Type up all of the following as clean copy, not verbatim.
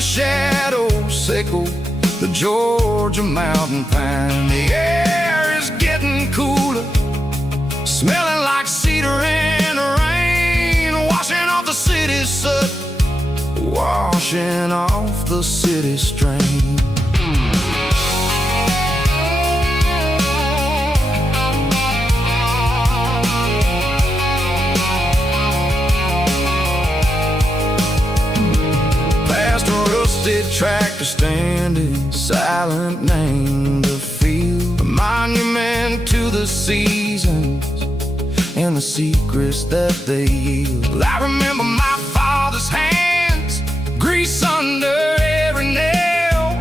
the shadows, Seiko, the Georgia mountain pine. The air is getting cooler, smelling like cedar in the rain, washing off the city's soot, washing off the city strain. Past a rusted tractor standing silent, named the field, a monument to the seasons and the secrets that they yield. I remember my father's hands, grease under every nail,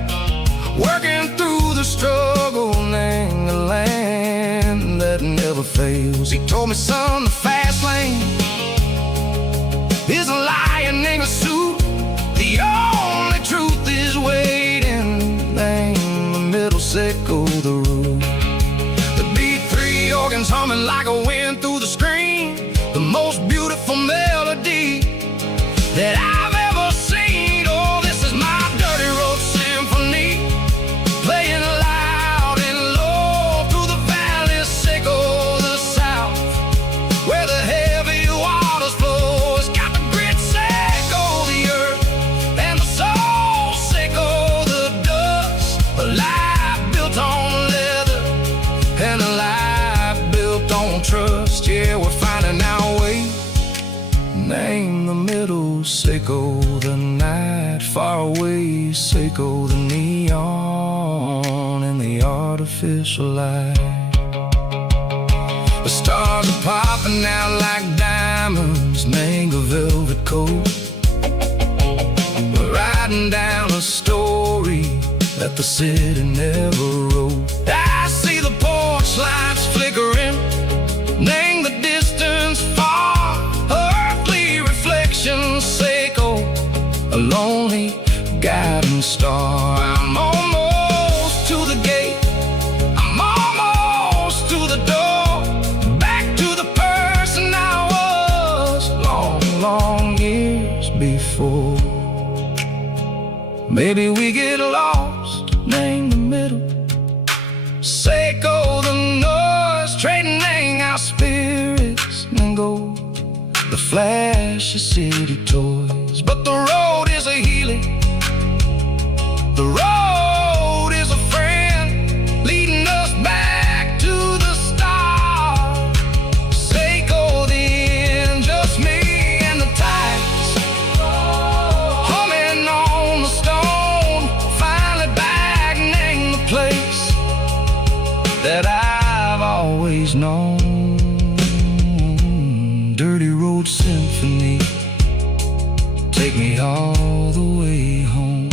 working through the struggle, laying the land that never fails. He told me, son, the fast lane is a lion in a suit. The only truth is waiting. Name the middle, Seiko, the root. The B3 organs humming like a wind through the screen, the most beautiful melody that I've ever seen. Oh, this is my dirty road symphony, playing loud and low through the valleys, Seiko, the south, where the heavy waters flow. It's got the grit, Seiko, the earth, and the soul, Seiko, the dust. A life built on leather and a life built on trust. Yeah, we're finding our way. Name the middle, Seiko, the night far away, Seiko, the neon and the artificial light. The stars are popping out like diamonds, mango velvet coat. We're riding down a story that the city never wrote. I see the porch lights flickering, name the distance far, earthly reflections, Seiko, a lonely guiding star. I'm almost to the gate, I'm almost to the door, back to the person I was long, long years before. Maybe we get lost, name the middle, Seiko, the noise, trading our spirits and gold, the flash of city toys. But the road is a healing, the road is a friend, leading us back to the start. Seiko, the end, just me and the tides, humming on the stone, finally back, name the place that I've always known. Dirty road symphony, take me all the way home.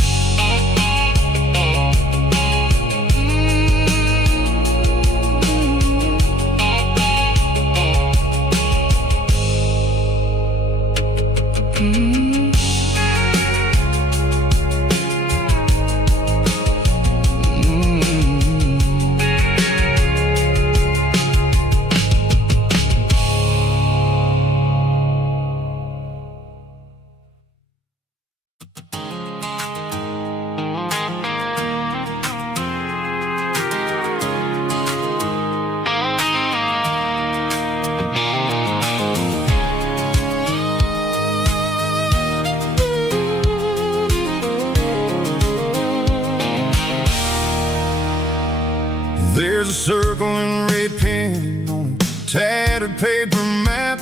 There's a circle and red pen on a tattered paper map,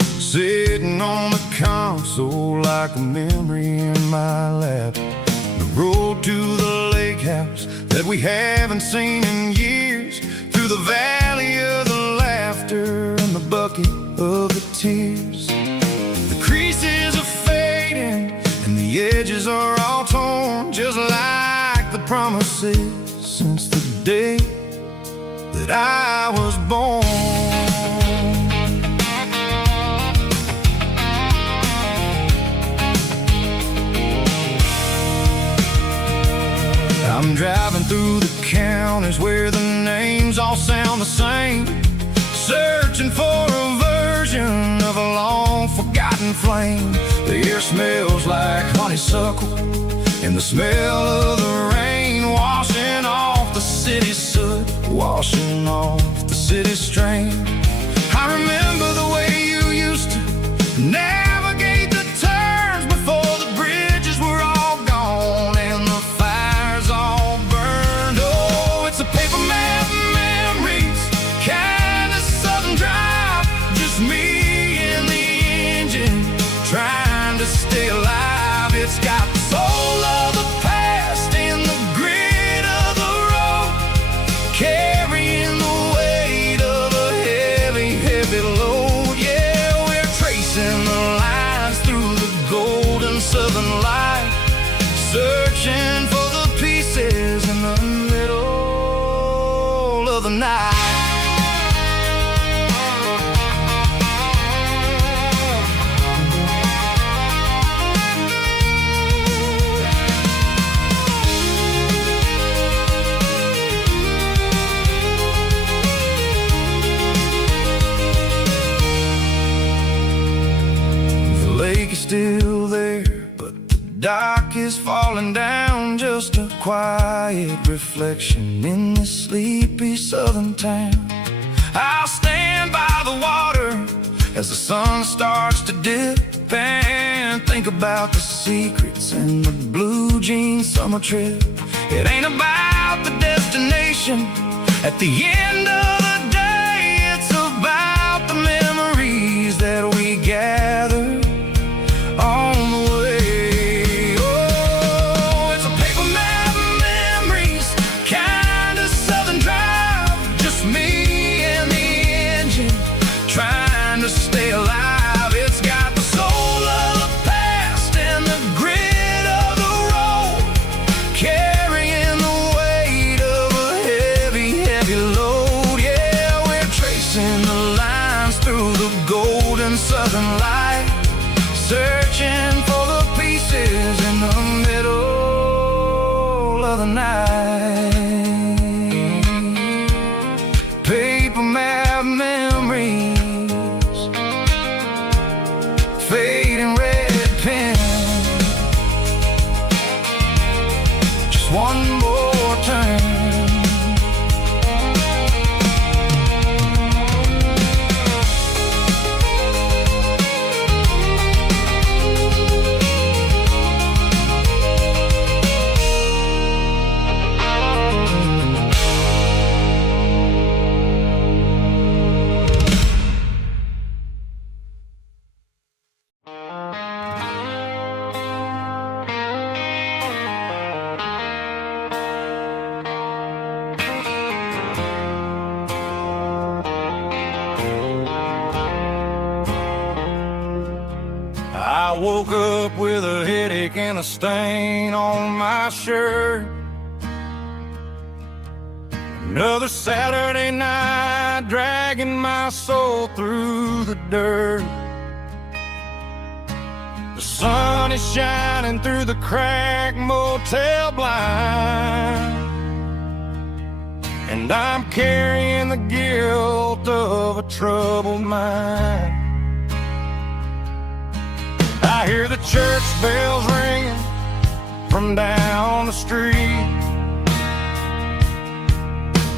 sitting on the console like a memory in my lap. The road to the lake house that we haven't seen in years, through the valley of the laughter and the bucket of the tears. The creases are fading and the edges are all torn, just like the promises since the day that I was born. I'm driving through the counties where the names all sound the same, searching for a version of a long forgotten flame. The air smells like honeysuckle, and the smell of the rain washing off the city soot, washing off the city strain. I remember the way you used to navigate the turns before the bridges were all gone and the fires all burned. Oh, it's a paper map memories, kind of southern drive, just me and the engine trying to stay alive. It's got the soul of the past and the grit of the road, carrying the weight of a heavy, heavy load. Yeah, we're tracing the lines through the golden southern light, searching for the pieces in the middle of the night. Still there, but the dock is falling down, just a quiet reflection in this sleepy southern town. I'll stand by the water as the sun starts to dip and think about the secrets and the blue jean summer trip. It ain't about the destination at the end of the day, it's about the memories that we gather on the way. Oh, it's a paper map memories, kind of southern drive, just me and the engine trying to stay alive. It's got the soul of the past and the grit of the road, carrying the weight of a heavy, heavy load. Yeah, we're tracing the lines through the golden southern light, searching for the pieces in the middle of the night. Paper map memories, fading red pen, just one more turn. I woke up with a headache and a stain on my shirt. Another Saturday night, dragging my soul through the dirt. The sun is shining through the cracked motel blind, and I'm carrying the guilt of a troubled mind. I hear the church bells ringing from down the street,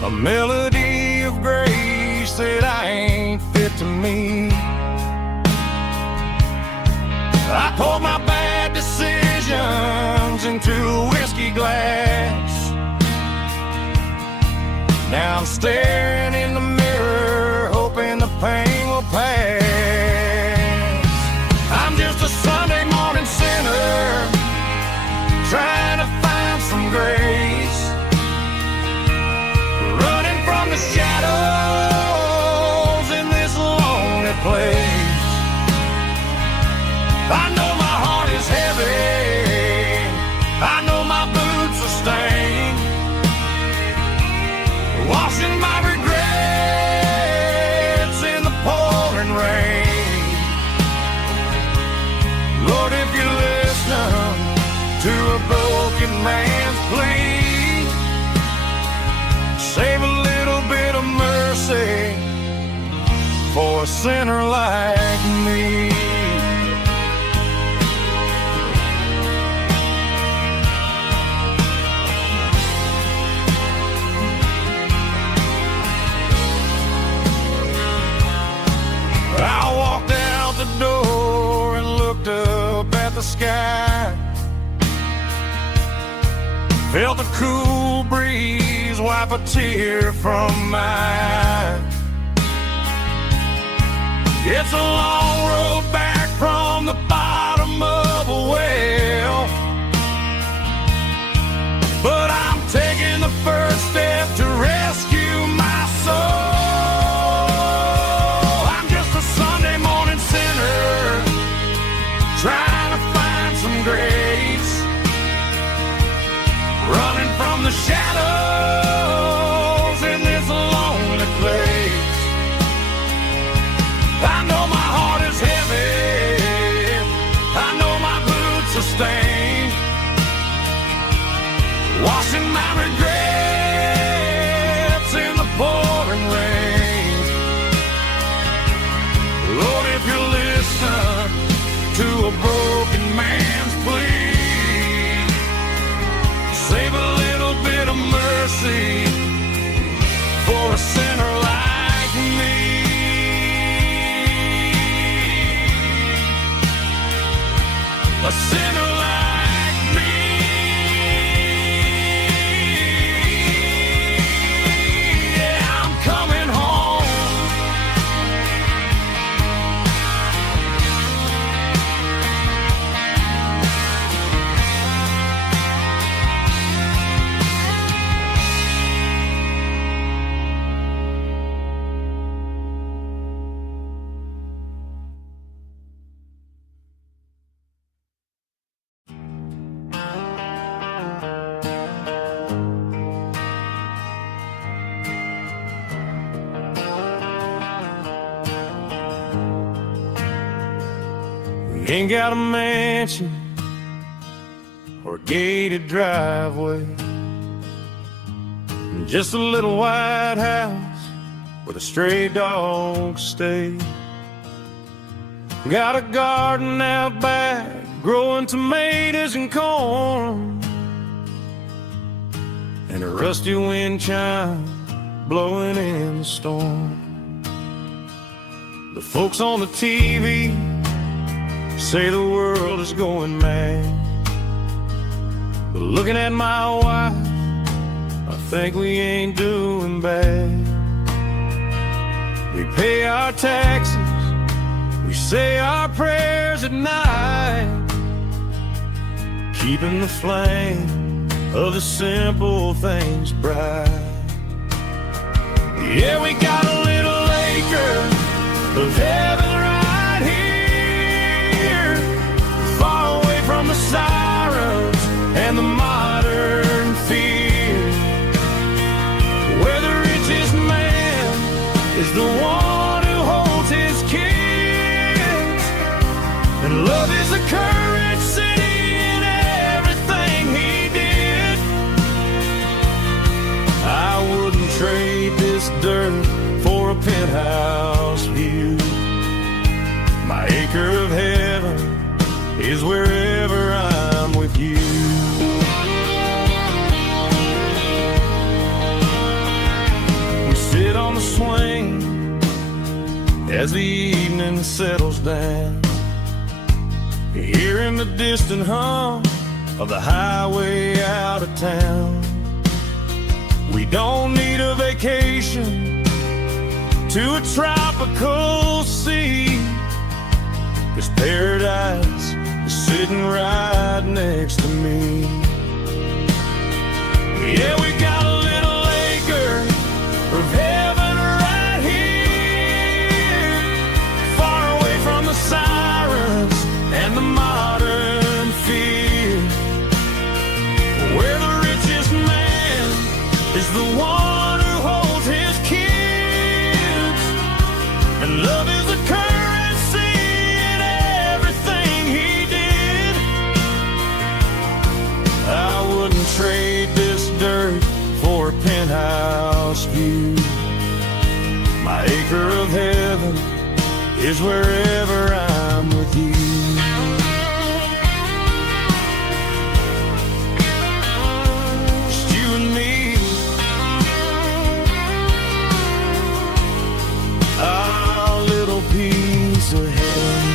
a melody of grace that I ain't fit to meet. I poured my bad decisions into a whiskey glass. Now I'm staring in the mirror, hoping the pain will pass. I'm just a Sunday morning sinner, trying to find some grace, running from the shadows in this lonely place. I know my heart is heavy, I know my boots are stained, washing my regrets in the pouring rain. Lord, if you listen to a broken man's plea, save a little bit of mercy for a sinner like me. Felt the cool breeze wipe a tear from my eye. It's a long road back from the bottom of a well, but I'm taking the first step to rescue my soul. I'm just a Sunday morning sinner trying to find some grace, running from the shadows in this lonely place. I know my heart is heavy, I know my boots are stained, washing my regrets in the pouring rain. Lord, if you listen to a broken man's plea, save a little bit of mercy for a sinner like me. A sinner like me. Yeah, I'm coming home. Ain't got a mansion or a gated driveway, just a little white house where the stray dogs stay. Got a garden out back growing tomatoes and corn, and a rusty wind chime blowing in the storm. The folks on the TV say the world is going mad, but looking at my wife, I think we ain't doing bad. We pay our taxes, we say our prayers at night, keeping the flame of the simple things bright. Yeah, we got a little acre of heaven right here, far away from the sirens and the modern fear, where the richest man is the one who holds his kids, and love is the currency in everything he did. I wouldn't trade this dirt for a penthouse view. My acre of heaven is wherever I'm with you. We sit on the swing as the evening settles down, hearing the distant hum of the highway out of town. We don't need a vacation to a tropical sea, 'cause paradise is sitting right next to me. Yeah, we got a little acre of heaven right here, far away from the sirens and the modern fear, where the richest man is the one who holds his kids, and love is a currency in everything he did. I wouldn't trade this dirt for a penthouse view. My acre of heaven is wherever I'm with you. Just you and me, our little piece of heaven.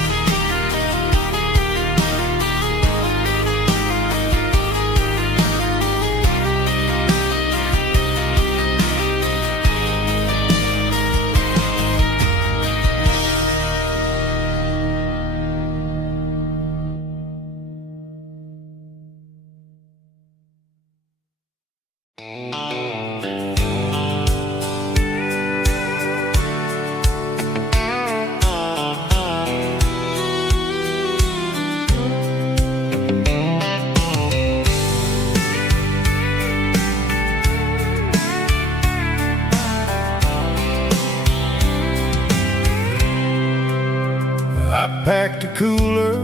I packed a cooler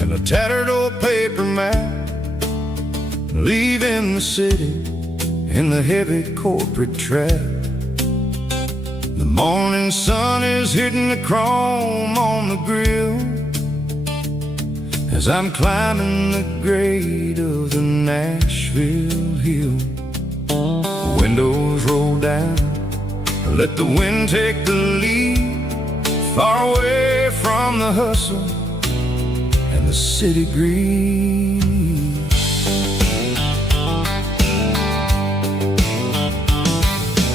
and a tattered old paper map, leaving the city in the heavy corporate trap. The morning sun is hitting the chrome on the grill as I'm climbing the grade of the Nashville hill. Windows roll down, let the wind take the lead, far away from the hustle and the city greed.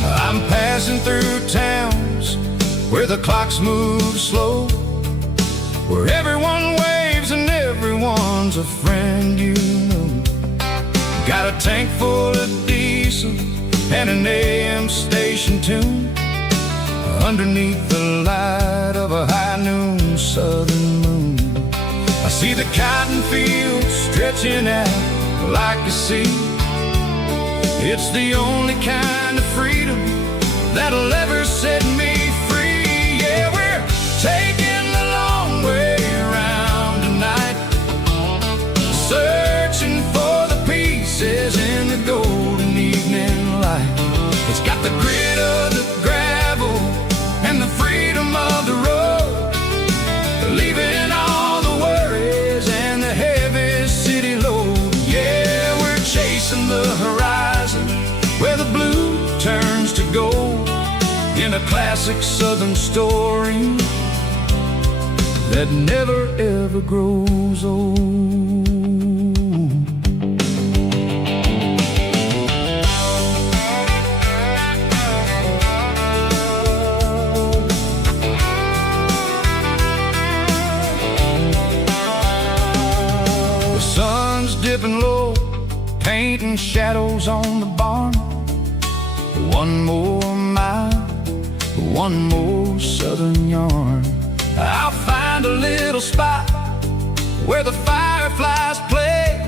I'm passing through towns where the clocks move slow, where everyone waves and everyone's a friend you know. Got a tank full of diesel and an AM station tune underneath the light of a high noon southern moon. I see the cotton fields stretching out like a sea. It's the only kind of freedom that'll ever set me free. Yeah, we're taking the long way around tonight, searching for the pieces in the golden evening light. It's got the grit of the gravel and the freedom of the road, leaving all the worries and the heavy city load. Yeah, we're chasing the horizon where the blue turns to gold, in a classic southern story that never ever grows old. Dipping low, painting shadows on the barn. One more mile, one more southern yarn. I'll find a little spot where the fireflies play,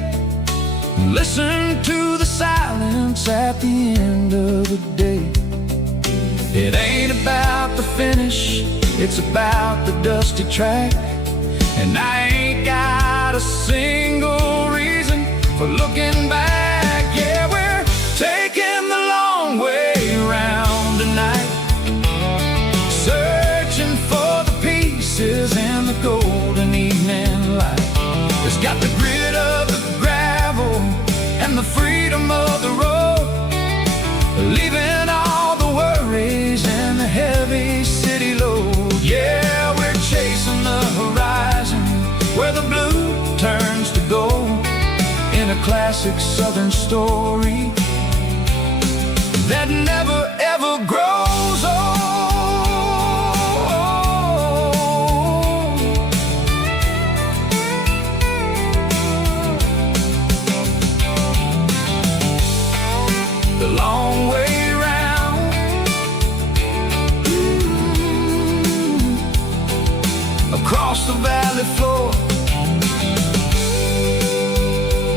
listen to the silence at the end of the day. It ain't about the finish, it's about the dusty track, and I ain't got a single reason for looking back. Yeah, we're taking the long way around tonight, searching for the pieces in the golden evening light. It's got the grit of the gravel and the freedom of the road, leaving all the worries and the heavy city load. Yeah, we're chasing the horizon where the blue turns to gold, in a classic southern story that never ever grows old. The long way round, across the valley floor,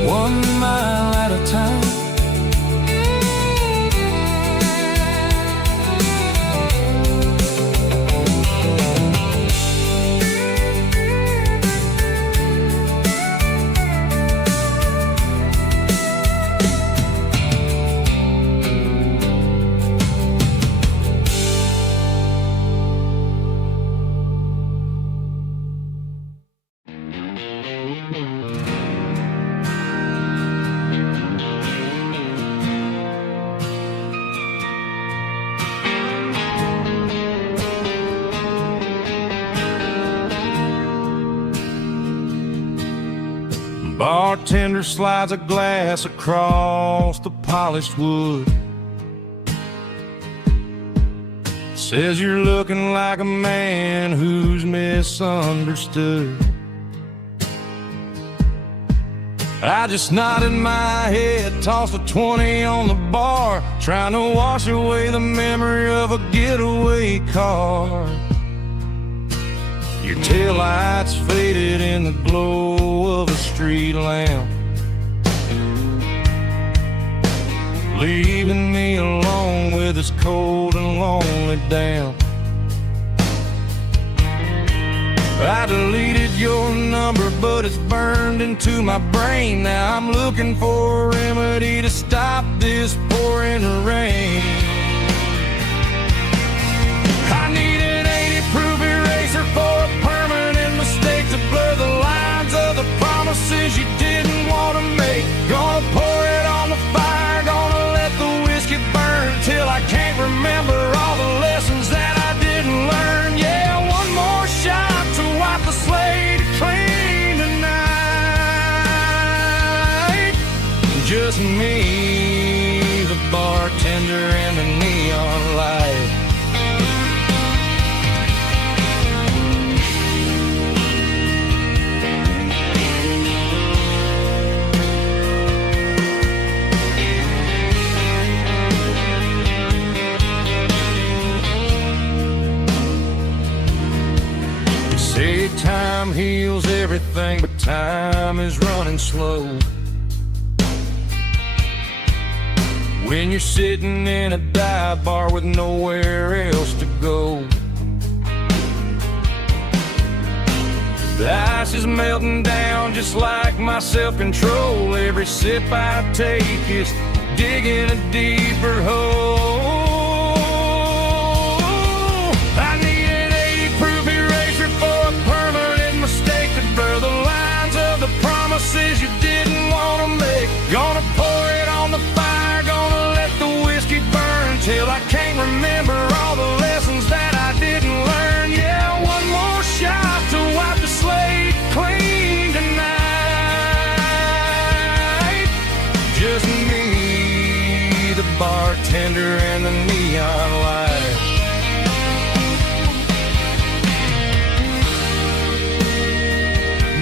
1 mile at a time. Bartender slides a glass across the polished wood, says you're looking like a man who's misunderstood. I just nodded my head, tossed a 20 on the bar, trying to wash away the memory of a getaway car. Your taillights faded in the glow of a street lamp, leaving me alone with this cold and lonely damp. I deleted your number, but it's burned into my brain. Now I'm looking for a remedy to stop this pouring rain. I need an 80-proof eraser for a permanent mistake, to blur the lines of the promises you didn't want to make. Gonna pour it on the fire, gonna let the whiskey burn till I can't remember all the lessons that I didn't learn. Yeah, one more shot to wipe the slate clean tonight. Just me, the bartender, and the neon light. Say time heals everything, but time is running slow. When you're sitting in a dive bar with nowhere else to go, the ice is melting down just like my self-control. Every sip I take is digging a deeper hole. I need an 80-proof eraser for a permanent mistake, to blur the lines of the promises you didn't want to make. Gonna pour it on the fire, gonna let the whiskey burn till I can't remember all the lessons that I didn't learn. Yeah, one more shot to wipe the slate clean tonight. Just me, the bartender, and the neon light.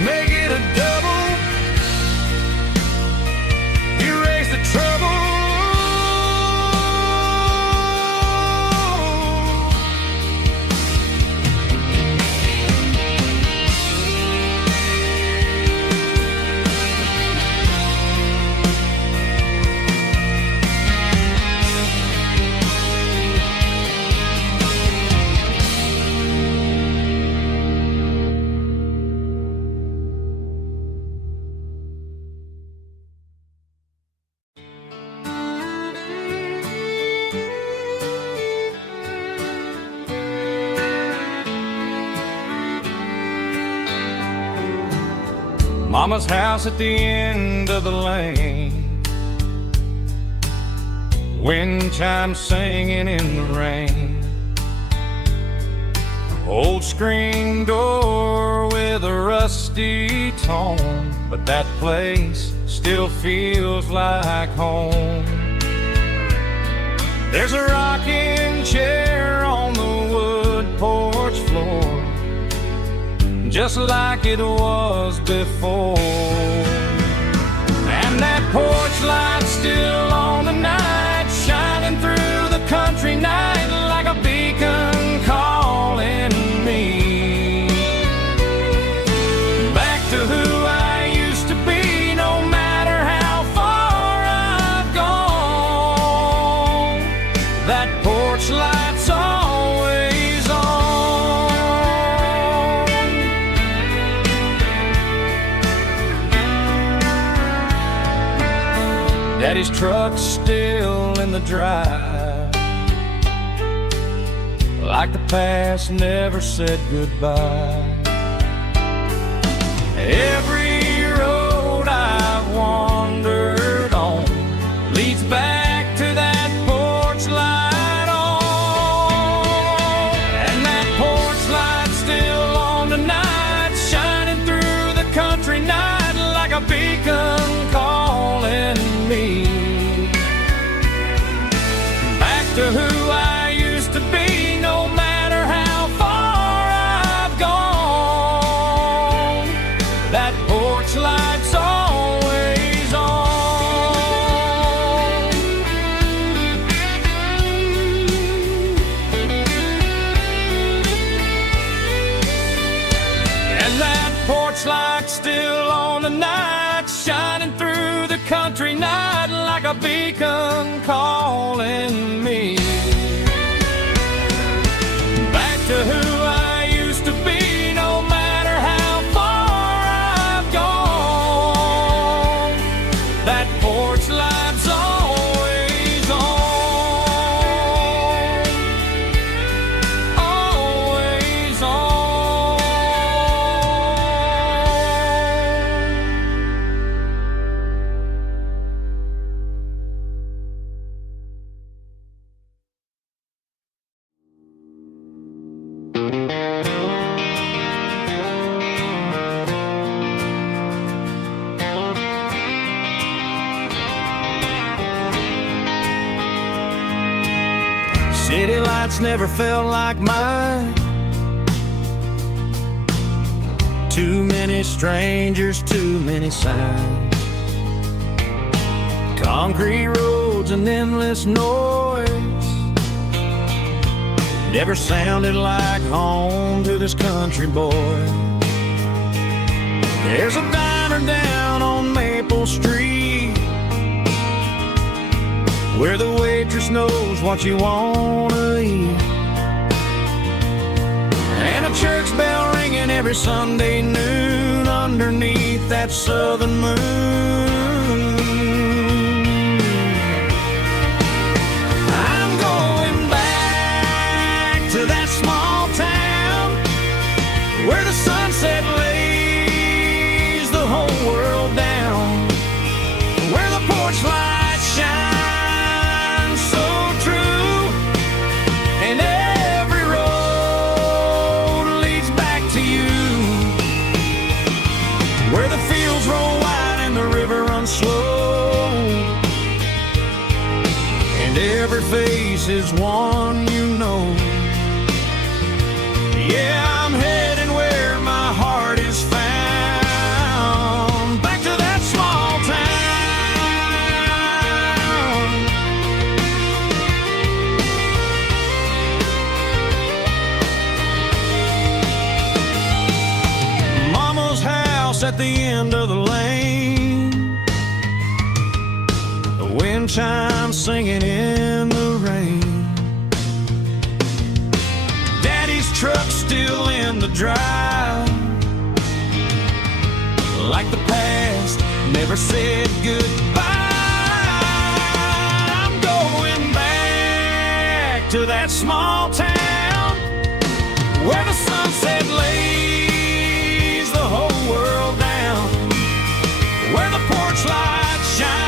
Make it a double, erase the trouble. Mama's house at the end of the lane, wind chimes singing in the rain. Old screen door with a rusty tone, but that place still feels like home. There's a rocking chair on the wood porch floor, just like it was before. And that porch light's still on tonight, shining through the country night like a beacon calling me back to who I used to be. No matter how far I've gone, that porch light's always on. Daddy's truck's still in the drive, like the past never said goodbye. Every road I've wandered on leads back to that porch light on. And that porch light's still on tonight, shining through the country night like a beacon calling me back to who I used to be. No matter how far I've gone, that country night like a beacon calling me back to who I used to be, no matter how far I've gone. That porch light's always on, always on. City lights never felt like mine. Too many strangers, too many signs. Concrete roads and endless noise never sounded like home to this country boy. There's a diner down on Maple Street where the waitress knows what you wanna eat, and a church bell ringing every Sunday noon underneath that southern moon. I'm going back to that small town where the sunset lays the whole world down, where the porch lights shine slow, and every face is one you know. Yeah, I'm heading where my heart is found, back to that small town. Mama's house at the end of the lane, wind chimes singing in the rain. Daddy's truck still in the drive, like the past never said goodbye. I'm going back to that small town where the sunset lays the whole world down, where the porch lights shine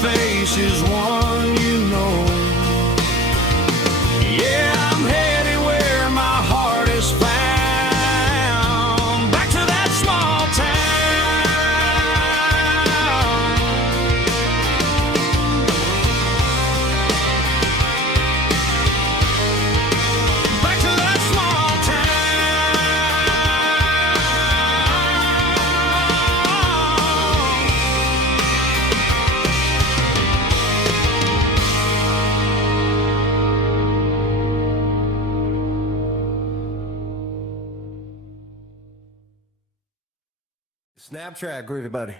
face is one you know. Yeah, I'm headed where my heart is found, back to that small town. Back to that small Snap track, groovy buddy.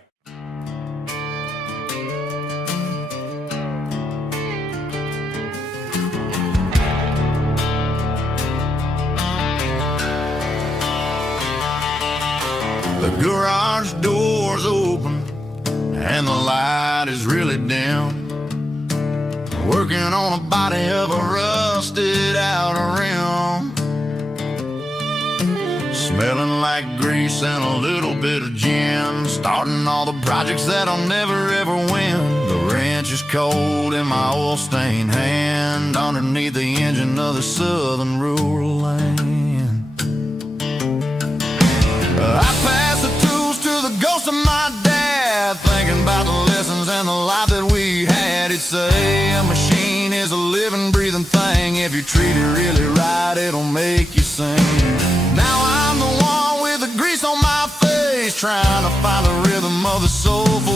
The garage door's open and the light is really dim. Working on a body of a rusted out rim, smelling like grease and a little bit of gin. Starting all the projects that I'll never ever win. The wrench is cold in my oil-stained hand, underneath the engine of the southern rural land. I pass the tools to the ghost of my dad, thinking about the lessons and the life that we had. He'd say a machine is a living, breathing thing. If you treat it really right, it'll make you sing. Now I'm the one with the grease on my face, trying to find the rhythm of the soulful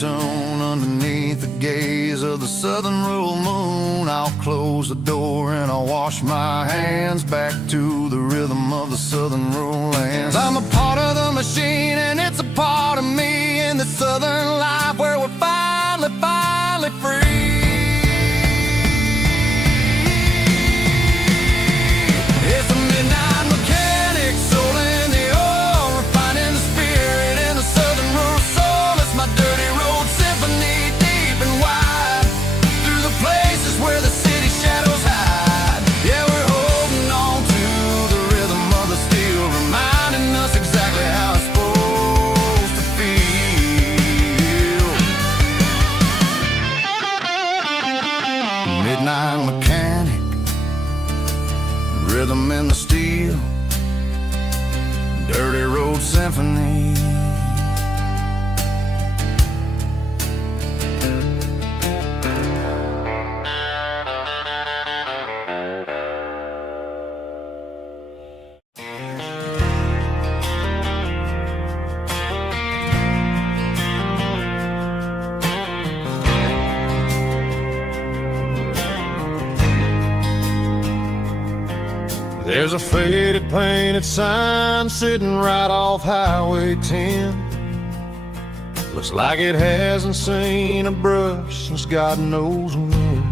tune underneath the gaze of the southern rural moon. I'll close the door and I'll wash my hands back to the rhythm of the southern rural lands. I'm a part of the machine and it's a part of me in the southern life where we're finally free. It's a midnight mechanic, soul in the oil, refining the spirit in the southern rural soul. It's my dirty road symphony, deep and wide, through the places where the city shadows hide. Yeah, we're holding on to the rhythm of the steel, reminding us exactly how it's supposed to feel. Midnight mechanic, rhythm in the steel, dirty road symphony. There's a faded painted sign sitting right off Highway 10. Looks like it hasn't seen a brush since God knows when.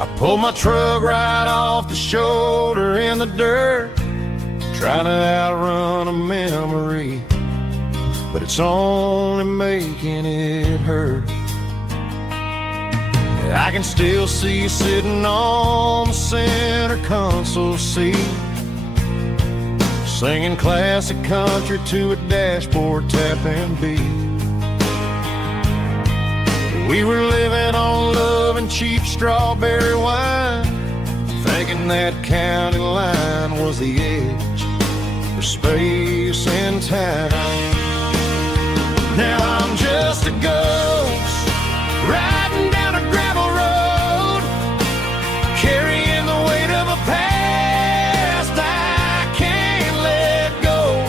I pulled my truck right off the shoulder in the dirt, trying to outrun a memory, but it's only making it hurt. I can still see you sitting on the center console seat, singing classic country to a dashboard tapping beat. We were living on love and cheap strawberry wine, thinking that county line was the edge for space and time. Now I'm just a ghost riding down a gravel road, carrying the weight of a past I can't let go.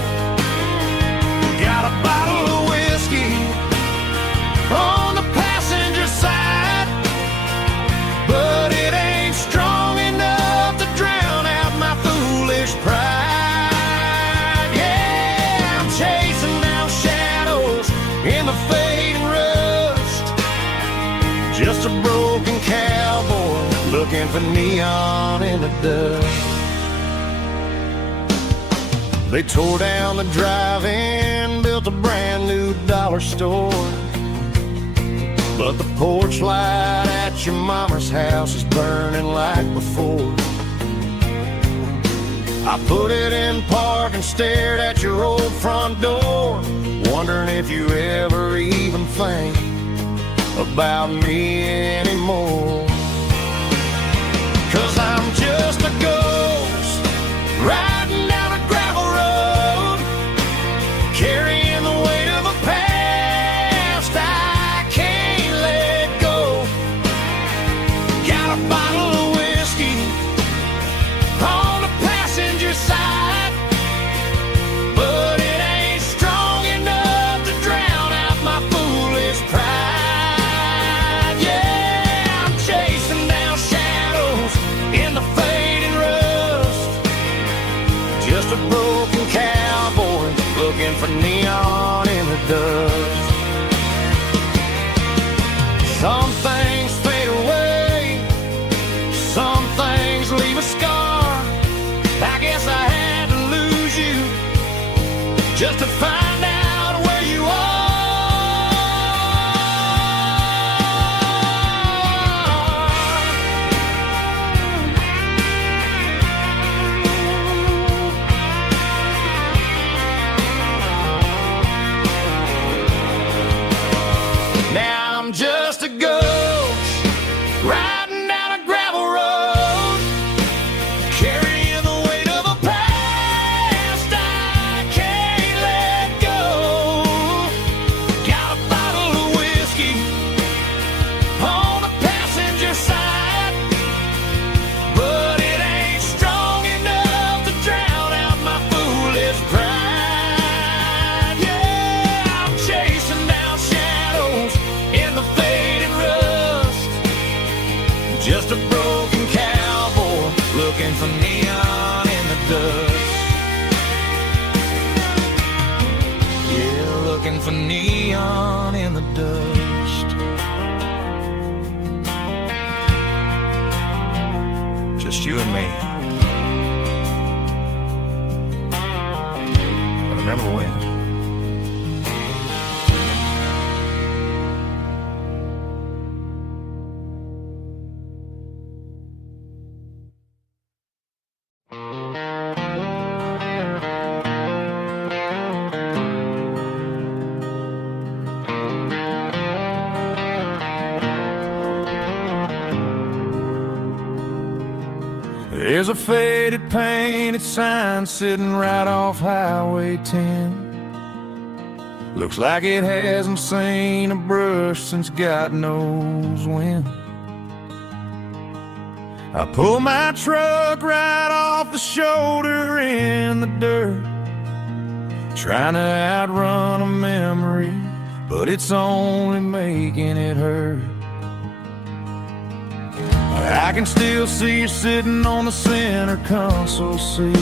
Got a bottle of whiskey on the passenger side, but it ain't strong enough to drown out my foolish pride. Yeah, I'm chasing down shadows in the fading rust, just a broken cowboy looking for neon in the dust. They tore down the drive-in, built a brand new dollar store, but the porch light at your mama's house is burning like before. I put it in park and stared at your old front door, wondering if you ever even think about me anymore. 'Cause I'm just a ghost riding down a gravel road, carrying the weight of a past I can't let go. Got a bottle of whiskey on the passenger side, but it ain't strong enough to drown out my foolish pride. Yeah, I'm chasing down shadows in the fading rust, just a broken cowboy looking for neon in the dust. Some things fade away, some things leave a scar. I guess I had to lose you just to find out where you are. Now I'm just a ghost riding down a gravel road, carrying the weight of a past I can't let go. dust. Just you and me. I remember when. There's a faded painted sign sitting right off Highway 10. Looks like it hasn't seen a brush since God knows when. I pull my truck right off the shoulder in the dirt, trying to outrun a memory, but it's only making it hurt. I can still see you sitting on the center console seat,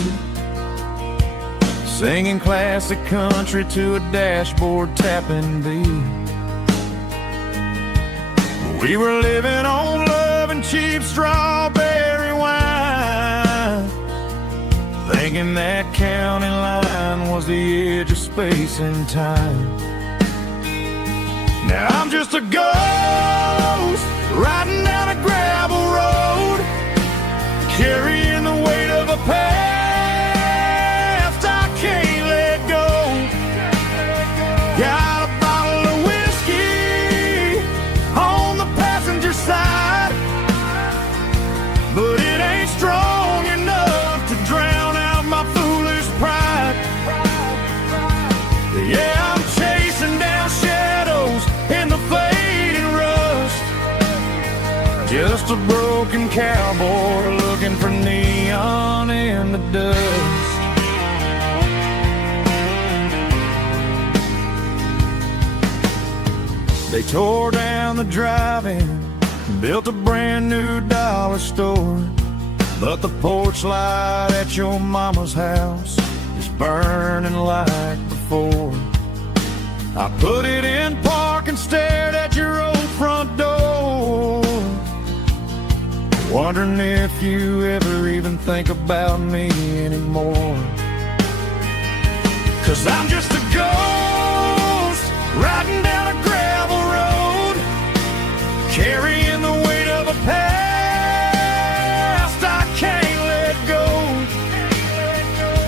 singing classic country to a dashboard tapping beat. We were living on love and cheap strawberry wine, thinking that county line was the edge of space and time. Now I'm just a ghost riding down a gravel road, carrying the weight of a past I can't let go. Got a bottle of whiskey on the passenger side, but it ain't strong enough to drown out my foolish pride. Yeah, I'm chasing down shadows in the fading rust, just a broken cowboy looking for neon in the dust. They tore down the drive-in, built a brand new dollar store, but the porch light at your mama's house is burning like before. I put it in park and stared at your old front door, wondering if you ever even think about me anymore. 'Cause I'm just a ghost riding down a gravel road, carrying the weight of a past I can't let go.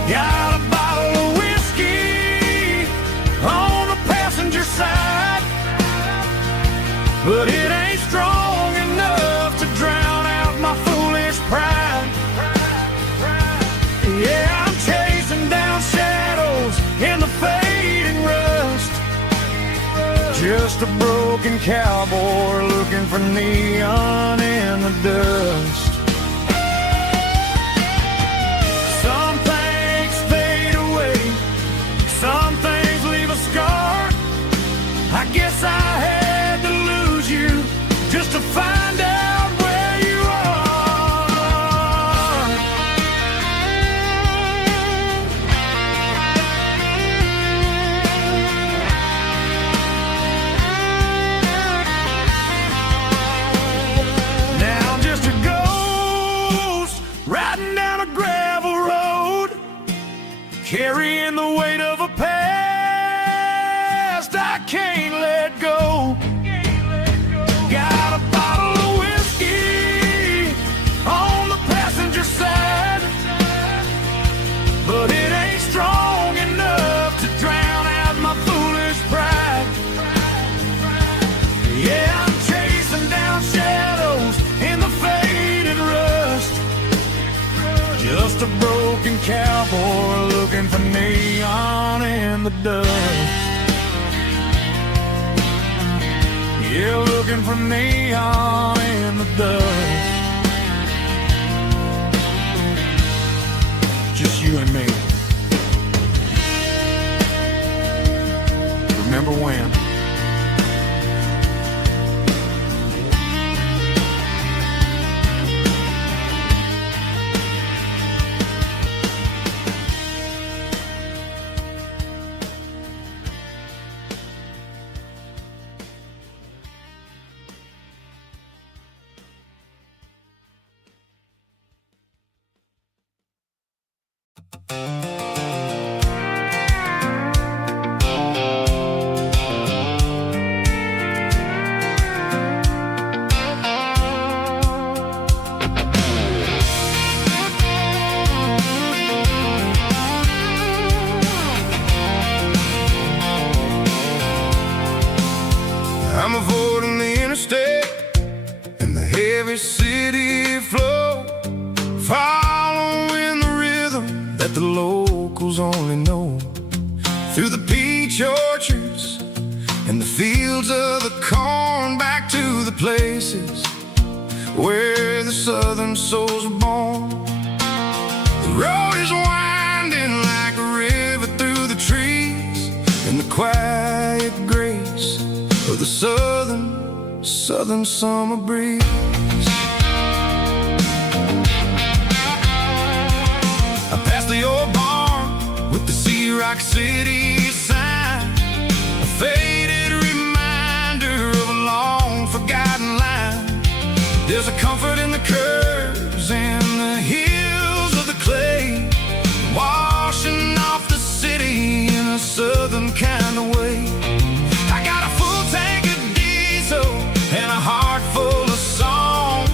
Got a bottle of whiskey on the passenger side, but it ain't strong enough to drown out my foolish pride. Yeah, I'm chasing down shadows in the fading rust, just a broken cowboy looking for neon in the dust. Some things fade away, some things leave a scar. I guess I had to lose you just to find out where you are. Now I'm just a ghost riding down a gravel road, carrying the weight of a past I can't let go. Got a bottle of whiskey on the passenger side, but it ain't strong enough to drown out my foolish pride. Yeah, I'm chasing down shadows in the fading rust, just a broken cowboy looking for neon in the dust. Yeah, looking for neon in the dust. Just you and me. Remember when? every city flow, following the rhythm that the locals only know. Through the peach orchards and the fields of the corn, back to the places where the southern souls were born. The road is winding like a river through the trees, in the quiet grace of the southern summer breeze. I passed the old barn with the Sea Rock City sign, a faded reminder of a long forgotten line. There's a comfort in the curves and the hills of the clay, washing off the city in a southern kind of way. I got a full tank of diesel and a heart full of song,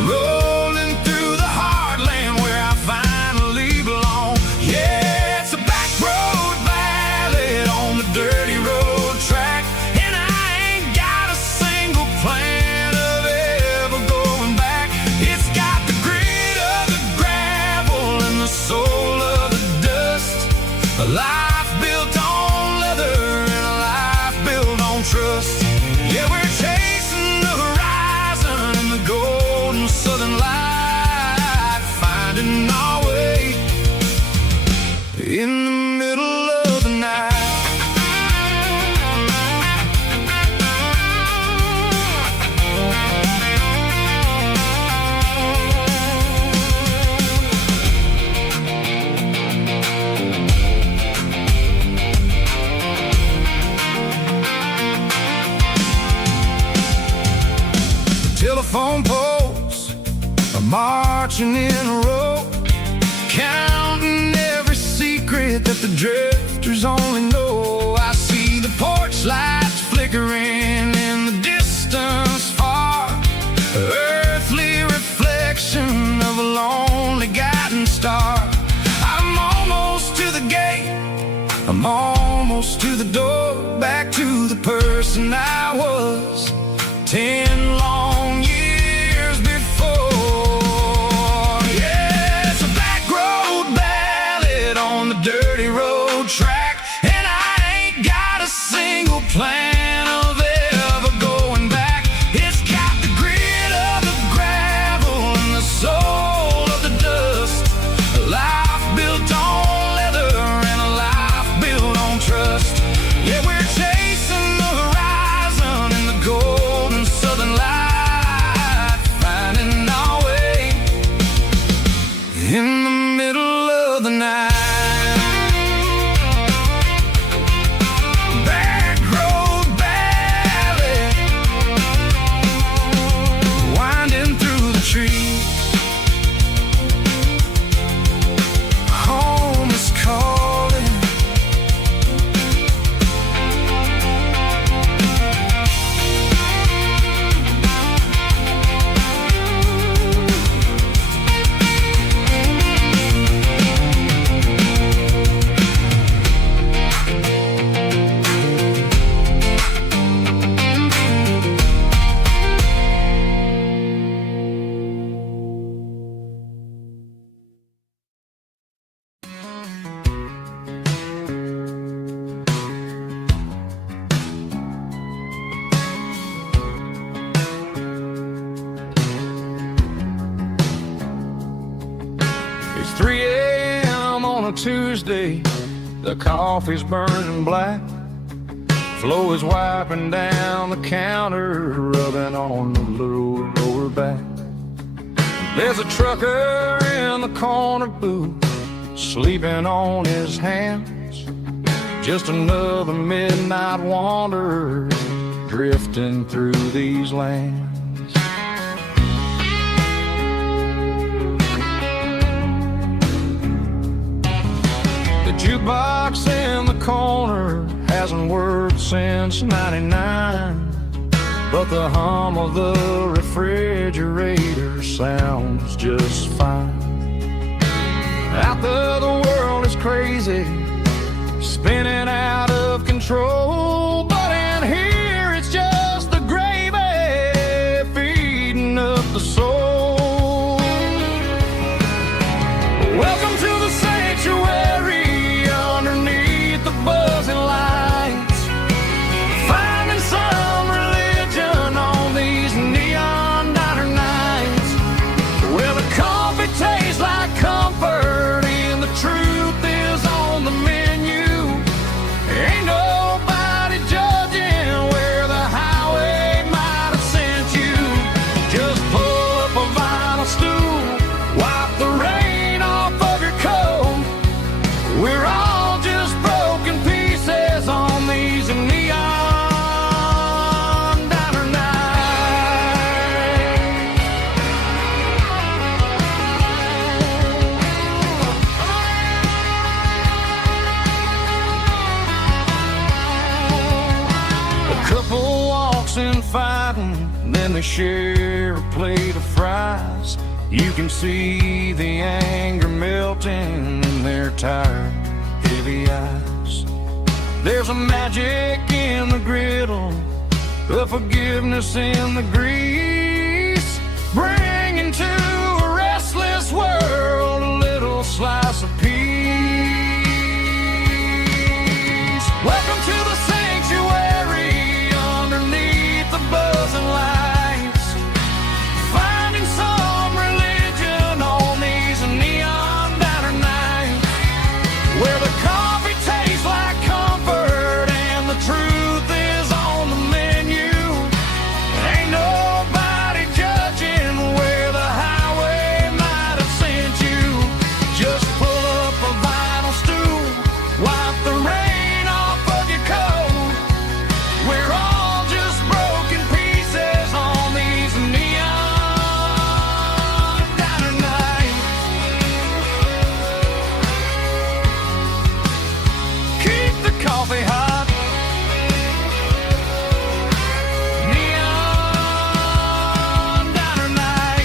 rolling through the heartland where I finally belong. Yeah, it's a back road ballad on the dirty road track, and I ain't got a single plan of ever going back. It's got the grit of the gravel and the soul of the dust, a life built on leather and a life built on trust. Yeah, we're chasing the horizon and the golden southern light, finding our way in the middle of the night. Telephone poles are marching in a row, counting every secret that the drifters only know. I see the porch lights flickering in the distance far, earthly reflection of a lonely guiding star. I'm almost to the gate, I'm almost to the door, back to the person I was 10 long years before. Yeah, it's a back road ballad on the dirty road track, and I ain't got a single plan of ever going back. It's got the grit of the gravel and the soul of the dust, a life built on leather and a life built on trust. Yeah, we're chasing the horizon and the golden southern light, finding our way in the middle of the night. Back road ballad, winding through the trees. Home is calling. It's 3 a.m. on a Tuesday, the coffee's burning black, Flo is wiping down the counter, rubbing on the little lower back. There's a trucker in the corner booth, sleeping on his hands, just another midnight wanderer drifting through these lands. The jukebox in the corner hasn't worked since '99, but the hum of the refrigerator sounds just fine. Out there the world is crazy, spinning out of control, but in here it's just the gravy feeding up the soul. then they share a plate of fries. You can see the anger melting in their tired, heavy eyes. There's a magic in the griddle, a forgiveness in the grease, bringing to a restless world a little slice of peace. Welcome to the sanctuary underneath the buzzing lights, finding some religion on these neon diner nights, where the coffee tastes like comfort and the truth is on the menu. Ain't nobody judging where the highway might have sent you. Just pull up a vinyl stool, wipe the rain off of your coat. We're all just broken pieces on these neon diner nights. Keep the coffee hot. Neon diner nights.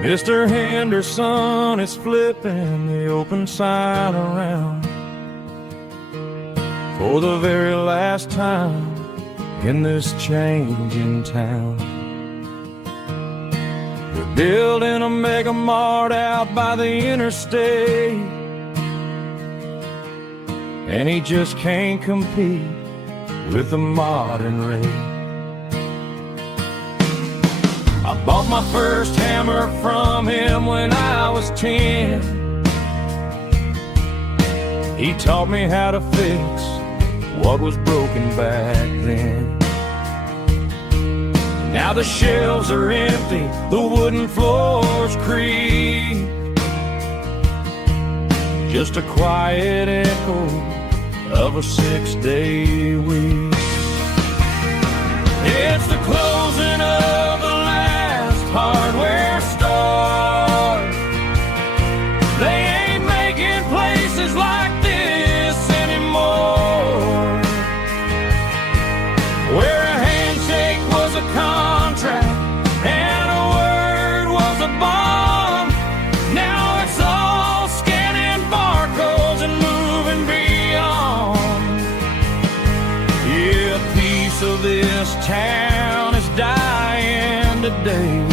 Mr. Henderson is flipping the open sign around for the very last time in this changing town. They're building a mega mart out by the interstate, and he just can't compete with the modern rate. I bought my first hammer from him when I was 10. He taught me how to fix what was broken back then. Now the shelves are empty, the wooden floors creak, just a quiet echo of a 6-day week. It's the closing of the hardware store. They ain't making places like this anymore, where a handshake was a contract and a word was a bond. Now it's all scanning barcodes and moving beyond. Yeah, a piece of this town is dying today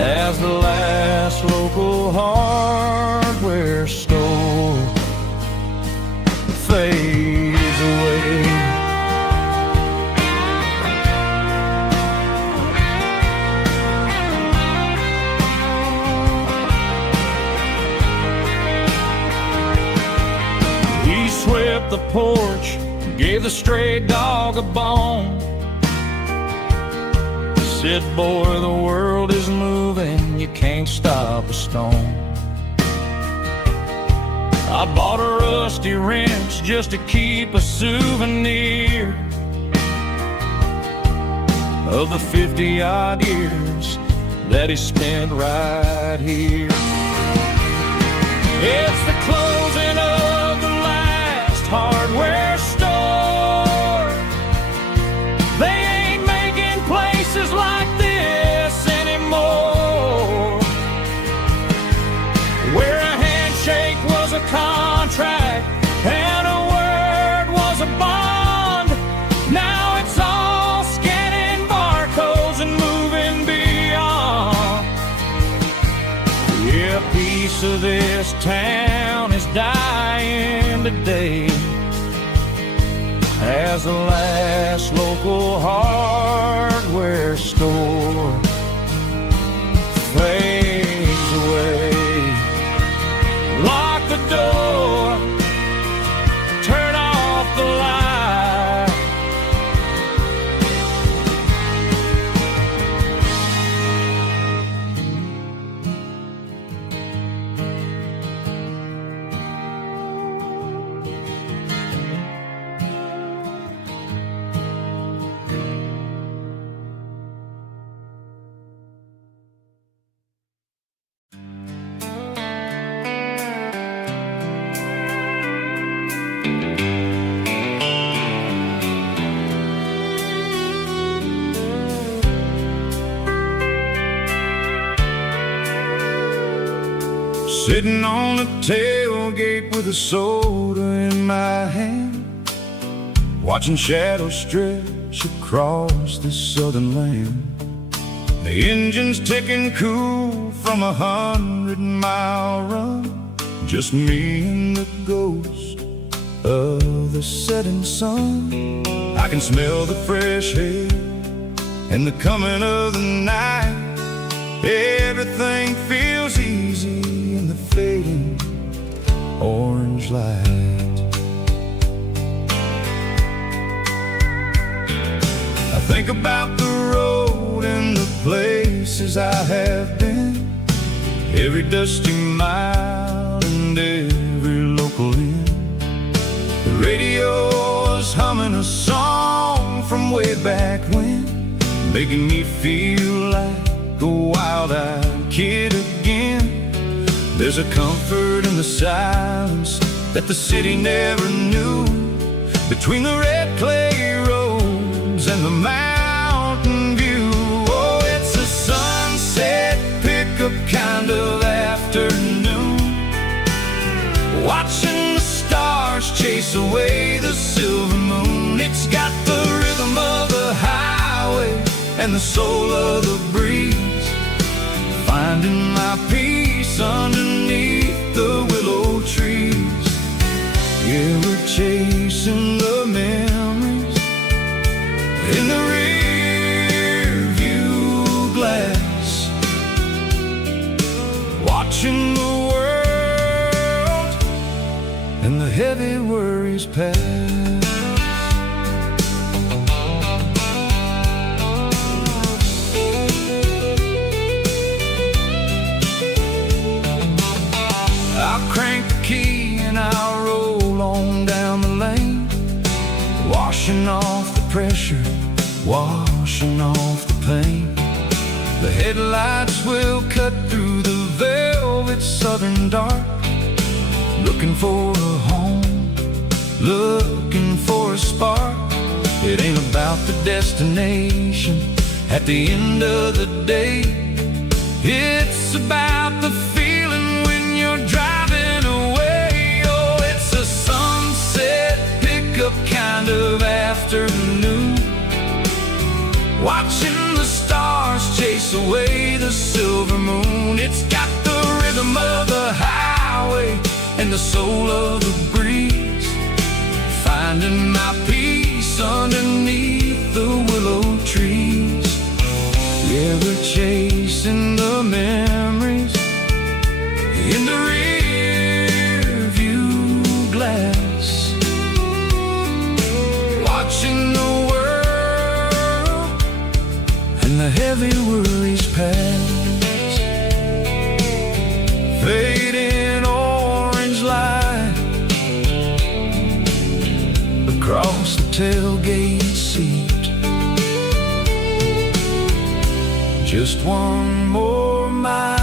as the last local hardware store fades away. He swept the porch, gave the stray dog a bone, said, boy, the world is moving, you can't stop a stone. I bought a rusty wrench just to keep a souvenir of the 50-odd years that he spent right here. It's the closing of the last hardware store. They ain't making places like this anymore, where a handshake was a contract and a word was a bond. Now it's all scanning barcodes and moving beyond. Yeah, a piece of this town is dying today as the last local hardware store fades away. Lock the door, turn off the light, Sitting on the tailgate with a soda in my hand, watching shadows stretch across this southern land. The engine's ticking cool from 100-mile run, just me and the ghost of the setting sun. I can smell the fresh air and the coming of the night. Everything feels easy in the fading orange light. I think about the road and the places I have been, every dusty mile and every local inn. The radio is humming a song from way back when, making me feel like a wild-eyed kid again. There's a comfort in the silence that the city never knew, between the red clay roads and the mountain view. Oh, it's a sunset pickup kind of afternoon, watching the stars chase away the silver moon. It's got the rhythm of the highway and the soul of the breeze, finding my peace underneath the willow trees. Yeah, we're chasing the memories in the rear view glass, watching the world and the heavy worries pass. I'll crank the key and I'll roll on down the lane, washing off the pressure, washing off the pain. The headlights will cut through the velvet southern dark, looking for a home, looking for a spark. It ain't about the destination at the end of the day, it's about the feeling when you're driving away. Oh, it's a sunset pickup kind of afternoon, watching the stars chase away the silver moon. It's got the rhythm of the highway and the soul of the breeze, finding my peace underneath the willow trees. Yeah, we're chasing the memories in the rear view glass, watching the world and the heavy worries pass. Fading orange light across the tailgate seat, just one more mile.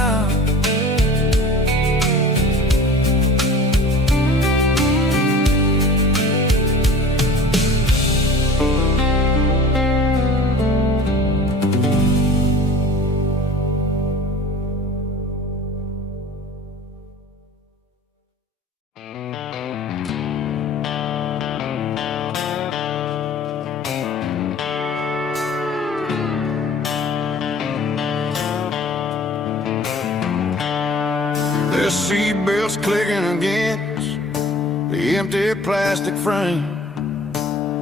The seatbelts clicking against the empty plastic frame,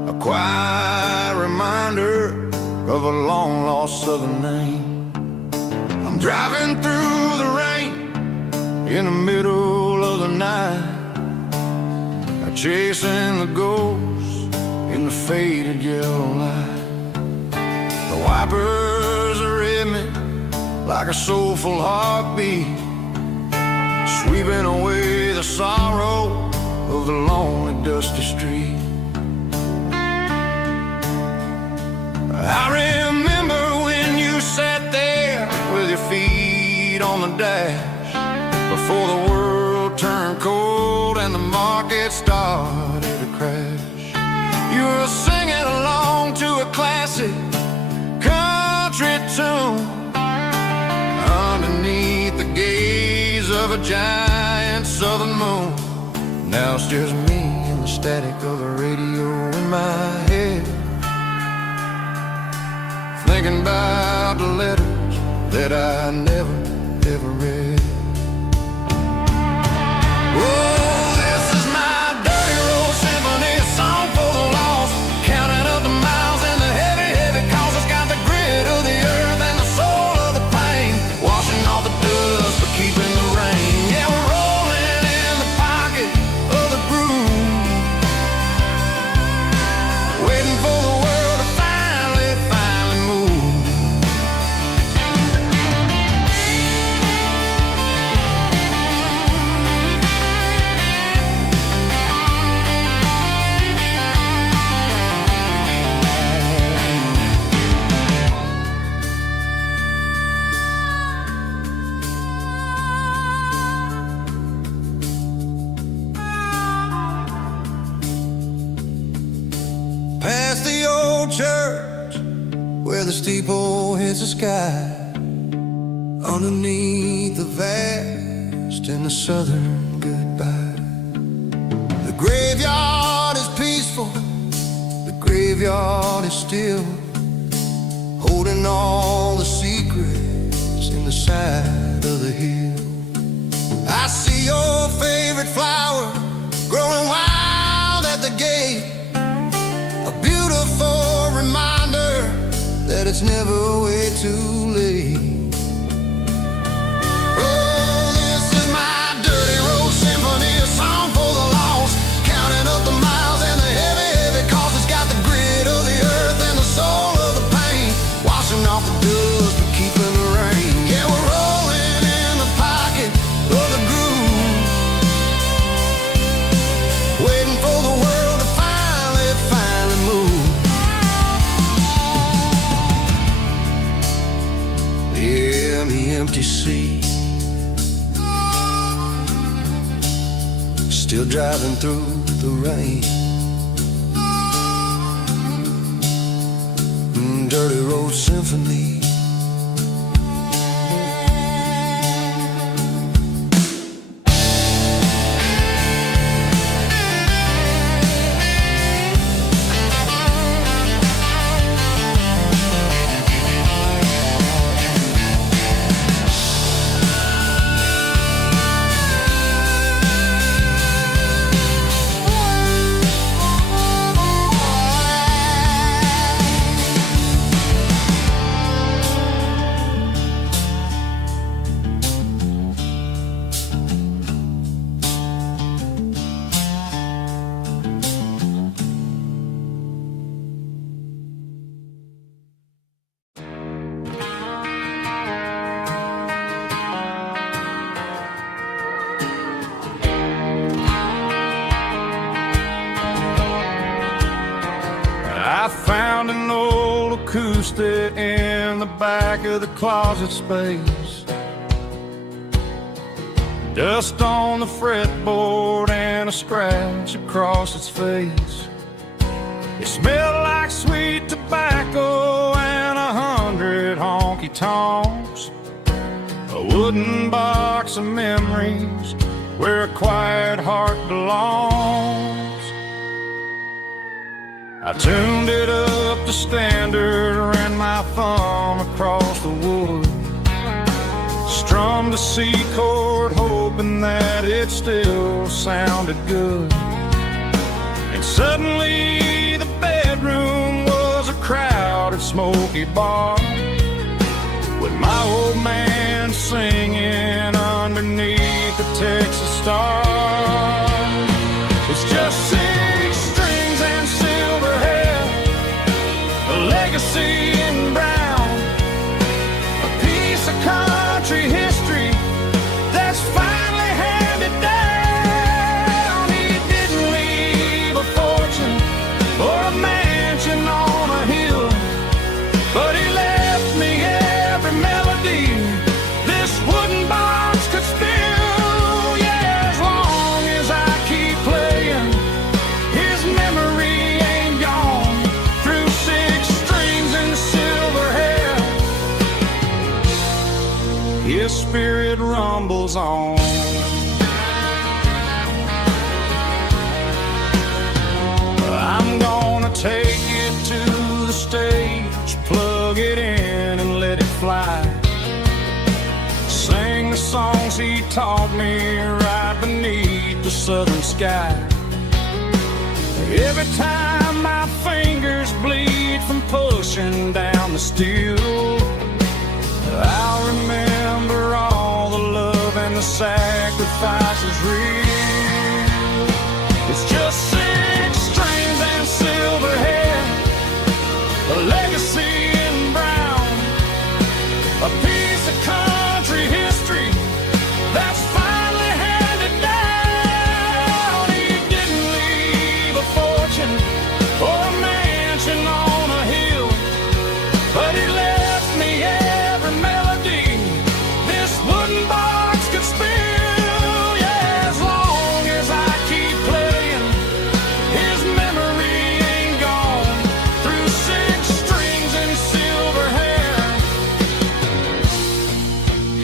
a quiet reminder of a long-lost southern name. I'm driving through the rain in the middle of the night, chasing the ghosts in the faded yellow light. The wipers are in me like a soulful heartbeat, sweeping away the sorrow of the lonely, dusty street. I remember when you sat there with your feet on the dash, before the world turned cold and the market started to crash. You were singing along to a classic country tune underneath the gaze of a giant southern moon. Now it's just me and the static of the radio in my head, thinking about the letters that I never, ever read. Oh, this is my dirty road symphony, a song for the lost, counting up the miles and the heavy, heavy calls. It's got the grit of the earth and the soul of the pain, washing off the dust but keeping the rain. Yeah, we're rolling in the pocket of the groove, waiting for the world to finally move. Past the old church where the steeple hits the sky, underneath the vast and the southern goodbye. The graveyard is peaceful, the graveyard is still, holding all the secrets in the side of the hill. I see your favorite flower growing wild at the gate, a beautiful reminder that it's never way too late. Oh, this is my dirty road symphony, a song for the lost, counting up the miles and the heavy, heavy calls. It's got the grit of the earth and the soul of the pain, washing off the dust but keeping the rain. Yeah, we're rolling in the pocket of the groove, waiting for the world to finally move. Yeah, the empty sea, still driving through the rain. Dirty road symphony. I found an old acoustic in the back of the closet space, dust on the fretboard and a scratch across its face. It smelled like sweet tobacco and 100 honky-tonks, a wooden box of memories where a quiet heart belongs. I tuned it up to standard, ran my thumb across the wood, strummed a C chord hoping that it still sounded good. And suddenly the bedroom was a crowded smoky bar, with my old man singing underneath the Texas stars. It's just 6 strings and silver hair, a legacy in brown, a piece of country history that's finally handed down. He didn't leave a fortune or a mansion on a hill, but he left me every melody this wooden box could spill. Yeah, as long as I keep playing, his memory ain't gone. Through 6 strings and silver hair, his spirit rumbles on. taught me right beneath the southern sky. Every time my fingers bleed from pushing down the steel, I'll remember all the love and the sacrifices real. It's just 6 strings and silver hair, a legacy in brown, a piece of country history that's finally handed down. He didn't leave a fortune or a mansion on a hill, but he left me every melody this wooden box could spill. Yeah, as long as I keep playing, his memory ain't gone. Through 6 strings and silver hair,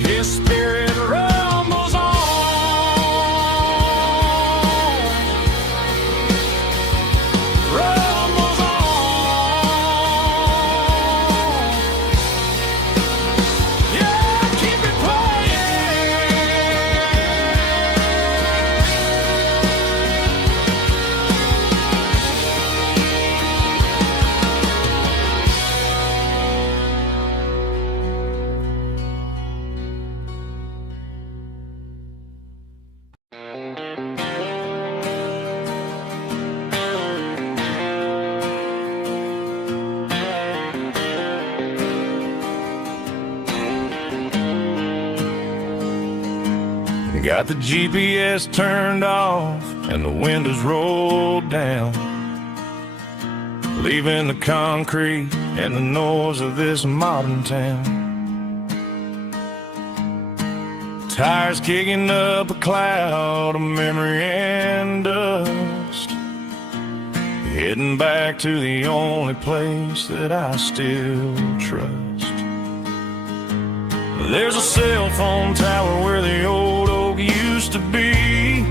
his spirit rumbles on, rumbles on. Yeah, keep it Got the GPS turned off and the windows rolled down, leaving the concrete and the noise of this modern town. Tires kicking up a cloud of memory and dust, heading back to the only place that I still trust. There's a cell phone tower where the old oak used to be,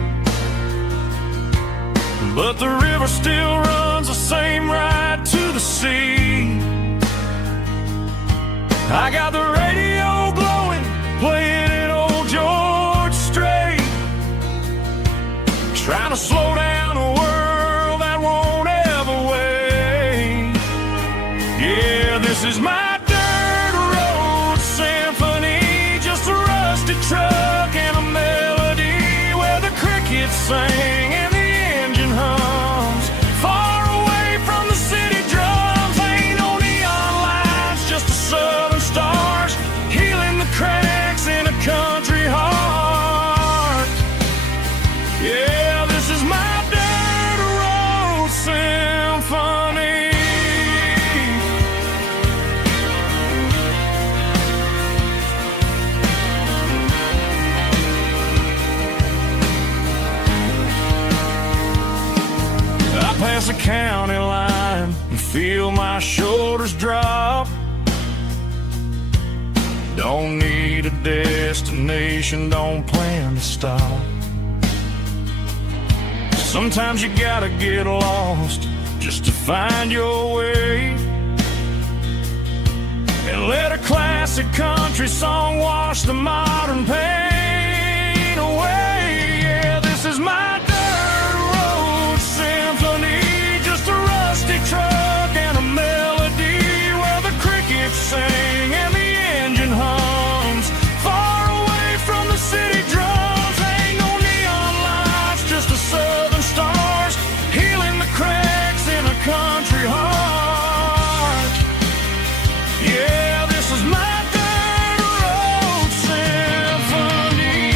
but the river still runs the same right to the sea. I got the radio glowing, playing an old George Strait, trying to slow down a world that won't ever wait. Yeah, this is my truck and a melody where the crickets sing and the engine hums, far away from the city drums. Ain't no neon lights, just the southern stars healing the cracks in a country heart. Yeah, this is my dirt road symphony. Past the county line and feel my shoulders drop. Don't need a destination, don't plan to stop. Sometimes you gotta get lost just to find your way, and let a classic country song wash the modern pain away. Yeah, this is my truck and a melody where the crickets sing and the engine hums, far away from the city drums. Ain't no neon lights, just the southern stars healing the cracks in a country heart. Yeah, this is my dirt road symphony.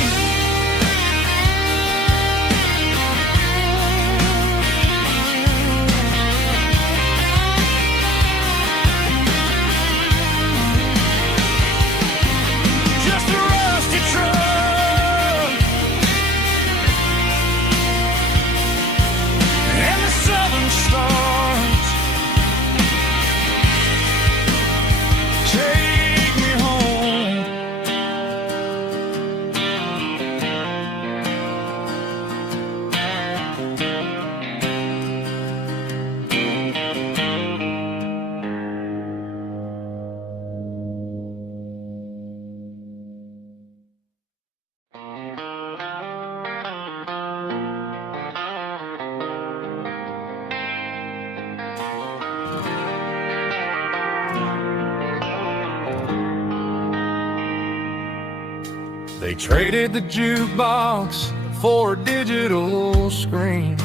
They traded the jukebox for a digital screen,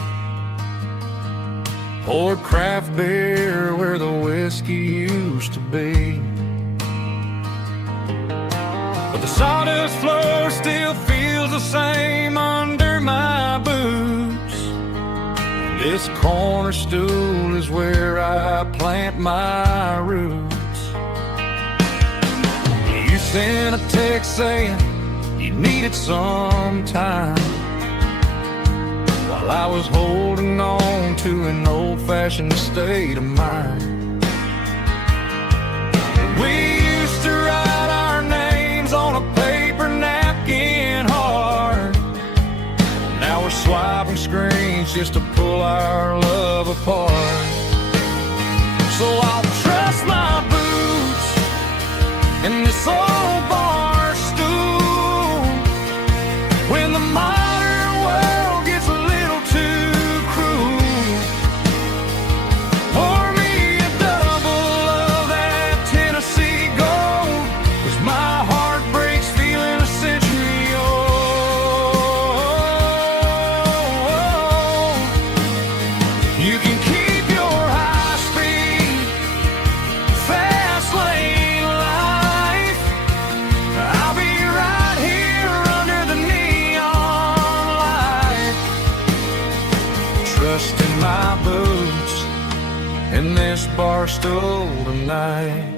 poured craft beer where the whiskey used to be. But the sawdust floor still feels the same under my boots. This corner stool is where I plant my roots. You sent a text saying you needed some time, while I was holding on to an old-fashioned state of mind. We used to write our names on a paper napkin hard. Now we're swiping screens just to pull our love apart. So I'll trust my boots in this old bar stool when the modern world gets a little too cruel. Pour me a double of that Tennessee Gold, 'cause my heart breaks feeling a century old. You can keep your high-speed, fast lane life. I'll be right here under the neon light, trusting my boots in this bar stool tonight.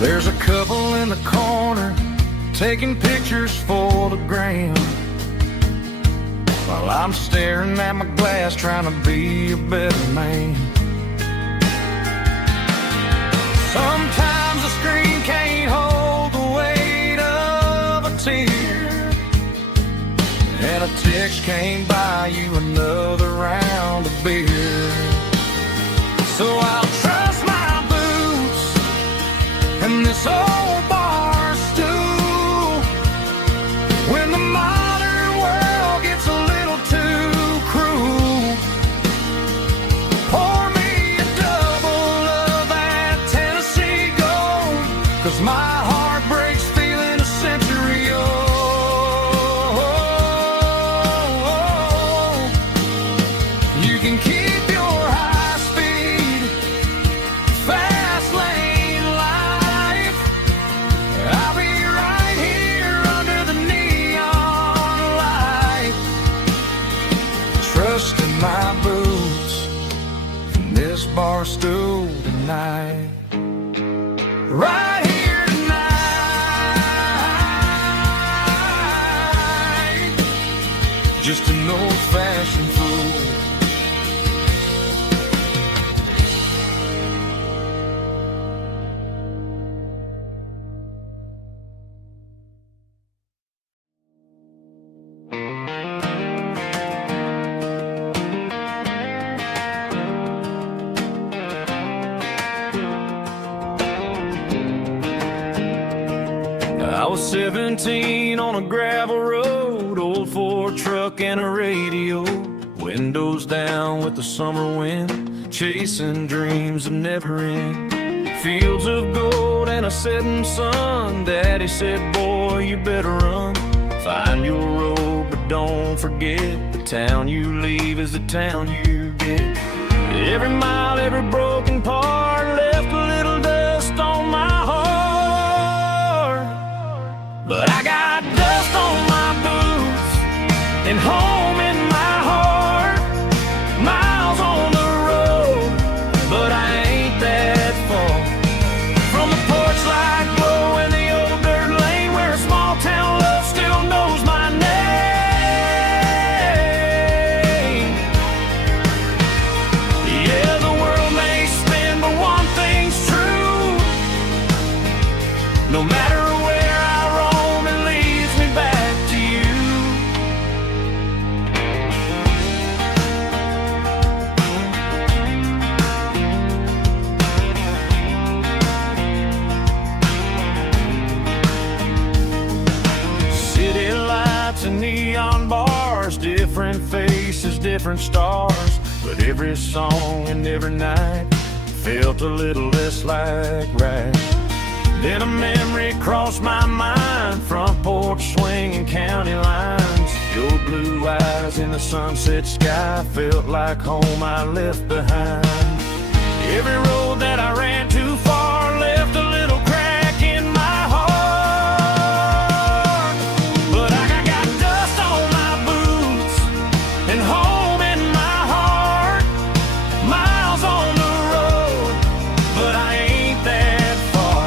There's a couple in the corner taking pictures for the gram, while I'm staring at my glass trying to be a better man. Sometimes the screen can't hold the weight of a tear, and a text can't buy you another round of beer. So I'll trust my boots and this old bar stool when the modern world gets a little too cruel. Pour me a double of that Tennessee Gold, 'cause my heart breaks feeling a century old. You can keep your high-speed, fast lane life. I'll be right here under the neon light, trusting my boots in this bar stool tonight. Right here tonight, just an old-fashioned fool. I was 17 on a gravel road, old Ford truck and a radio, windows down with the summer wind, chasing dreams of never end. Fields of gold and a setting sun. Daddy said, boy, you better run, find your road, but don't forget the town you leave is the town you get. Every mile, every broken part left a little dust on my heart, but I got dust on my boots and home in my heart. Miles on the road, but I ain't that far from the porch light glow in the old dirt lane where a small town love still knows my name. Yeah, the world may spin, but one thing's true. No matter where I roam, it leads me back cars, different faces, different stars, but every song and every night felt a little less like right. Then a memory crossed my mind, front porch swinging county lines. Your blue eyes in the sunset sky felt like home I left behind. Every road that I ran too far left a little crack in my heart. But I got dust on my boots and home in my heart. Miles on the road, but I ain't that far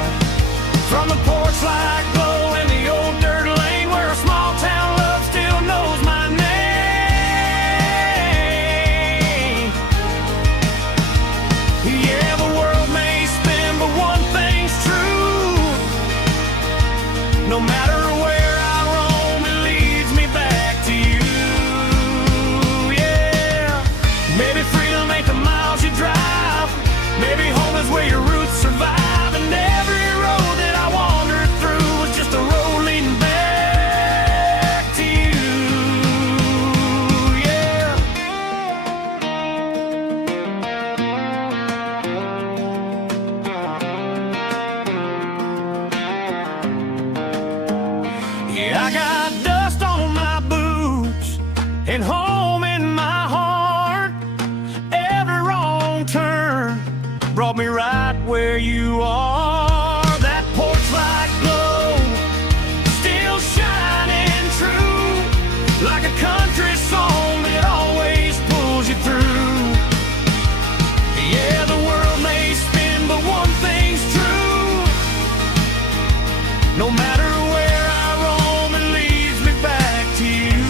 from the porch light glow in the old dirt lane where a small town love still knows my name. Yeah, the world may spin, but one thing's true. No matter where I roam, it leads me back to you. Yeah, maybe freedom ain't the miles you drive. Maybe home is where your roots survive. And every road that I wandered through was just a road leading back to you. Yeah. Yeah, I got dust on my boots and home in my heart. Every wrong turn brought me right where you are. That porch light glow still shining true, like a country song that always pulls you through. Yeah, the world may spin, but one thing's true. No matter where I roam, it leads me back to you.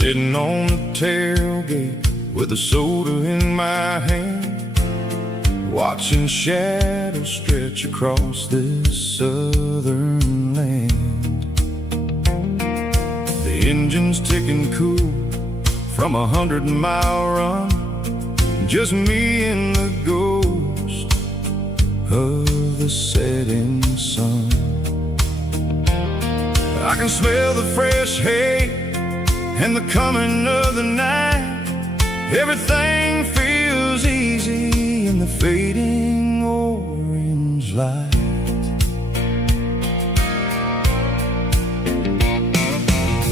Sitting on the tailgate with a soda in my hand, watching shadows stretch across this southern land. The engine's ticking cool from 100-mile run, just me and the ghost of the setting sun. I can smell the fresh hay and the coming of the night. Everything feels easy in the fading orange light.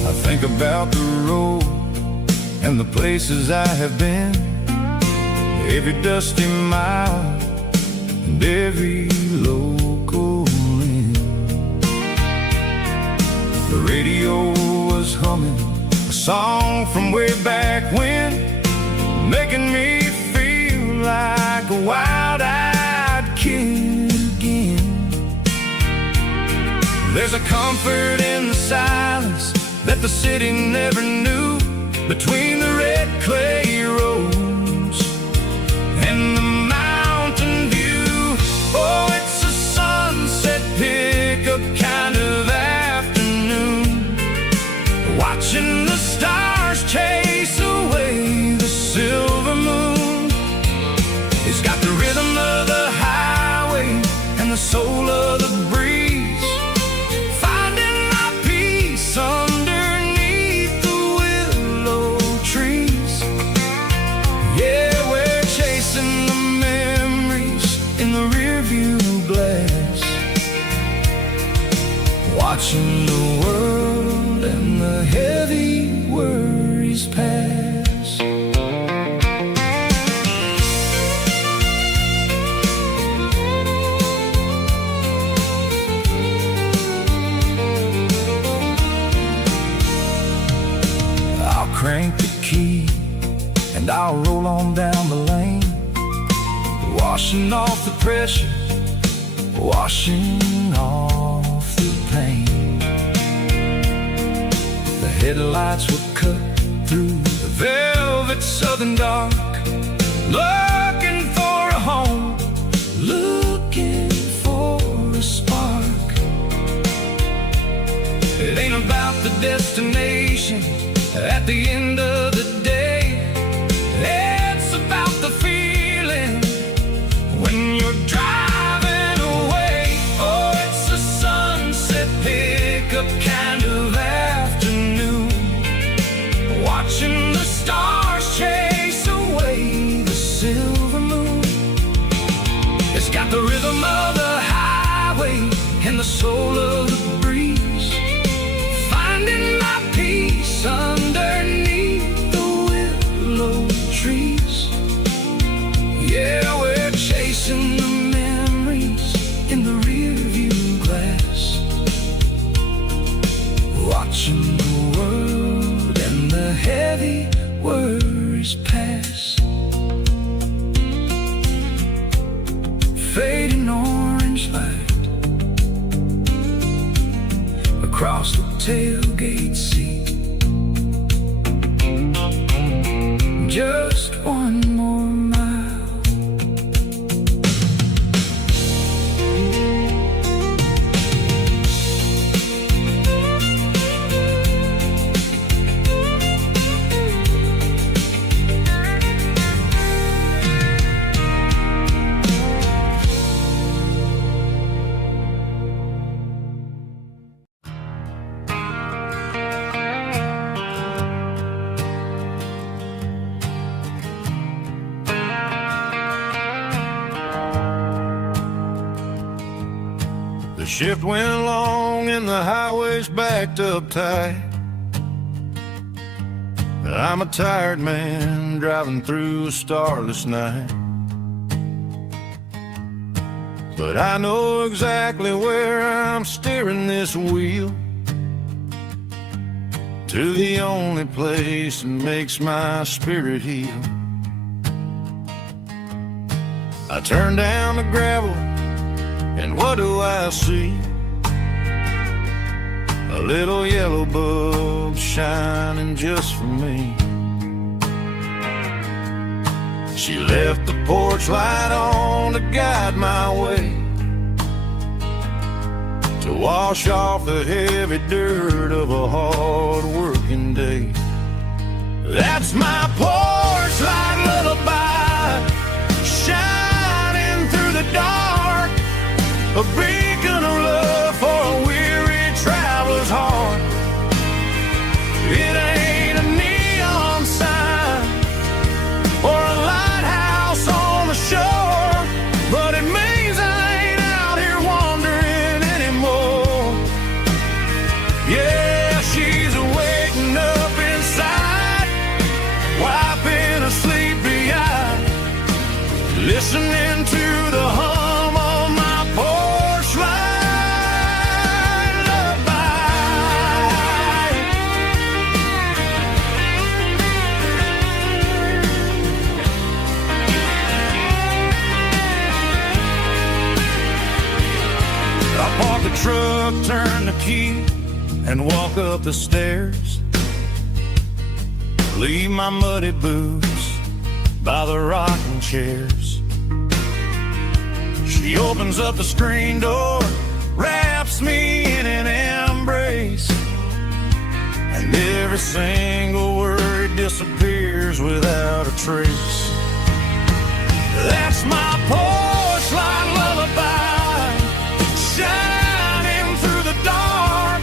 I think about the road and the places I have been, every dusty mile and every local inn. The radio was humming a song from way back when, making me feel like a wild-eyed kid again. There's a comfort in the silence that the city never knew, between the red clay roads and the mountain view. Oh, it's a sunset pickup kind of afternoon, watching the stars chase away the silver moon. It's got the rhythm of the highway and the soul of the breeze, finding my peace underneath the willow tree. and I'll roll on down the lane, washing off the pressure, washing off the pain. The headlights will cut through the velvet southern dark, looking for a home, looking for a spark. It ain't about the destination at the end of the day, it's about the feeling when you're driving away. Oh, it's a sunset pickup kind of afternoon, watching the stars chase away the silver moon. It's got the rhythm of the highway and the soul of the breeze, finding my peace underneath the willow trees. Yeah, we're chasing the memories in the rearview glass, watching the world and the heavy worries pass. Fading orange light across the tailgate seat. Just one more mile. The shift went long and the highway's backed up tight. I'm a tired man driving through a starless night, but I know exactly where I'm steering this wheel, to the only place that makes my spirit heal. I turn down the gravel, and what do I see? A little yellow bulb shining just for me. She left the porch light on to guide my way, to wash off the heavy dirt of a hard-working day. That's my porch light lullaby, shining through the dark, a beacon of love for a weary traveler's heart. It ain't a neon sign or a lighthouse on the shore, but it means I ain't out here wandering anymore. Yeah, she's waking up inside, wiping a sleepy eye, listening to the hum of my porch light lullaby. I park the truck, turn the key, and walk up the stairs. Leave my muddy boots by the rocking chairs. She opens up the screen door, wraps me in an embrace, and every single word disappears without a trace. That's my porch light lullaby, shining through the dark,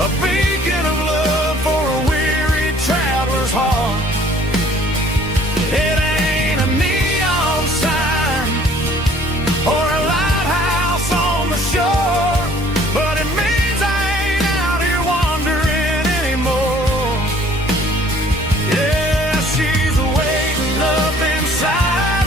a beacon of love for a weary traveler's heart. It ain't a neon sign or a lighthouse on the shore, but it means I ain't out here wandering anymore. Yeah, she's waking up inside,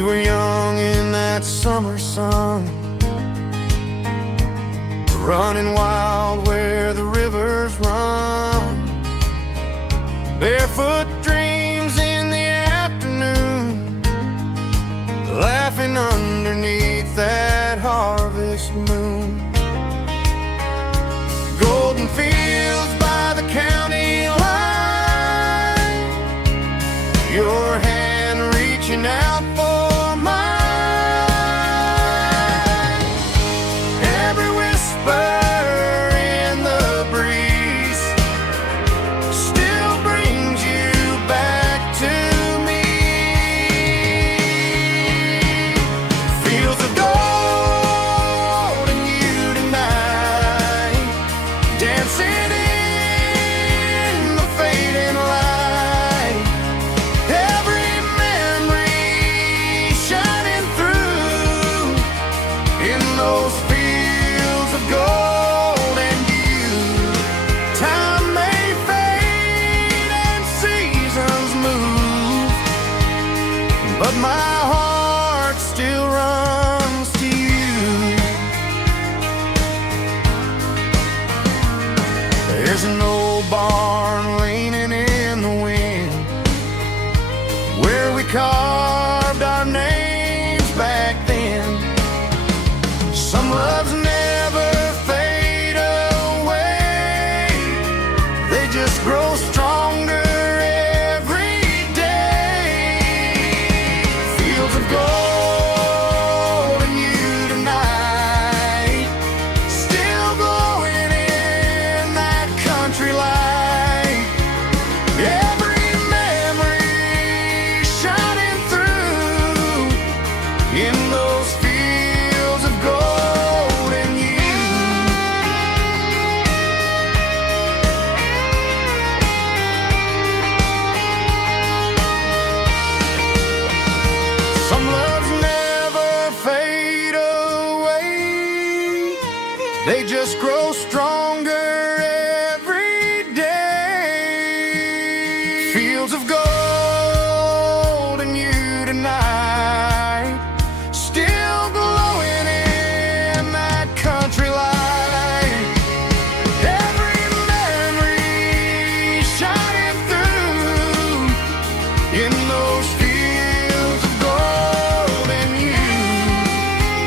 We were young in that summer sun, running wild where the rivers run. Barefoot dreams in the afternoon, laughing underneath that harvest moon. Golden fields by the county line, your hand reaching out for mine. Every whisper in the breeze still brings you back to me. Fields of gold and you tonight, dancing in the fading light. Every memory shining through in those fields of gold and you. Time may fade and seasons move, but my heart still runs to you. There's an old barn leaning in the wind where we carved our names back then. Some loves never fade away, they just grow stronger every day. Fields of gold and you tonight, still glowing in that country light. Every memory shining through in those fields of gold and you. Some loves never fade away, they just grow stronger every day. Fields of gold and you tonight, still glowing in that country light. Every memory shining through in those fields of gold and you.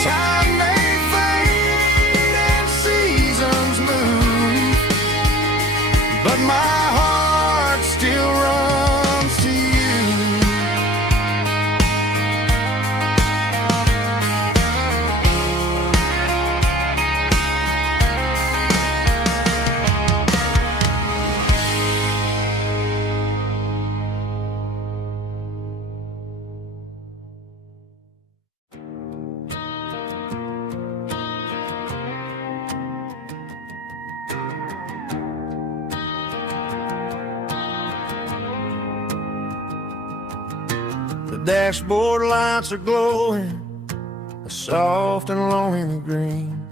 Time may fade and seasons move, but my heart still runs to you. The dashboard lights are glowing a soft and lonely green.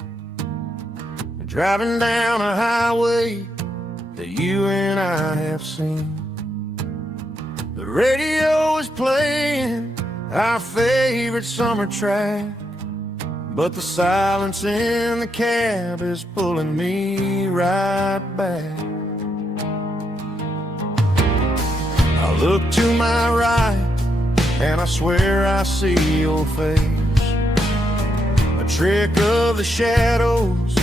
Driving down a highway that you and I have seen. The radio is playing our favorite summer track, but the silence in the cab is pulling me right back. I look to my right and I swear I see your face, a trick of the shadows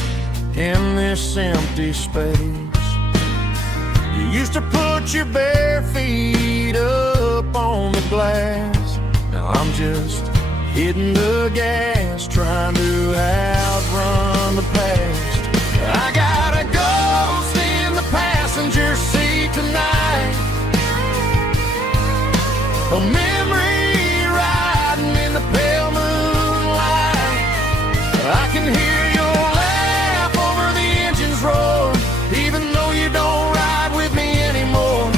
in this empty space. You used to put your bare feet up on the glass. Now I'm just hitting the gas, trying to outrun the past. I got a ghost in the passenger seat tonight, a memory riding in the pale moonlight. I can hear your laugh over the engine's roar, even though you don't ride with me anymore.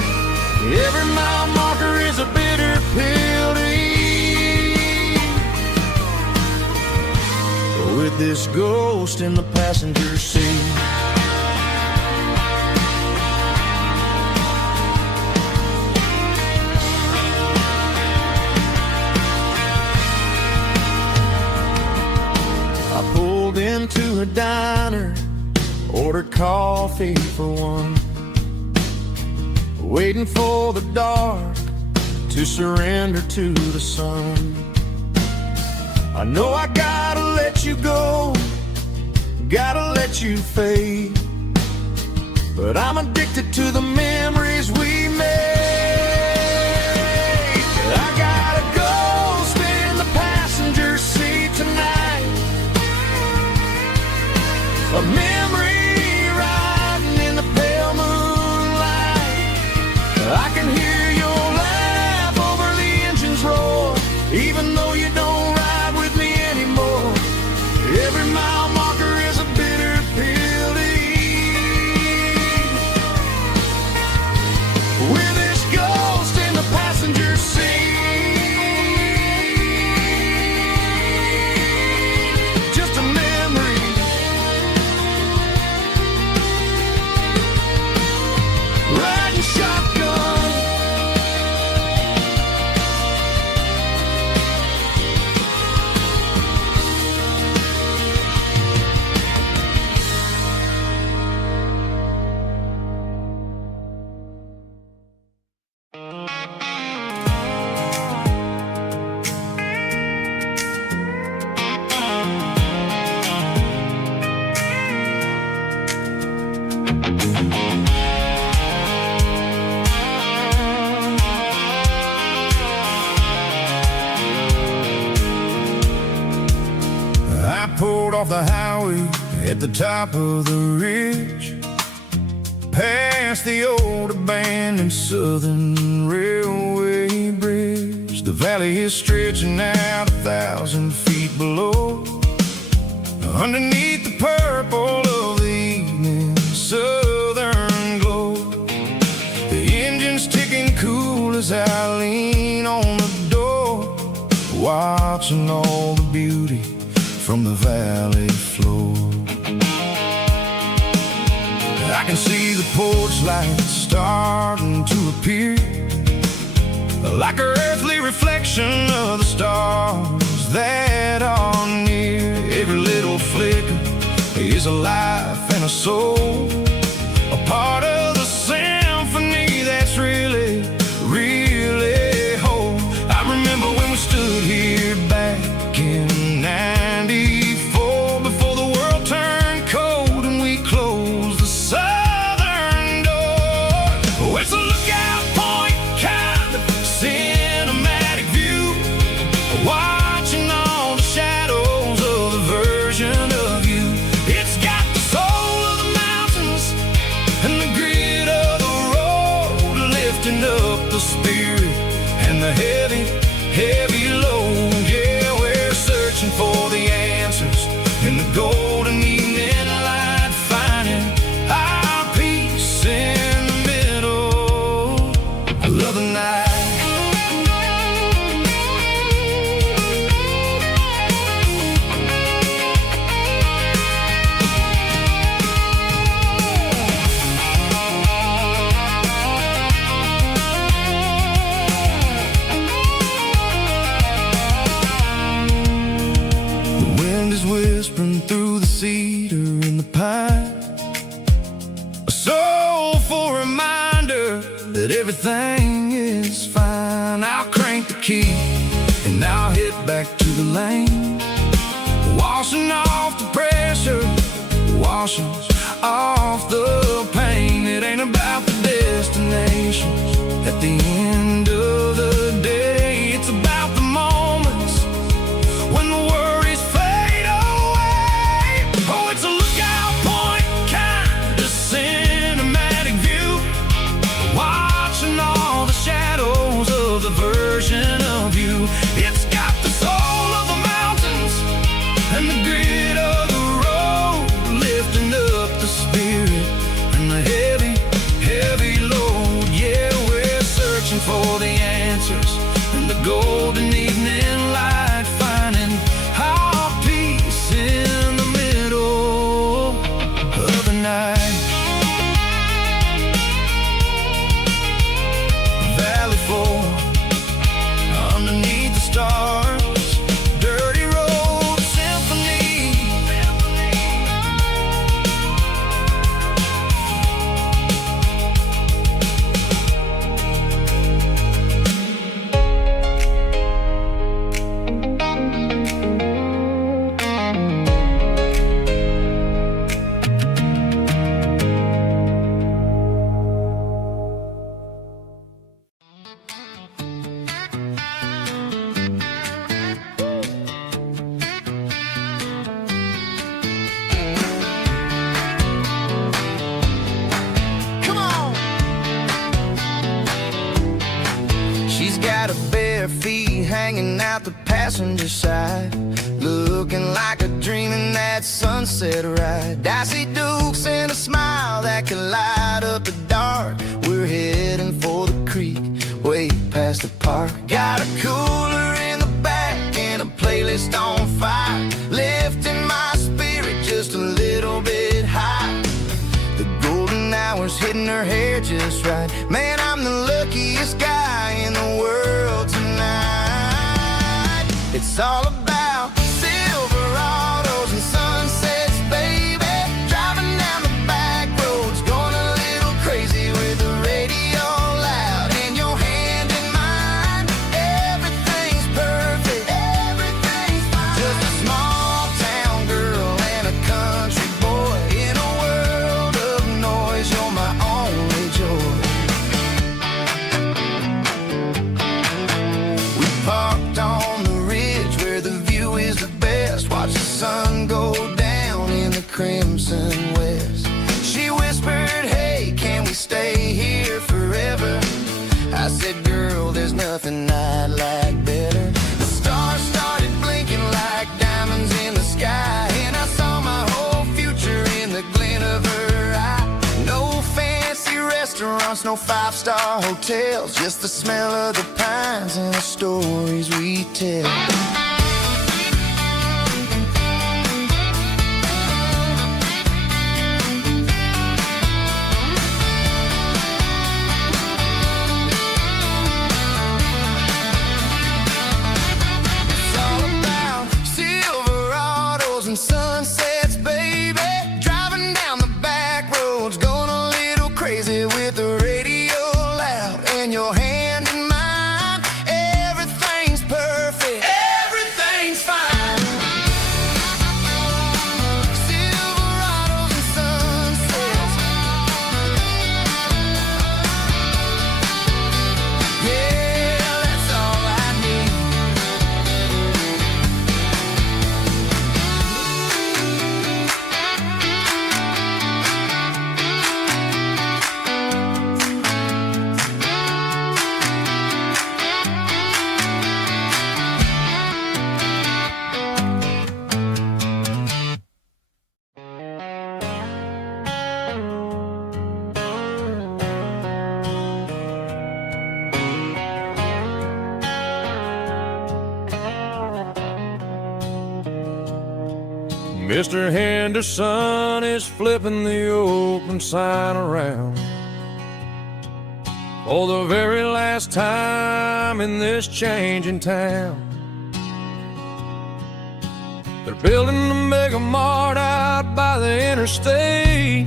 Every mile marker is a bitter pill to eat, with this ghost in the passenger seat. into a diner, ordered coffee for one, waiting for the dark to surrender to the sun. I know I gotta let you go, gotta let you fade, but I'm addicted to the memories we made. I gotta go spin the passenger seat tonight, a memory riding in the pale moonlight. I can hear your laugh over the engine's roar, even though you don't ride with me anymore. Every mile marker is a bitter pill to eat. With this ghost in the passenger seat, just a memory, riding shotgun. I pulled off the highway at the top of the ridge, past the old abandoned Southern Railway bridge. The valley is stretching out 1,000 feet below, underneath the purple of the evening southern glow. The engine's ticking cool as I lean on the door, watching all the beauty from the valley floor. I can see the porch lights starting to appear, like an earthly reflection of the stars that are near. Every little flicker is a life and a soul, a part of the symphony that's really, really whole. I remember when we stood here back in '94, before the world turned cold and we closed the southern door. Oh, it's a lookout point, kind of cinematic view, watching all the shadows of the version of you. It's got the soul of the mountains and the grit of the road, lifting up the spirit and the heavy, heavy load. Yeah, we're searching for the answers in the golden evening light, finding our peace in the middle of the night. The wind is whispering through the cedar and the pine, a soulful reminder that everything is fine. I'll crank the key and I'll hit back to the lane, washing off the pressure, washing off the pain. It ain't about the destinations at the end of the day, it's about the moments when the worries fade away. Oh, it's a lookout point, kind of cinematic view, watching all the shadows of the version of you. It's got the soul of the mountains and the grit of the road, lifting up the spirit hanging out the passenger side, looking like a dream in that sunset ride. Dicey dukes and a smile that could light up the dark. We're heading for the creek, way past the park. Got a cooler in the back and a playlist on fire, lifting my spirit just a little bit high. The golden hours hitting her hair just right. Man, I'm the luckiest guy in the world tonight. It's all about Silverados and sunsets, baby. Driving down the back roads, going a little crazy with the radio loud and your hand in mine. Everything's perfect, everything's fine. Just a small town girl and a country boy in a world of noise. You're my only joy. We parked on the ridge where the view is the best. Watch the sun go down in the crimson west. She whispered, hey, can we stay here forever? I said, girl, there's nothing I'd like better. The stars started blinking like diamonds in the sky, and I saw my whole future in the glint of her eye. No fancy restaurants, no five-star hotels, just the smell of the pines and the stories we tell. It's all about Silverados and sunsets, baby. Driving down the back roads, going a little crazy with the radio loud and your hand in mine. Everything's perfect, everything's fine. Silverados and sunsets. Yeah, that's all I need. Mr. Henderson is flipping the open sign around for the very last time in this changing town. They're building a mega mart out by the interstate,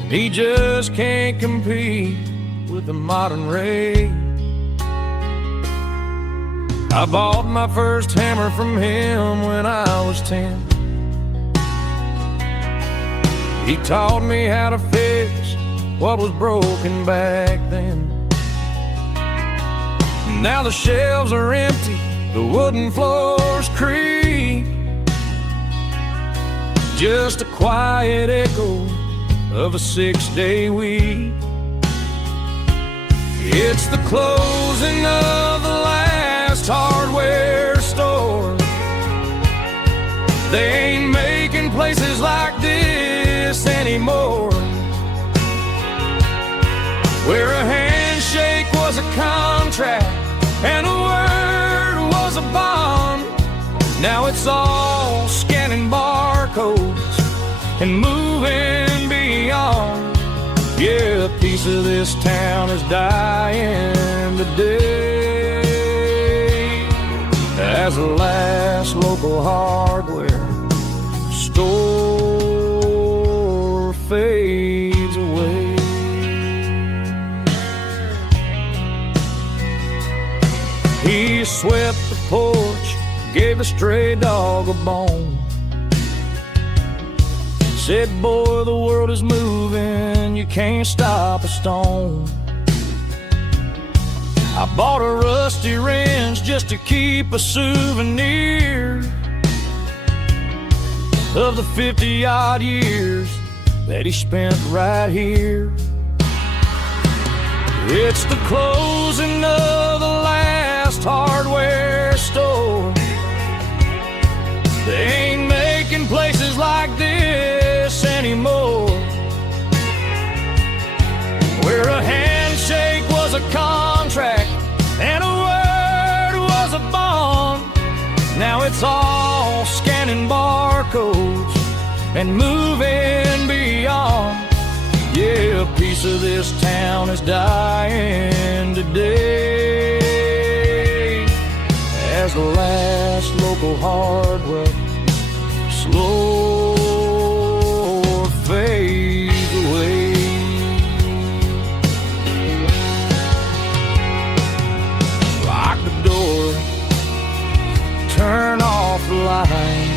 and he just can't compete with the modern rate. I bought my first hammer from him when I was 10. He taught me how to fix what was broken back then. Now the shelves are empty, the wooden floors creak, just a quiet echo of a 6-day week. It's the closing of the last hardware store. They ain't making places like this anymore, where a handshake was a contract and a word was a bond. Now it's all scanning barcodes and moving beyond. Yeah, a piece of this town is dying today as the last local hardware store fades away. He swept the porch, gave a stray dog a bone, said, boy, the world is moving, you can't stop a stone. I bought a rusty wrench just to keep a souvenir of the 50-odd years that he spent right here. It's the closing of the last modest hardware store. They ain't making places like this anymore, where a handshake was a contract and a word was a bond. Now it's all scanning barcodes and moving beyond. Yeah, a piece of this town is dying today, as the last local hardware slow fades away. Lock the door, turn off the light.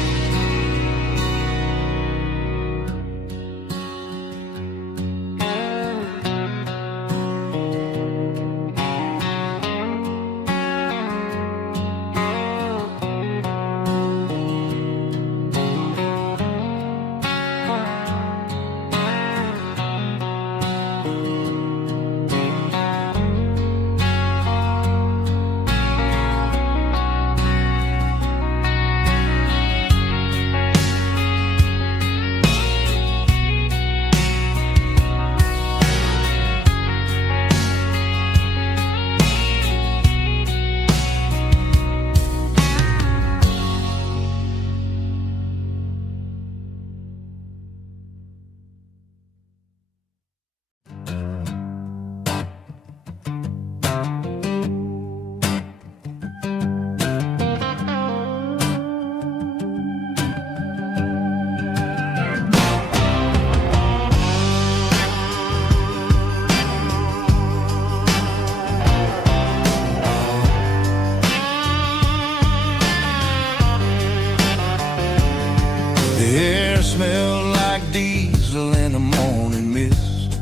The air smelled like diesel in the morning mist,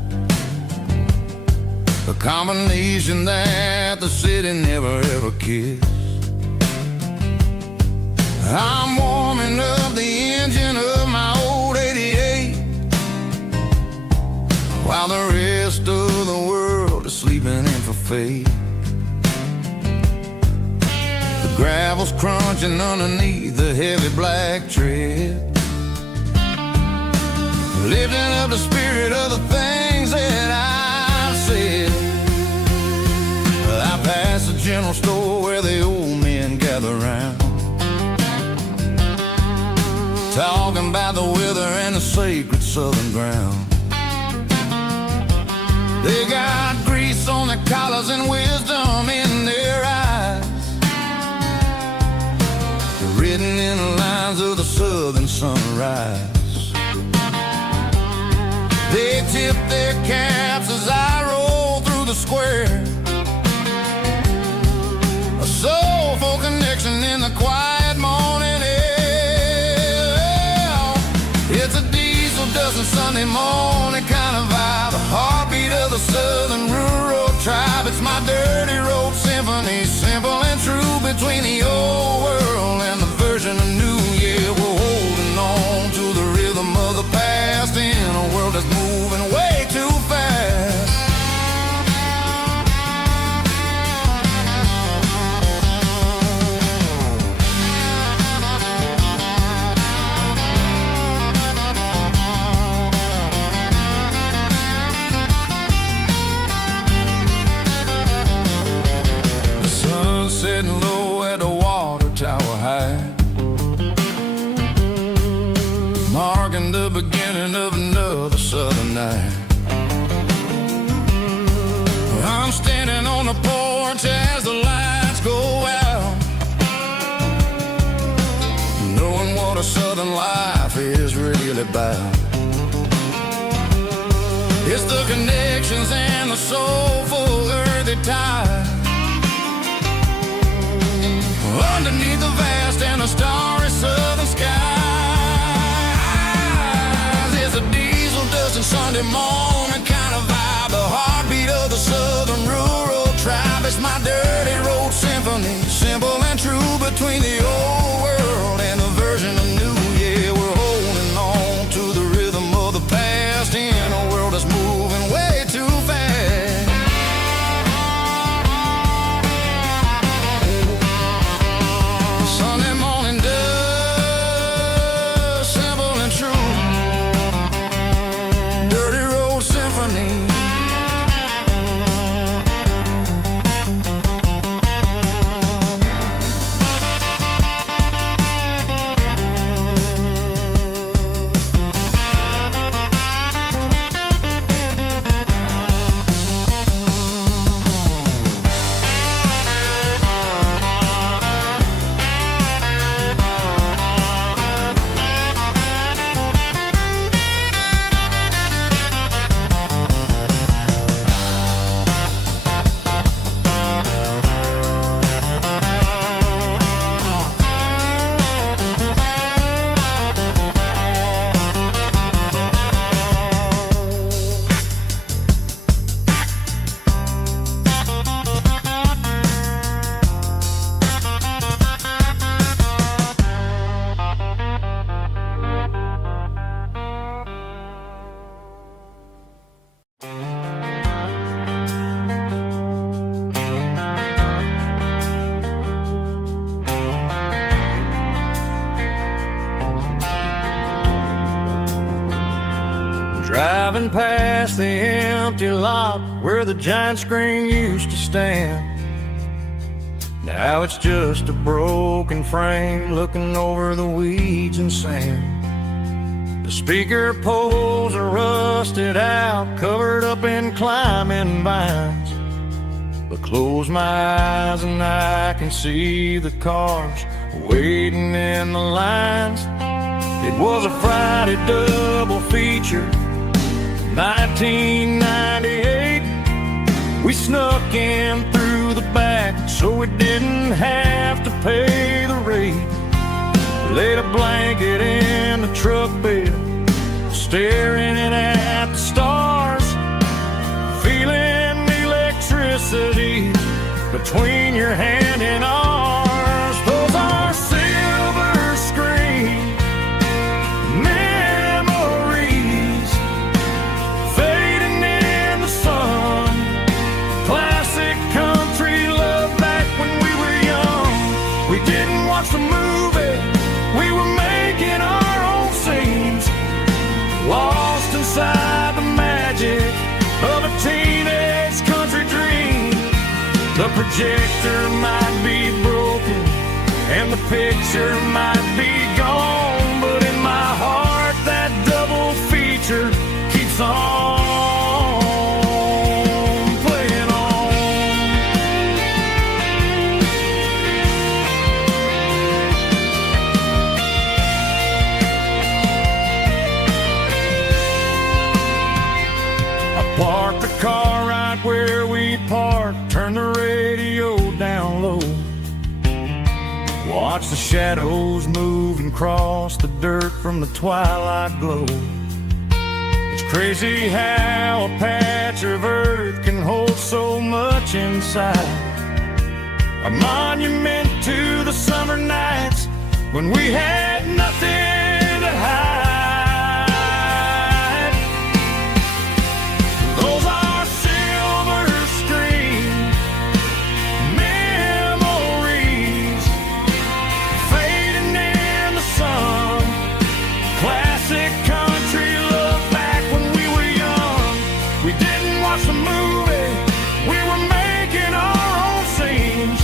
a combination that the city never ever kissed. I'm warming up the engine of my old 88, while the rest of the world is sleeping in for fate. The gravel's crunching underneath the heavy black tread, lifting up the spirit of the things that I've said. I passed the general store where the old men gather round, talking about the weather and the sacred southern ground. They got grease on their collars and wisdom in their eyes, written in the lines of the southern sunrise. They tip their caps as I roll through the square, a soulful connection in the quiet morning air. It's a diesel dusting Sunday morning kind of vibe, the heartbeat of the southern rural tribe. It's my dirty road symphony, simple and true, between the old world and the version of new. Yeah, we're holding on to the rhythm of the past in a world that's moving way too fast. The sun's setting low at the water tower high, marking the beginning of another southern night. I'm standing on the porch as the lights go out, knowing what a southern life is really about. It's the connections and the soulful earthy tide, underneath the vast and the starry southern skies. It's a diesel dusting Sunday morning kind of vibe, the heartbeat of the southern rural tribe. It's my dirty road symphony, simple and true, between the old world and the version of new. Yeah, we're holding on to the rhythm of the past in a world that's moving way too fast. Driving past the empty lot where the giant screen used to stand. Now it's just a broken frame looking over the weeds and sand. The speaker poles are rusted out, covered up in climbing vines. But close my eyes and I can see the cars waiting in the lines. It was a Friday double feature, 1998. We snuck in through the back so we didn't have to pay the rate. Laid a blanket in the truck bed, staring at the stars, feeling the electricity between your hand and ours. Those are silver screen memories fading in the sun. Classic country love back when we were young. We didn't watch the movie, we were making our own scenes, lost inside the magic of a teenage country dream. The projector might be broken and the picture might be gone, but in my heart that double feature keeps on playing on. I parked the car right where we parked, turned the radio down low, watch the shadows move and cross the dirt from the twilight glow. It's crazy how a patch of earth can hold so much inside. A monument to the summer nights when we had nothing to hide. Those are silver screen memories fading in the sun. Classic country love back when we were young. We didn't watch the movie, we were making our own scenes,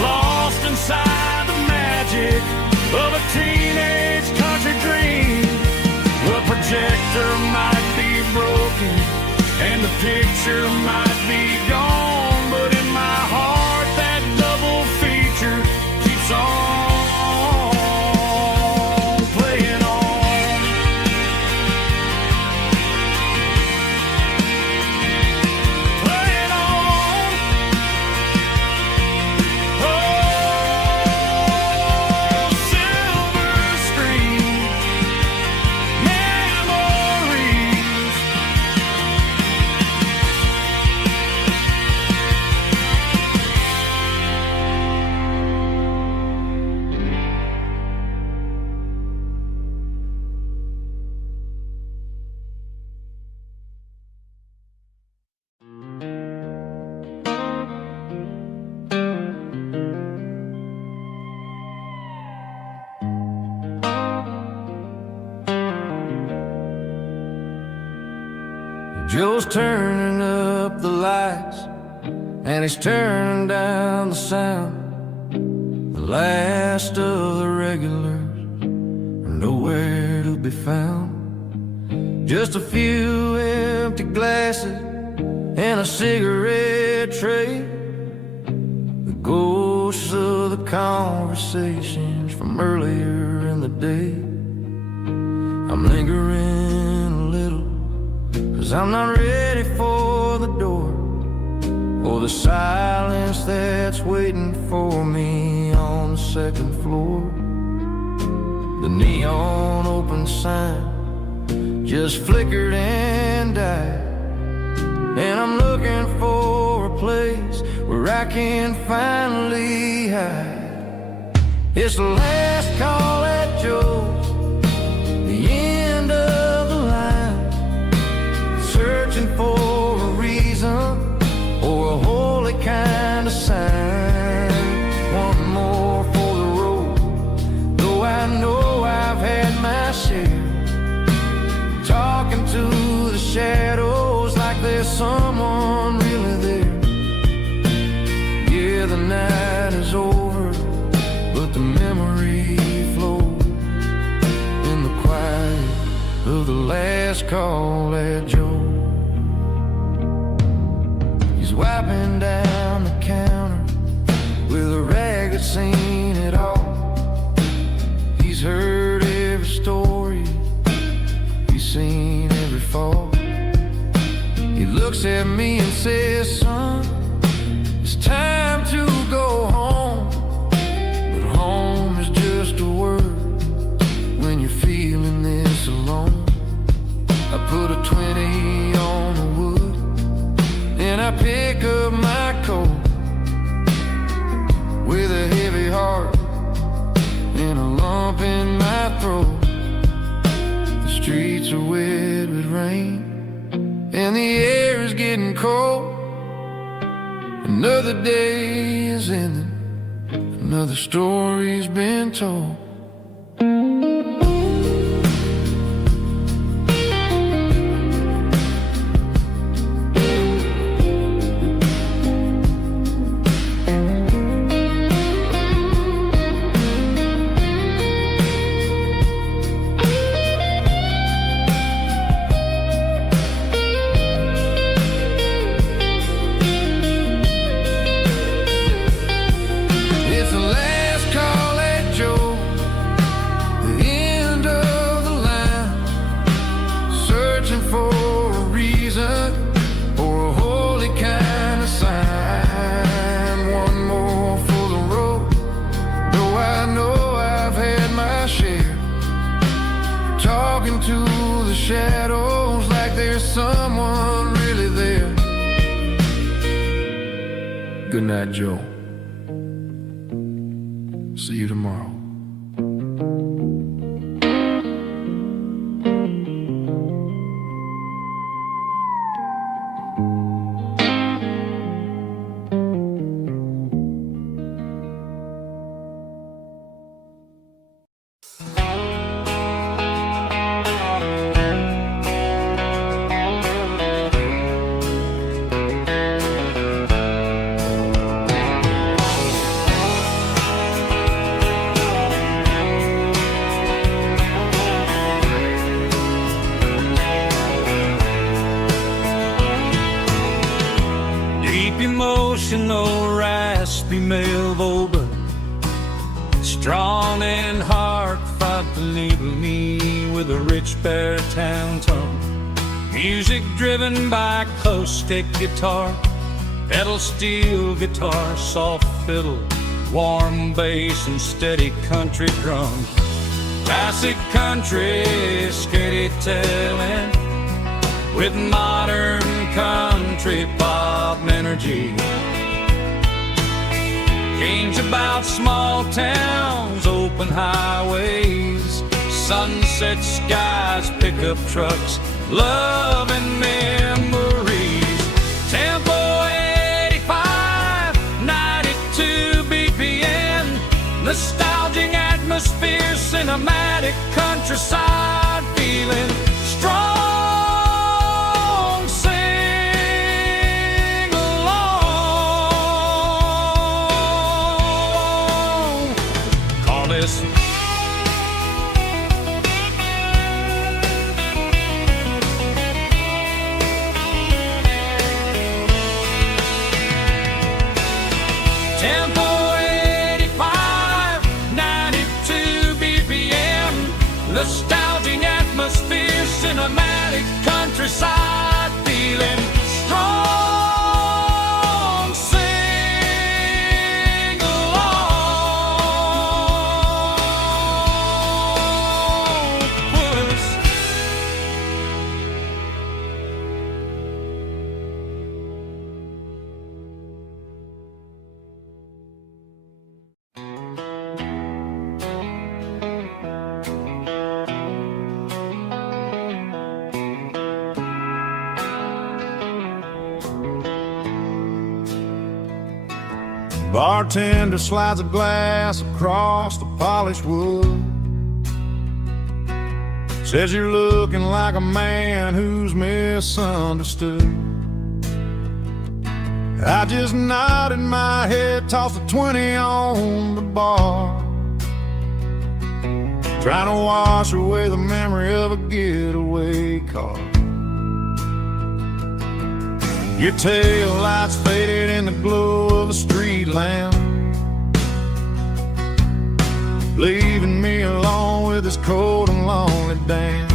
lost inside the magic of a teenage country dream. The projector might be broken and the picture might be gone, but in my heart that double feature keeps on playing on. Playing on. Oh, silver screen memories. Joe's turning up the lights and he's turning down the sound. The last of the regulars are nowhere to be found. Just a few empty glasses and a cigarette tray, the ghosts of the conversations from earlier in the day. I'm lingering a little, 'cause I'm not ready for the door, or the silence that's waiting for me on the second floor. The neon open sign just flickered and died, and I'm looking for a place where I can finally hide. It's the last call at Joe's, the end of the line, searching for a reason or a holy kind of sign. One more for the road, though I know I've had my share, talking to shadows like there's someone really there. Yeah, the night is over, but the memory flows in the quiet of the last call at Joe. He's wiping down the counter with a rag that's seen it all. He's heard every story, he's seen every fall. He looks at me and says, son, it's time to go home. But home is just a word when you're feeling this alone. I put a 20 on the wood and I pick up my coat with a heavy heart and a lump in my throat. The streets are wet with rain and the air is getting cold. Another day is ending, another story's been told. Shadows like there's someone really there. Good night, Joe. See you tomorrow. Emotional, raspy male vulva, strong and heartfelt, believe me, with a rich baritone tone. Music driven by close stick guitar, pedal steel guitar, soft fiddle, warm bass and steady country drums. Classic country storytelling with modern country pop energy. Games about small towns, open highways, sunset skies, pickup trucks, love and memories. Tempo 85, 92 BPM, nostalgic atmosphere, cinematic countryside feeling, strong. Tempo 85, 92 BPM, nostalgic atmosphere, cinematic countryside feeling, strong, sing along, puss. Bartender slides a glass across the polished wood. Says you're looking like a man who's misunderstood. I just nodded my head, tossed a 20 on the bar, trying to wash away the memory of a getaway car. Your tail lights faded in the glow of a street lamp, leaving me alone with this cold and lonely dance.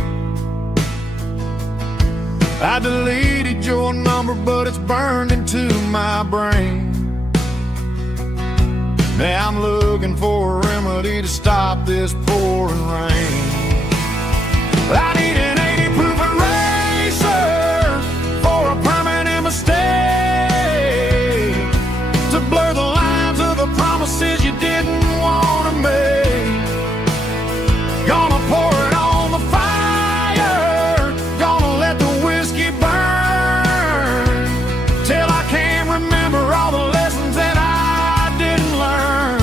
I deleted your number, but it's burned into my brain. Now I'm looking for a remedy to stop this pouring rain. I need an 80 proof eraser for a permanent mistake, to blur the lines of the promises you didn't want to make. Gonna pour it on the fire, gonna let the whiskey burn, till I can't remember all the lessons that I didn't learn.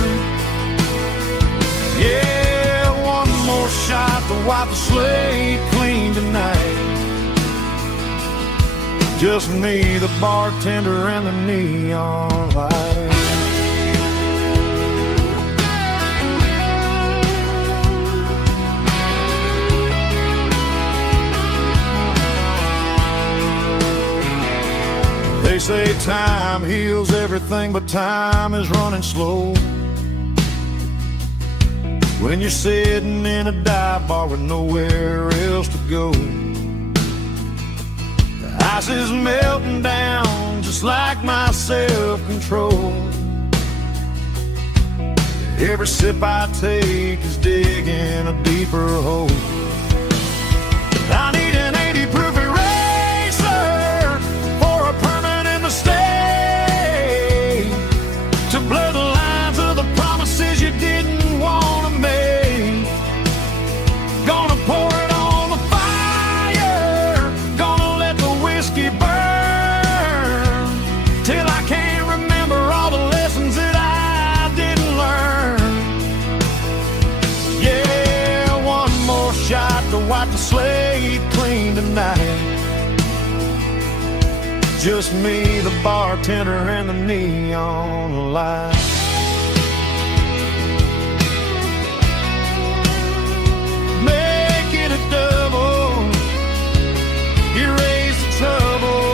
Yeah, one more shot to wipe the slate clean tonight. Just me, the bartender, and the neon light. They say time heals everything, but time is running slow when you're sitting in a dive bar with nowhere else to go. The ice is melting down just like my self-control. Every sip I take is digging a deeper hole. I need an 80 proof eraser for a permanent mistake, to blur the lines of the promises you didn't want to make. Gonna pour it on the fire, gonna let the whiskey burn, till I can't remember all the lessons that I didn't learn. Yeah, one more shot to wipe the slate clean tonight. Just me, the bartender, and the neon light. Make it a double, erase the trouble.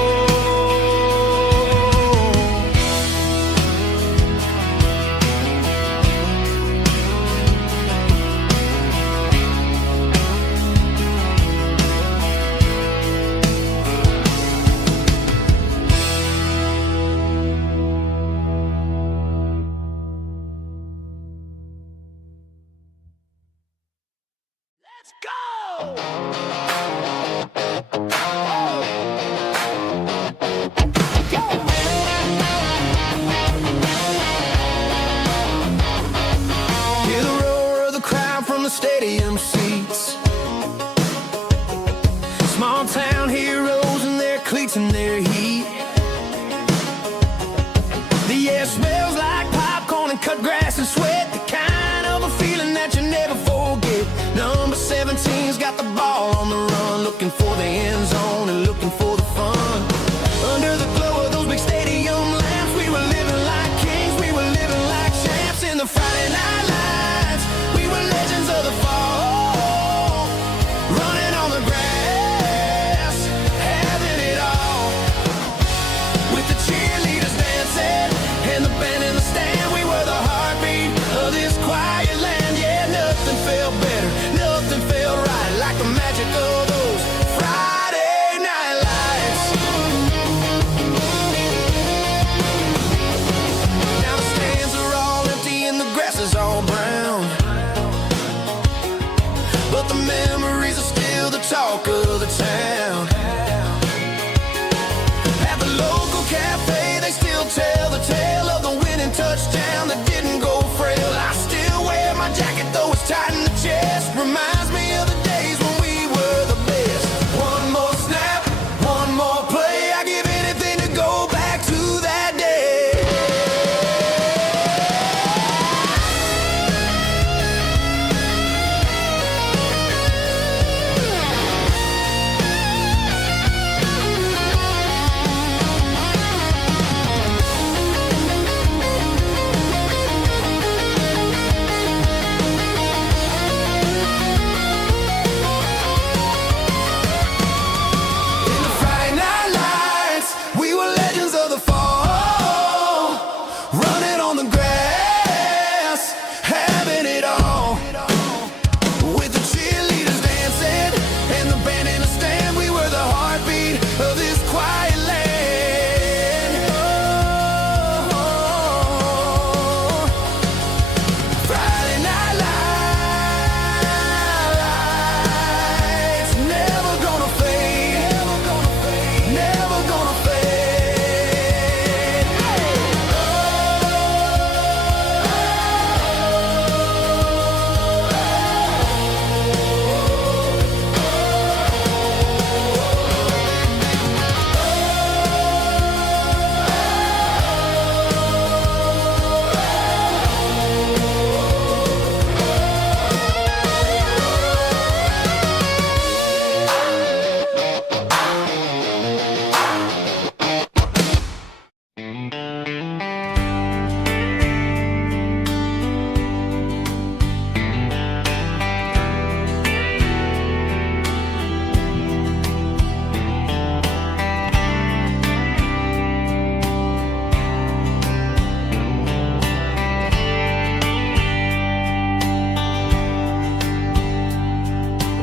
Let's go! Hear the roar of the crowd from the stadium seats. Small town heroes in their cleats and their heat. The air smells like popcorn and cut grass and sweat, the kind of a feeling that you never forget. Number 17's got the ball on the run, looking for the end zone and looking for the fun. Under the glow of those big stadium lamps, we were living like kings, we were living like champs. In the Friday night lights, we were legends of the fall, running on the grass, having it all, with the cheerleaders dancing and the band in the stand. We were the heartbeat of this quiet land. Yeah, nothing felt better, nothing felt right like the magic of those Friday night lights. Now the stands are all empty and the grass is all brown, but the memories are still the talk of the town. At the local cafe, they still tell the tale of the winning touchdown that didn't go frail. I still wear my jacket though it's tight in the chest. Reminds me of the days when we were the best. One more snap, one more play. I give anything to go back to that day.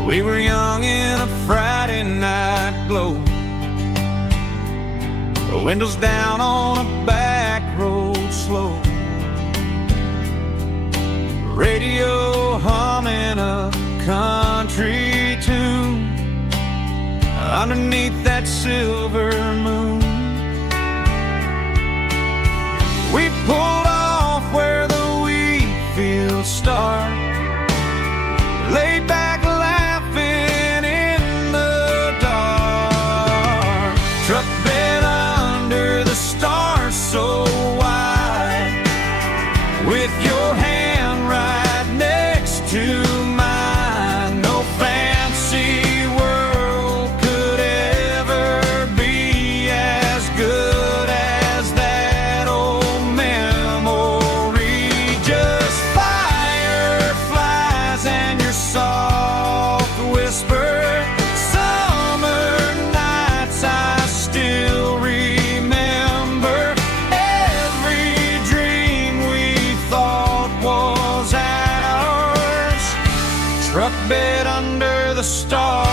We were young in a Friday night glow, the windows down on a back road slow, radio humming a country tune underneath that silver moon. We pulled off where the wheat fields start, laid back laughing in the dark. Truck bed under the stars so wide, with your hand right next to mine. No fancy world could ever be as good as that old memory. Just fireflies and your soft whisper. Summer nights I still remember. Every dream we thought was ours. Truck bed under the stars.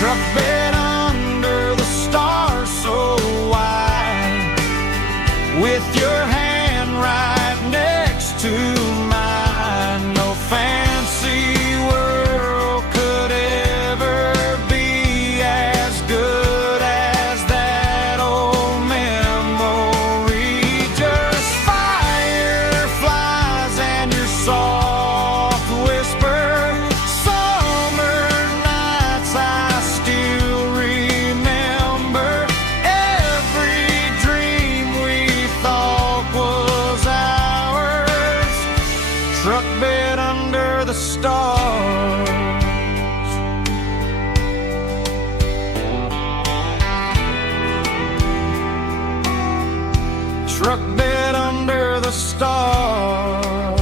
Truck bed under the stars so wide, with your hand right next to mine. No fancy world could ever be as good as that old memory. Just fireflies and your soft whisper. Summer nights I still remember. Every dream we thought was ours. Truck bed under the stars. Truck bed under the stars.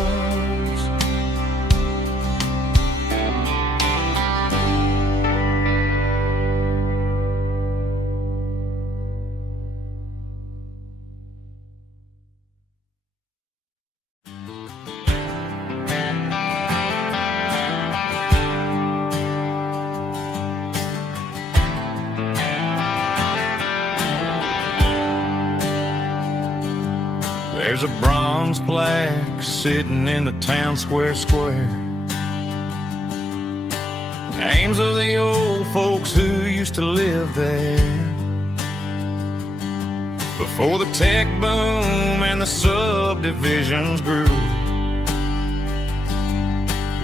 There's a bronze plaque sitting in the town square. Names of the old folks who used to live there before the tech boom and the subdivisions grew,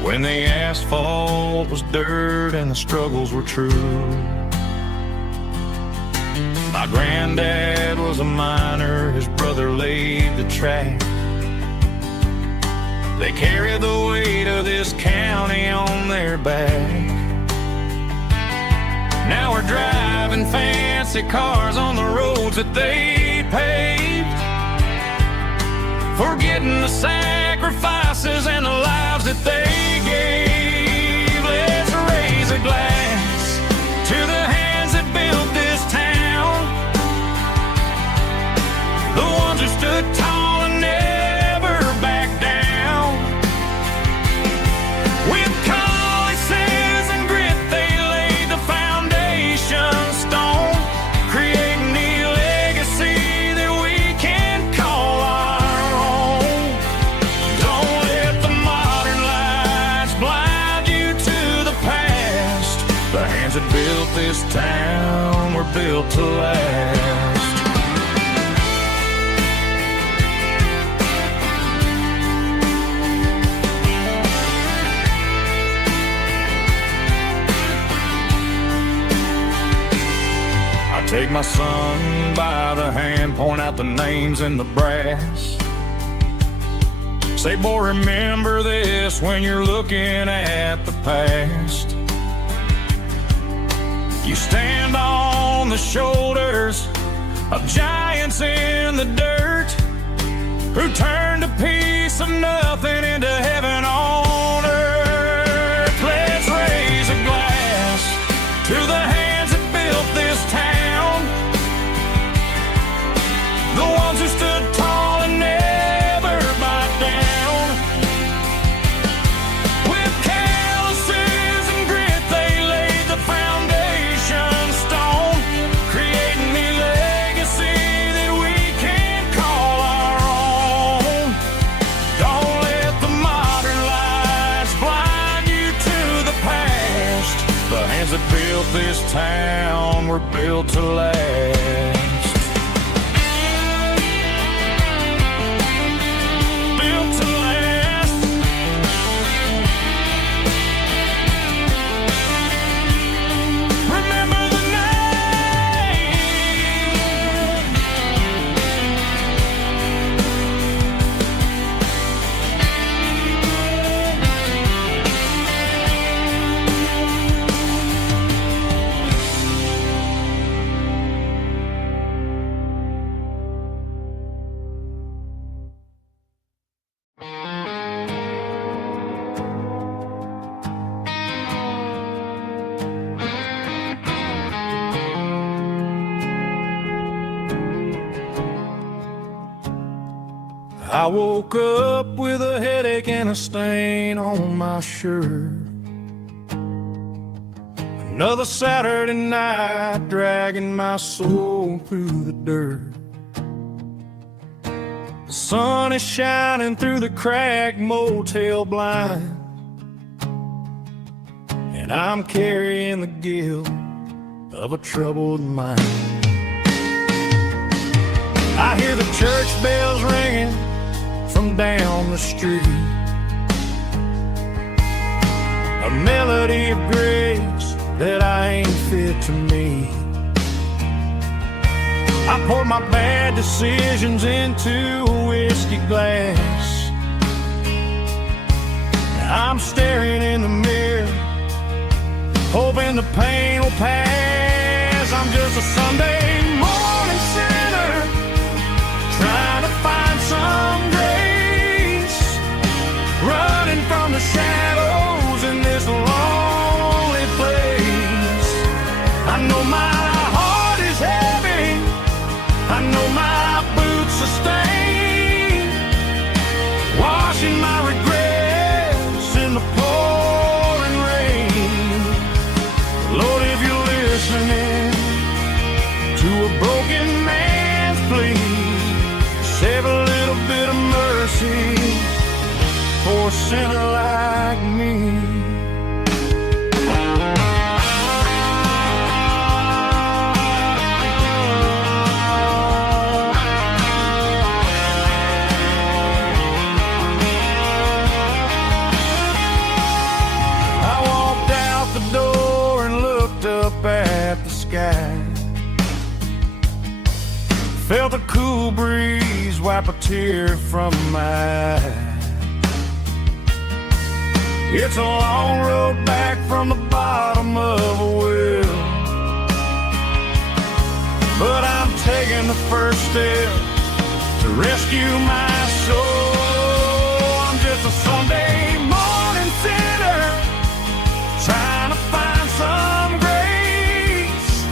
when the asphalt was dirt and the struggles were true. My granddad was a miner, his brother laid the track. They carried the weight of this county on their back. Now we're driving fancy cars on the roads that they paved, forgetting the sacrifices and the lives that they gave. Let's raise a glass to the hands that built this town, the ones who stood tall and never backed down. With calluses and grit they laid the foundation stone, creating the legacy that we can call our own. Don't let the modern lights blind you to the past. The hands that built this town were built to last. Take my son by the hand, point out the names in the brass. Say, boy, remember this when you're looking at the past. You stand on the shoulders of giants in the dirt, who turned a piece of nothing into heaven on earth. Let's raise a glass to the hands that built this town, the ones who stood tall and never backed down. With calluses and grit they laid the foundation stone, creating a legacy that we can call our own. Don't let the modern lights blind you to the past. The hands that built this town were built to last. Built to last. Remember the name. I woke up with a headache and a stain on my shirt. Another Saturday night dragging my soul through the dirt. The sun is shining through the cracked motel blind, and I'm carrying the guilt of a troubled mind. I hear the church bells ringing from down the street, a melody of grace that I ain't fit to meet. I pour my bad decisions into a whiskey glass. I'm staring in the mirror, hoping the pain will pass. I'm just a Sunday morning sinner, trying to find some grace, running from the shadows in this lonely place. I know my heart is heavy, I know my boots are stained, washing my regrets in the pouring rain. Lord, if you're listening to a broken man's plea, save a little bit of mercy for a sinner like me. I walked out the door and looked up at the sky, felt a cool breeze wipe a tear from my eye. It's a long road back from the bottom of a well, but I'm taking the first step to rescue my soul. I'm just a Sunday morning sinner, trying to find some grace,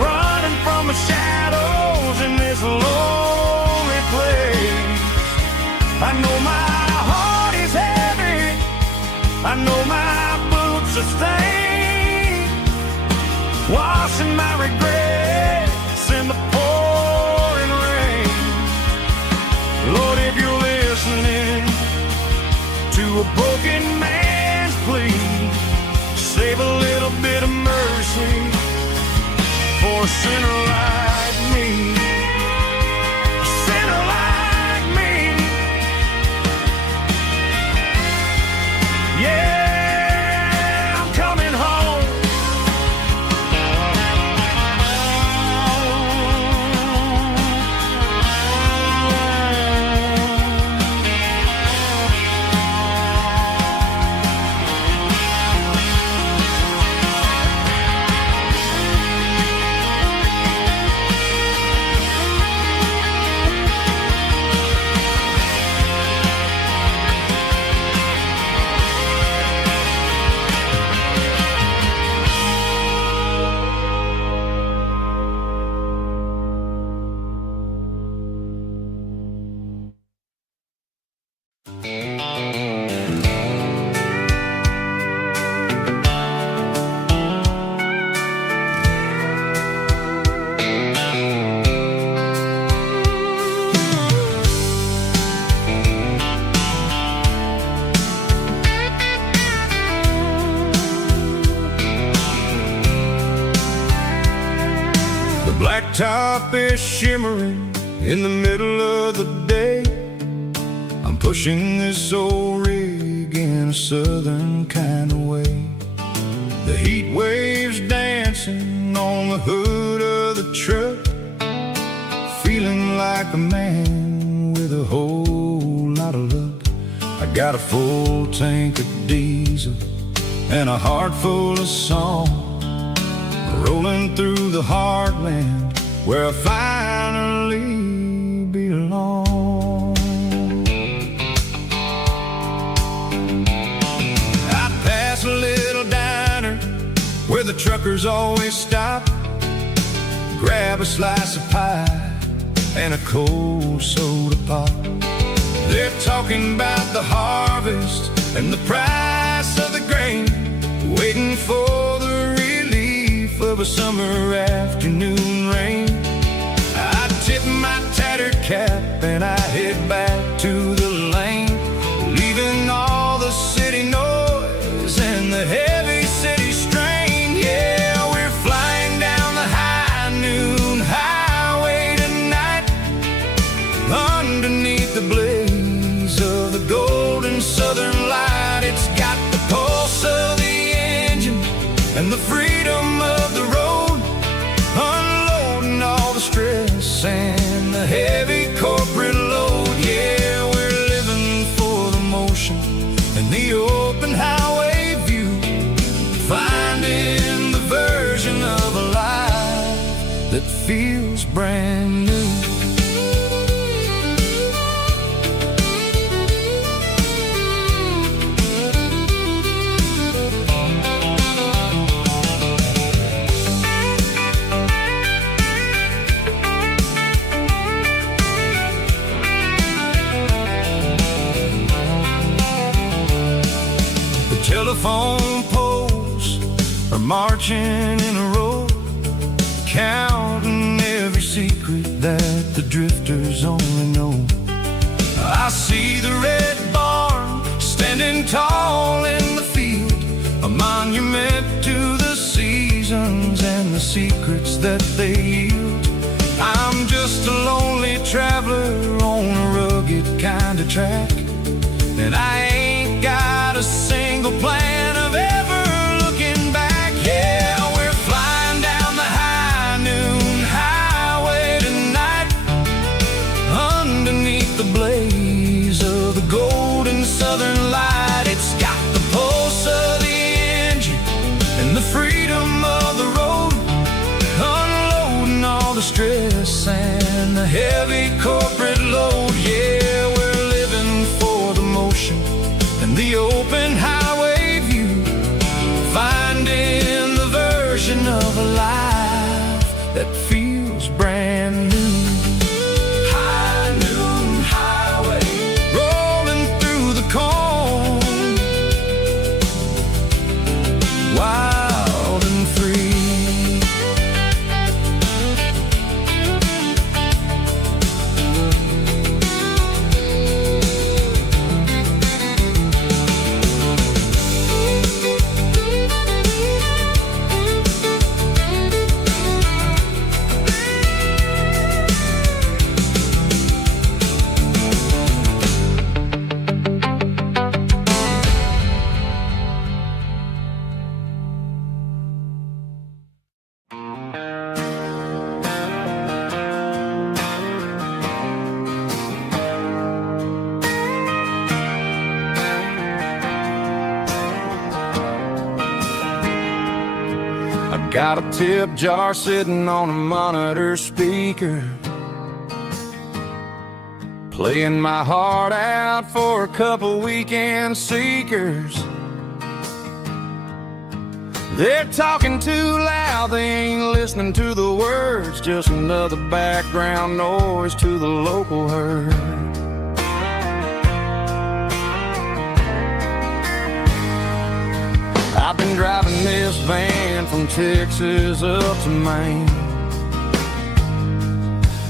running from the shadows in this lonely place. I know my heart is heavy, I know my boots are stained, washing my regrets in the pouring rain. Lord, if you're listening to a broken man's plea, save a little bit of mercy for a sinner like me. A sinner like me. Yeah, I'm coming home. top is shimmering in the middle of the day. I'm pushing this old rig in a southern kind of way. The heat waves dancing on the hood of the truck, feeling like a man with a whole lot of luck. I got a full tank of diesel and a heart full of song, rolling through the heartland where I finally belong. I pass a little diner where the truckers always stop, grab a slice of pie and a cold soda pop. They're talking about the harvest and the price of the grain, waiting for the relief of a summer afternoon rain. I tip my tattered cap and I head back to the lane, leaving all the city noise and the heavy city strain. Yeah, we're flying down the high noon highway tonight, underneath the blaze of the golden southern light. It's got the pulse of the engine and the freedom of the road, unloading all the stress and the heavy corporate load. Yeah, we're living for the motion and the open highway view, finding the version of a life that feels brand new. Telephone poles are marching in a row, counting every secret that the drifters only know. I see the red barn standing tall in the field, a monument to the seasons and the secrets that they yield. I'm just a lonely traveler on a rugged kind of track, and I ain't got a single plan of ever looking back. Yeah, we're flying down the high noon highway tonight, underneath the blaze of the golden southern light. It's got the pulse of the engine and the freedom of the road, unloading all the stress and the heavy corporate load. Yeah, we're living for the motion and the open highway view, finding the version of a life that feels brand new. High noon highway, rolling through the corn, wild and free. Got a tip jar sitting on a monitor speaker, playing my heart out for a couple weekend seekers. They're talking too loud, they ain't listening to the words, just another background noise to the local herd. I've been driving this van from Texas up to Maine,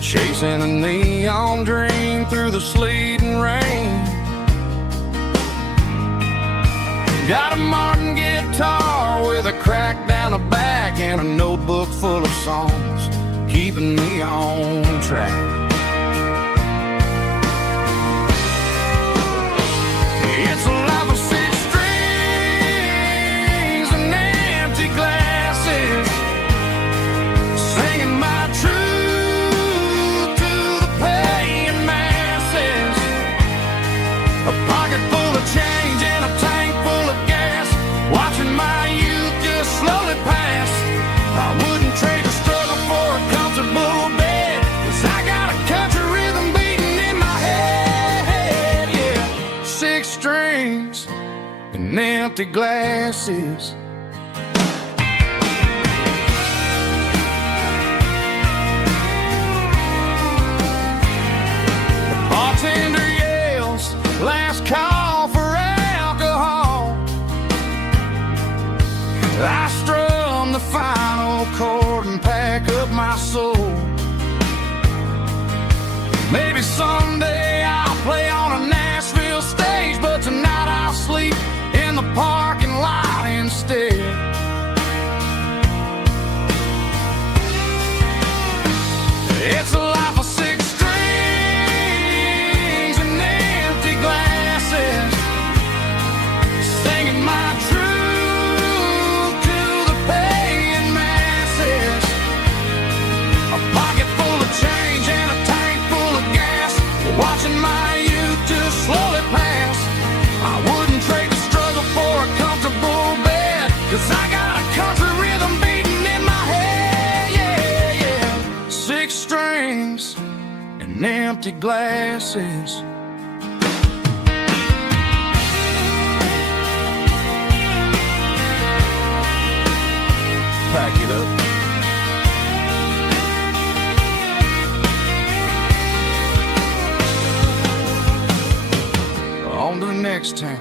chasing a neon dream through the sleet and rain. Got a Martin guitar with a crack down the back and a notebook full of songs, keeping me on track. It's a life of six strings and empty glasses, singing my truth to the paying masses. A pocket full of change and a tank full of gas, watching my youth just slowly pass. I wouldn't trade the struggle for a comfortable bed, 'cause I got a country rhythm beating in my head. Yeah, six strings and empty glasses. The bartender yells, last call for alcohol. I strum the final chord and pack up my soul. Maybe someday I'll play on a Nashville stage, but tonight I'll sleep in the parking lot instead. It's a life of six strings and empty glasses, singing my truth to the paying masses. A pocket full of change and a tank full of gas, watching my youth just slowly pass. I wouldn't trade the struggle for a comfortable bed, 'cause I got a country rhythm beating in my head. Yeah, yeah. Six strings and empty glasses. Pack it up. On to the next town.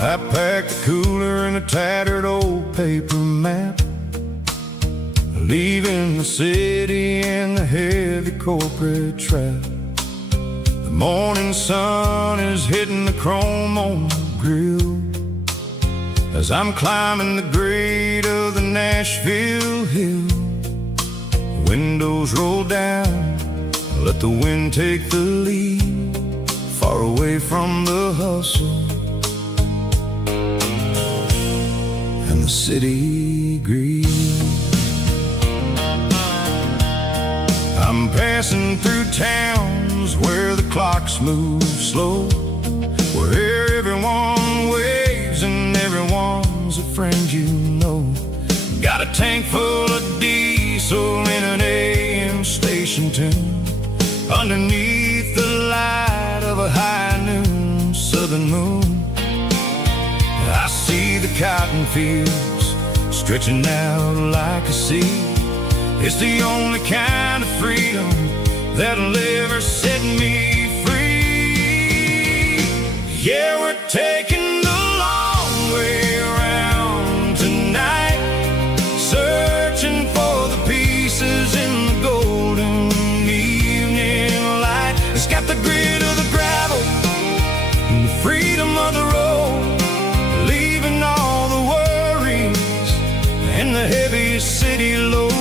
I packed a cooler and a tattered old paper map, leaving the city and the heavy corporate trap. The morning sun is hitting the chrome on the grill as I'm climbing the grade of the Nashville hill. Windows roll down, let the wind take the lead, far away from the hustle and the city green. I'm passing through towns where the clocks move slow, where everyone waves and everyone's a friend you know. Got a tank full of diesel in an AM station tune, underneath the light of a high noon southern moon. I see the cotton fields stretching out like a sea. It's the only kind of freedom that'll ever set me free. Yeah, we're taking the long way around tonight, searching for the pieces in the golden evening light. It's got the grit of the gravel and the freedom of the road, leaving all the worries and the heavy city load.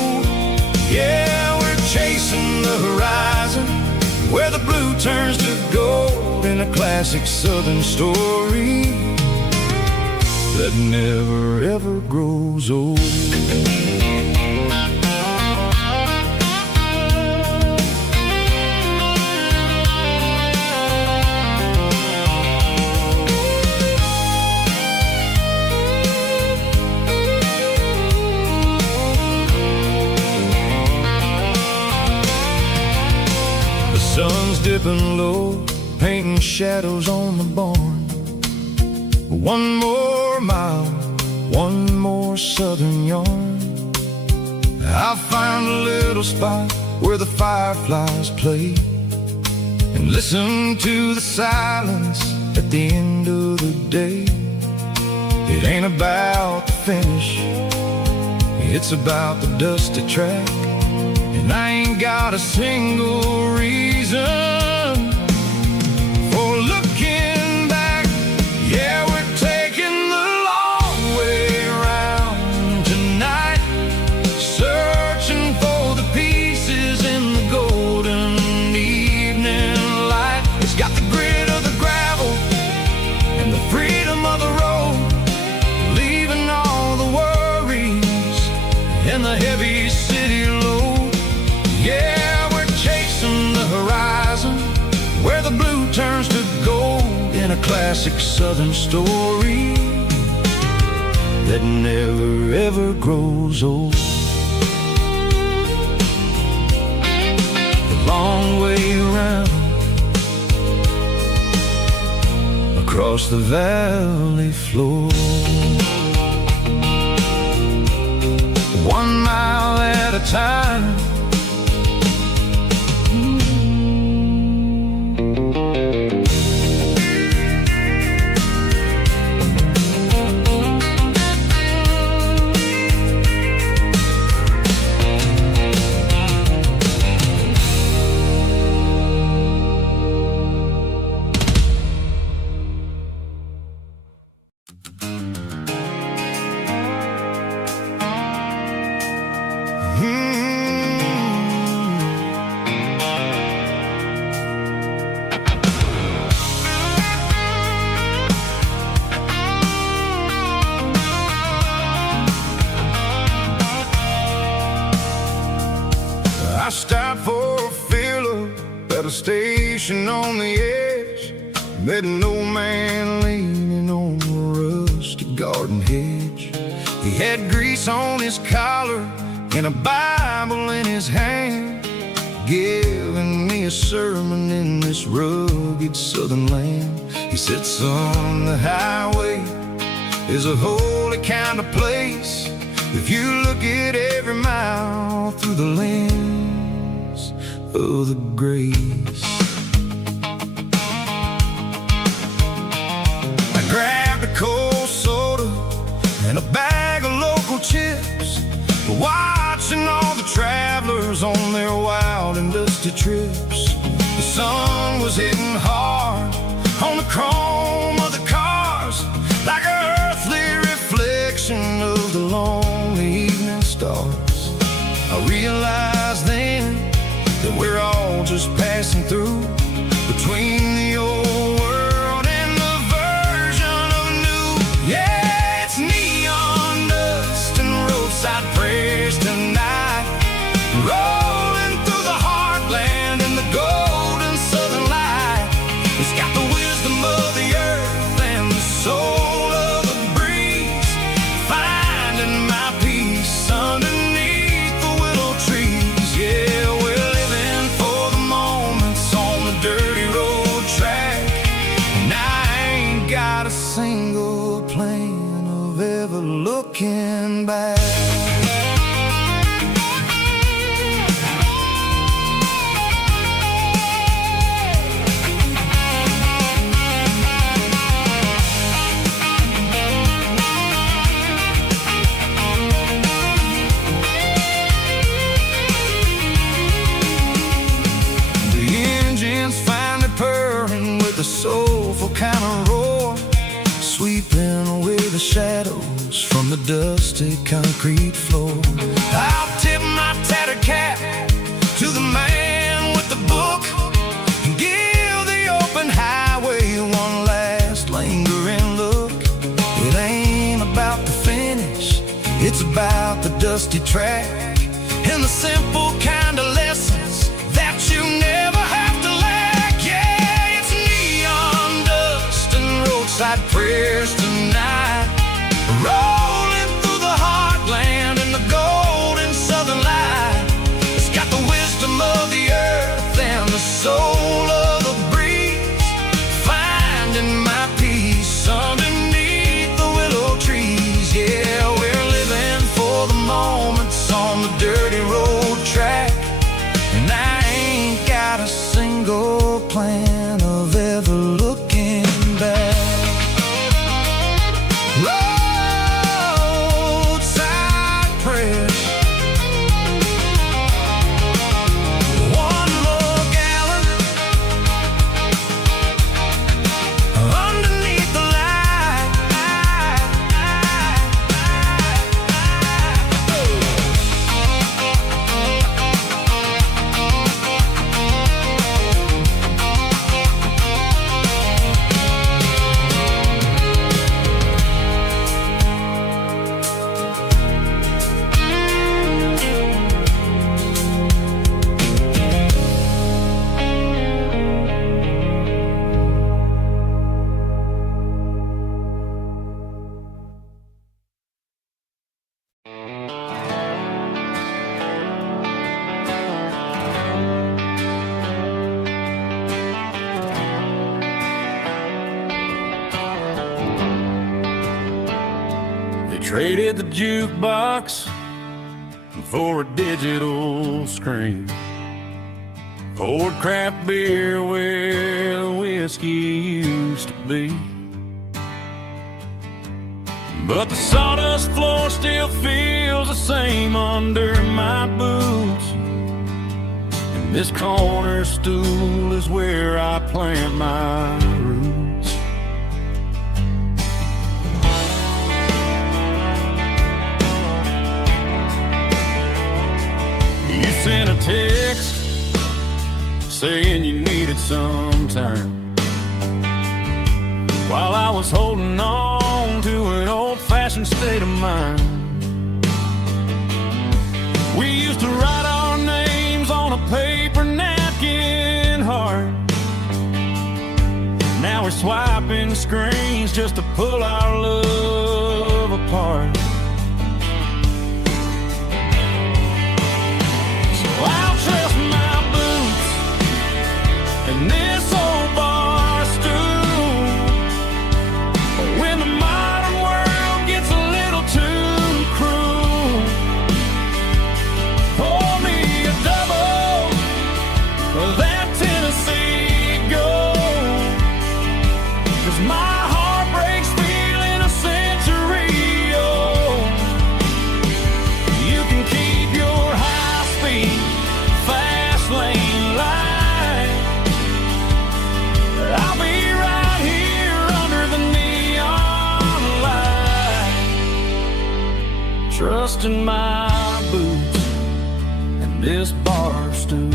Yeah, we're chasing the horizon, where the blue turns to gold, in a classic southern story that never ever grows old. Sun's dipping low, painting shadows on the barn. One more mile, one more southern yarn. I'll find a little spot where the fireflies play, and listen to the silence at the end of the day. It ain't about the finish, it's about the dusty track. And I ain't got a single reason for looking back. Yeah, we're taking the long way around tonight, searching for the pieces in the golden evening light. It's got the grit of the gravel and the freedom of the road, leaving all the worries and the heavy city load. Yeah, we're chasing the horizon, where the blue turns to gold, in a classic southern story that never ever grows old. The long way around, across the valley floor, 1 mile at a time. I stopped for a fill-up at a station on the edge, met an old man leaning on a rusty garden hedge. He had grease on his collar and a Bible in his hand, giving me a sermon in this rugged southern land. He said, son, the highway is a holy kind of place if you look at every mile through the lens of the grace. I grabbed a cold soda and a bag of local chips, watching all the travelers on their wild and dusty trips. The sun was hitting hard on the chrome of the cars, like an earthly reflection of the lonely evening stars. I realized then that we're all just passing through, between the old world and the version of new. Yeah, it's neon dust and roadside prayers tonight, rolling through the heartland in the golden southern light. It's got the wisdom of the earth and the soul of the breeze, finding my peace underneath the willow trees. Yeah, we're living for the moments on the dirty road track, and I ain't got a single plan of ever looking back. The soulful kind of roar, sweeping away the shadows from the dusty concrete floor. I'll tip my tattered cap to the man with the book and give the open highway one last lingering look. It ain't about the finish, it's about the dusty track and the simple kind of lessons that you never have to lack. Yeah, it's neon dust and roadside prayers tonight, rolling through the heartland in the golden southern light. It's got the wisdom of the earth and the soul of the breeze, finding my peace underneath the willow trees. Yeah, we're living for the moments on the dirty road track, and I Traded the jukebox for a digital screen. Poured craft beer where the whiskey used to be. But the sawdust floor still feels the same under my boots. And this corner stool is where I plant my roots. You sent a text saying you needed some time, while I was holding on to an old-fashioned state of mind. We used to write our names on a paper napkin heart. Now we're swiping screens just to pull our love apart. So I'll trust my boots and this old bar stool. When the modern world gets a little too cruel, pour me a double of that Tennessee Gold. 'Cause my heart breaks feeling a century old. You can keep your high-speed, fast lane light. I'll be right here under the neon light, trusting my boots and this bar stool.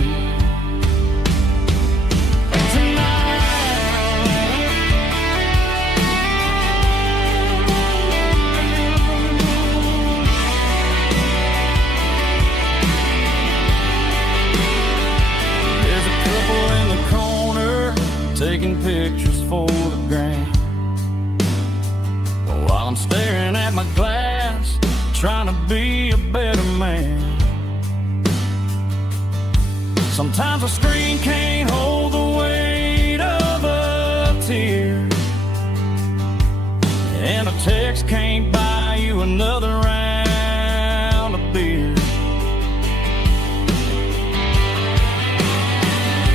There's a couple in the corner taking pictures for the gram, while I'm staring at my glass, trying to be a better man. Sometimes a screen can't hold the weight of a tear, and a text can't buy you another round of beer.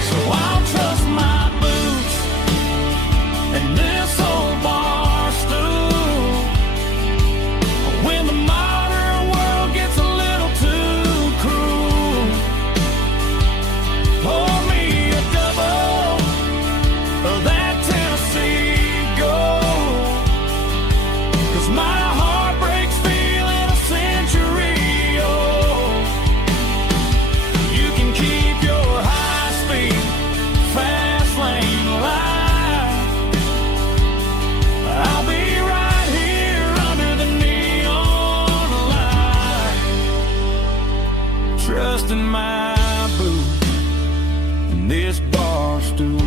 So I'll trust my boots and this old bar stool. When the modern world gets a little too cruel, pour me a double of that Tennessee Gold. 'Cause my heart breaks feeling a century old. You can keep your high-speed, fast lane light. I'll be right here under the neon light, trusting my boots and this bar stool.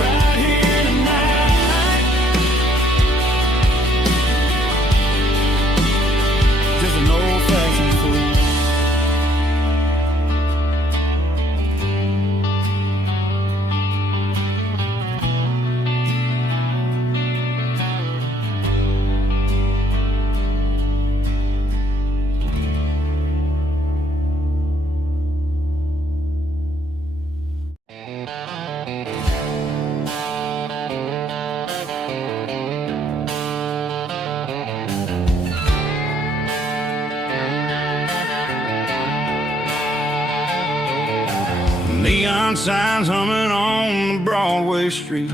Right here tonight, just an old-fashioned fool. Neon signs humming on Broadway Street,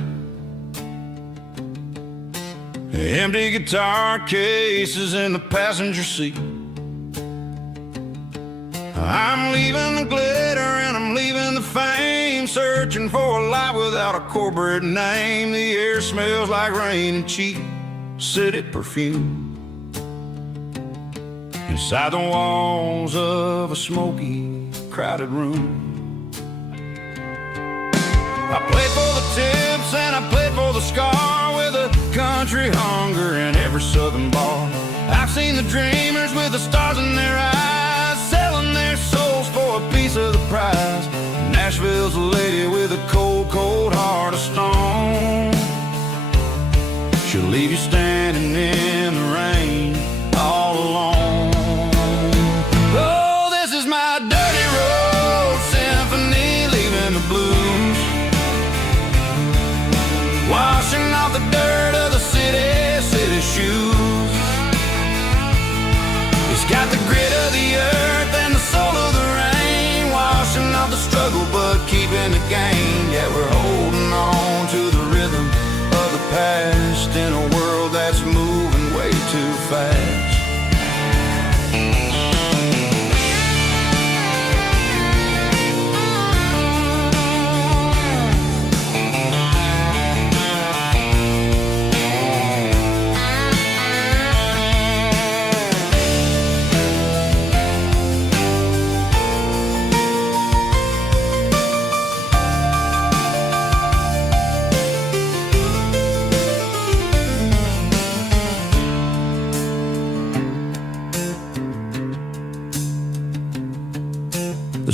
empty guitar cases in the passenger seat. I'm leaving the glitter and I'm leaving the fame, searching for a life without a corporate name. The air smells like rain and cheap city perfume inside the walls of a smoky, crowded room. I played for the tips and I played for the scar, with a country hunger in every southern bar. I've seen the dreamers with the stars in their eyes, selling their souls for a piece of the prize. Nashville's the lady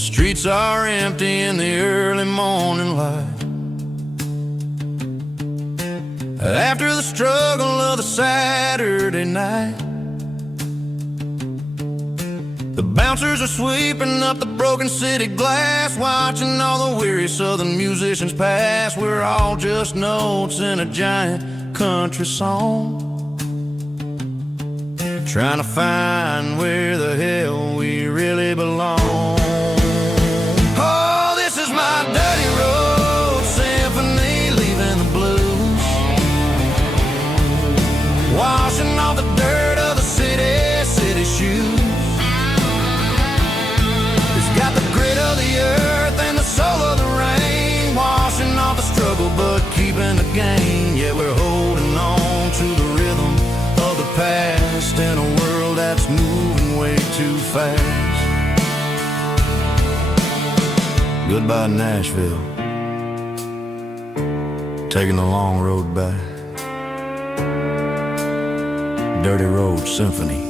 streets are empty in the early morning light. After the struggle of the Saturday night, the bouncers are sweeping up the broken city glass, watching all the weary southern musicians pass. We're all just notes in a giant country song, trying to find where the hell we really belong. Oh, this is my dirty road symphony, leaving the blues, washing off the dirt of the city shoes. It's got the grit of the earth and the soul of the rain, washing off the struggle but keeping the gain. Yeah, we're holding on to the rhythm of the past in a world that's moving way too fast. Goodbye Nashville, taking the long road back. Dirty Road Symphony.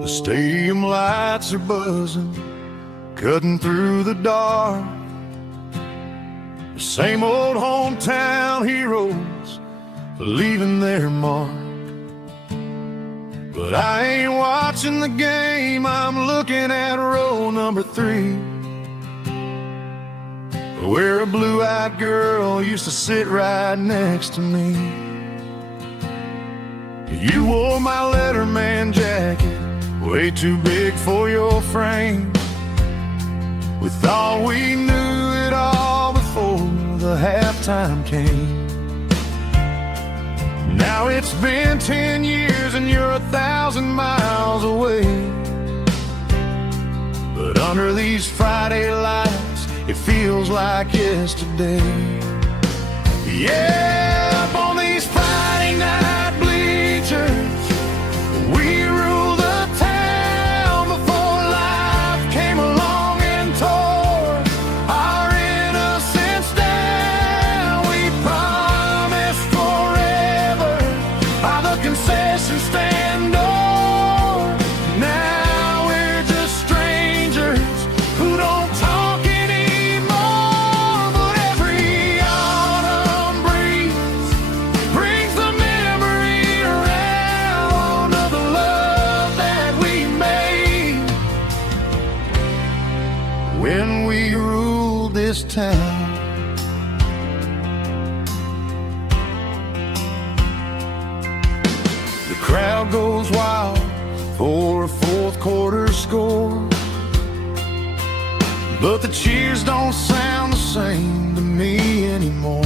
The stadium lights are buzzing, cutting through the dark. The same old hometown heroes leaving their mark. But I ain't watching the game, I'm looking at row number 3, where a blue-eyed girl used to sit right next to me. You wore my Letterman jacket, way too big for your frame. We thought we knew it all before the halftime came. Now it's been 10 years and you're 1,000 miles away. But under these Friday lights, it feels like yesterday. Yeah, up on these Friday night bleachers, we rule the town before life came along and tore our innocence down. We promised forever by the concession stand door. Now we're just strangers who don't talk anymore. But every autumn breeze brings the memory around of the love that we made when we ruled this town. The crowd goes wild for a fourth quarter score, but the cheers don't sound the same to me anymore.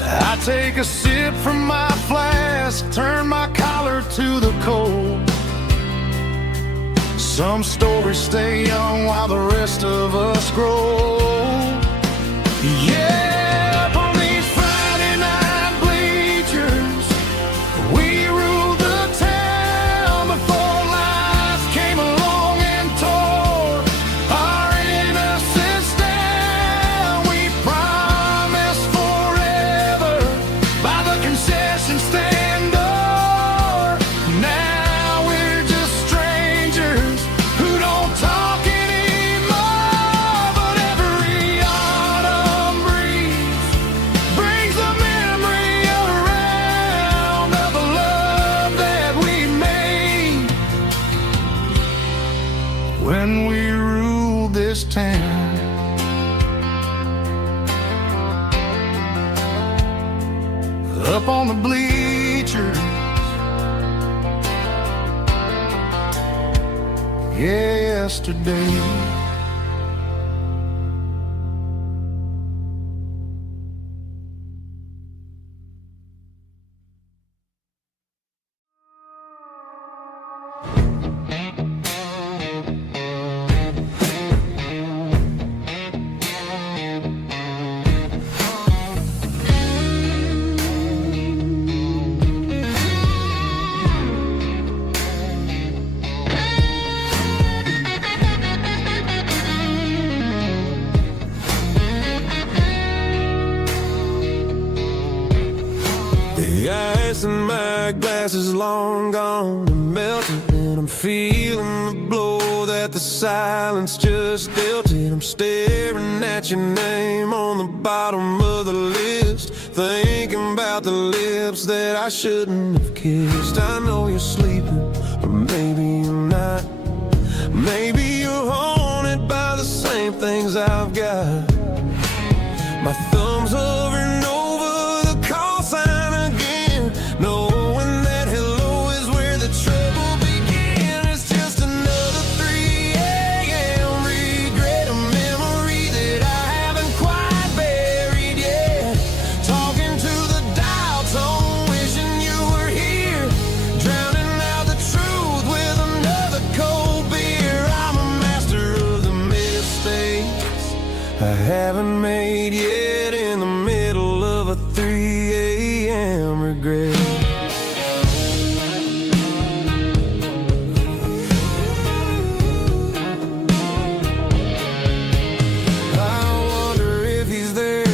I take a sip from my flask, turn my collar to the cold. Some stories stay young while the rest of us grow. Yeah, up on these Friday night bleachers, we ruled the town before life came along and tore our innocence down. We promised forever by the concession stand door. Now we're just strangers who don't talk anymore. But every autumn breeze brings the memory around of the love that we made when we ruled this town. Up on the bleachers, yesterday. grass is long gone and melted, and I'm feeling the blow that the silence just dealt it. I'm staring at your name on the bottom of the list, thinking about the lips that I shouldn't have kissed. I know you're sleeping, or maybe you're not. Maybe you're haunted by the same things I've got. My thumb's hovering over the call sign again, knowing that hello is where the trouble began. It's just another 3 a.m. regret, a memory that I haven't quite buried yet. Talking to the dial tone, wishing you were here, drowning out the truth with another cold beer. I'm a master of the mistakes I haven't made yet, in the middle of a 3 a.m. regret. I wonder if he's there,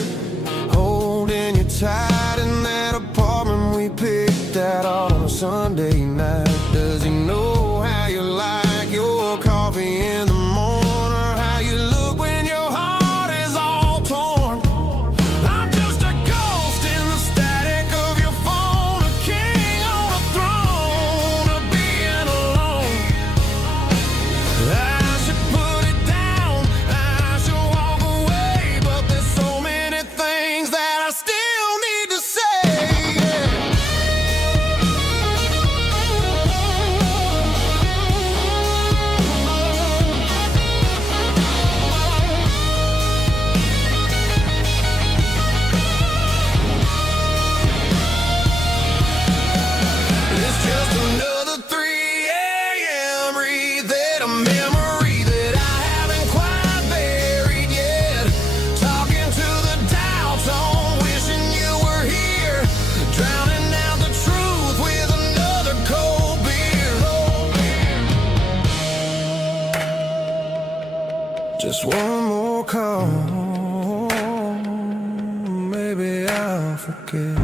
holding you tight in that apartment we picked out on a Sunday night. Does he know how you like your coffee in the morning, or how you look when your heart is all torn? I'm just a ghost in the static of your phone, a king on a throne of being alone. I should put it down, I should walk away, but there's so many things that I still need to say. It's just another 3 a.m. read, a memory that I haven't quite buried yet. Talking to the dial tone, wishing you were here, drowning out the truth with another cold beer. Just one more call, maybe I'll forget.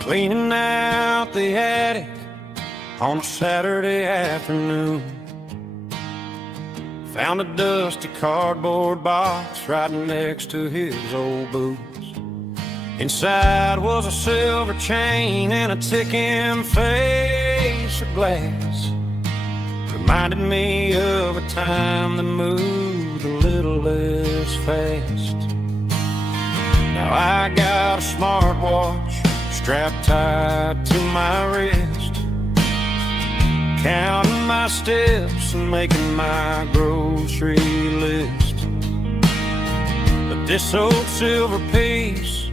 Cleaning out the attic on a Saturday afternoon, found a dusty cardboard box right next to his old boots. Inside was a silver chain and a ticking face of glass. Reminded me of a time that moved a little less fast. Now I got a smartwatch strapped tight to my wrist, counting my steps and making my grocery list. But this old silver piece,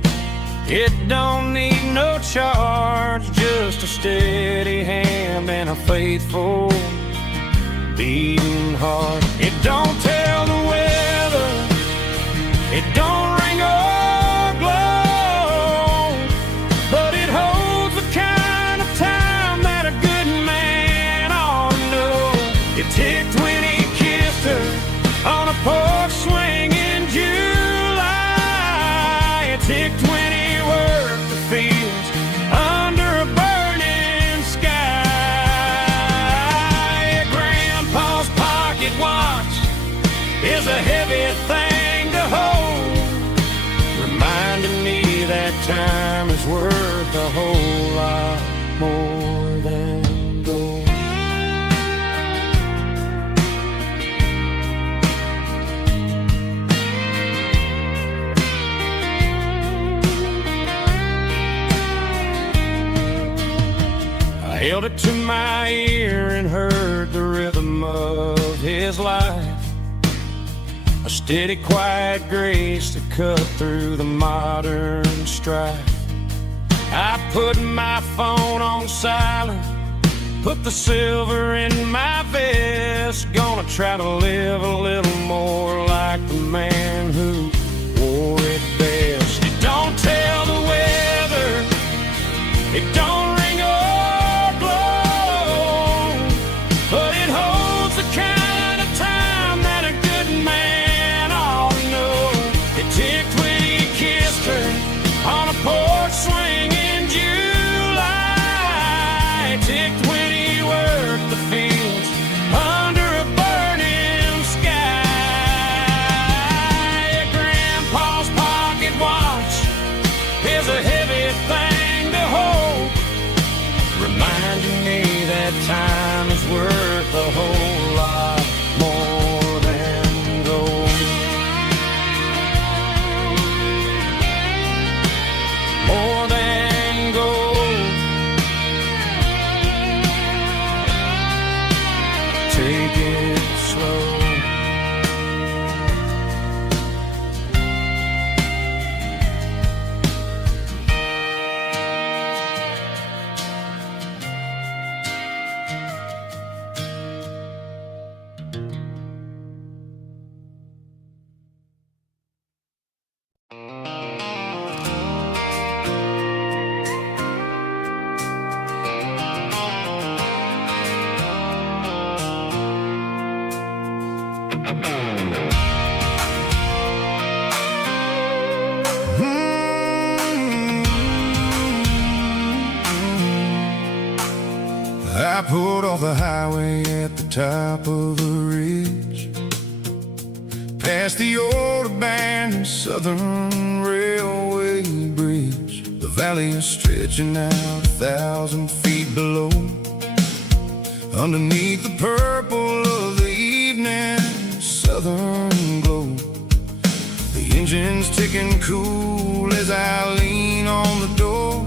it don't need no charge, just a steady hand and a faithful beating heart. It don't tell the weather, it don't ring or glow, but it holds the kind of time that a good man ought to know. It ticked when he kissed her on a porch swing in July. It ticked when he worked the fields under a burning sky. Grandpa's pocket watch is a heavy thing to hold, reminding me that time is worth a whole lot more than gold. held it to my ear and heard the rhythm of his life. A steady, quiet grace to cut through the modern strife. I put my phone on silent, put the silver in my vest. Gonna try to live a little more like the man who wore it best. It don't tell the weather, it don't ring or blow, but it holds the kind of time that a good man ought to know. It ticked when he kissed her on a porch swing in July. It ticked when he worked the fields under a burning sky. Grandpa's pocket watch is a heavy thing to hold, reminding me that time is worth a whole lot more than gold. More than gold. Take it slow. I pulled off the highway at the top of a ridge, past the old abandoned Southern Railway bridge. The valley is stretching out 1,000 feet below, underneath the purple of the evening southern glow. The engine's ticking cool as I lean on the door,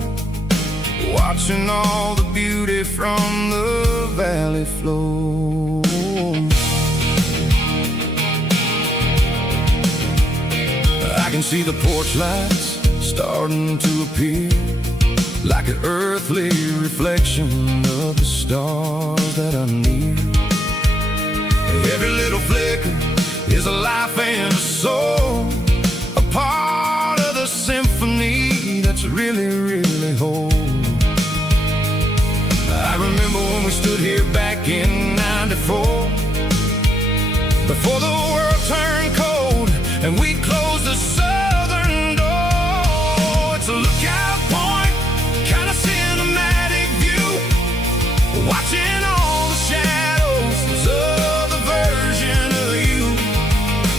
watching all the beauty from the valley flow. I can see the porch lights starting to appear, like an earthly reflection of the stars that are near. Every little flicker is a life and a soul, a part of the symphony that's really, really whole. I remember when we stood here back in '94, before the world turned cold and we closed the southern door. It's a lookout point, kind of cinematic view, watching all the shadows of the version of you.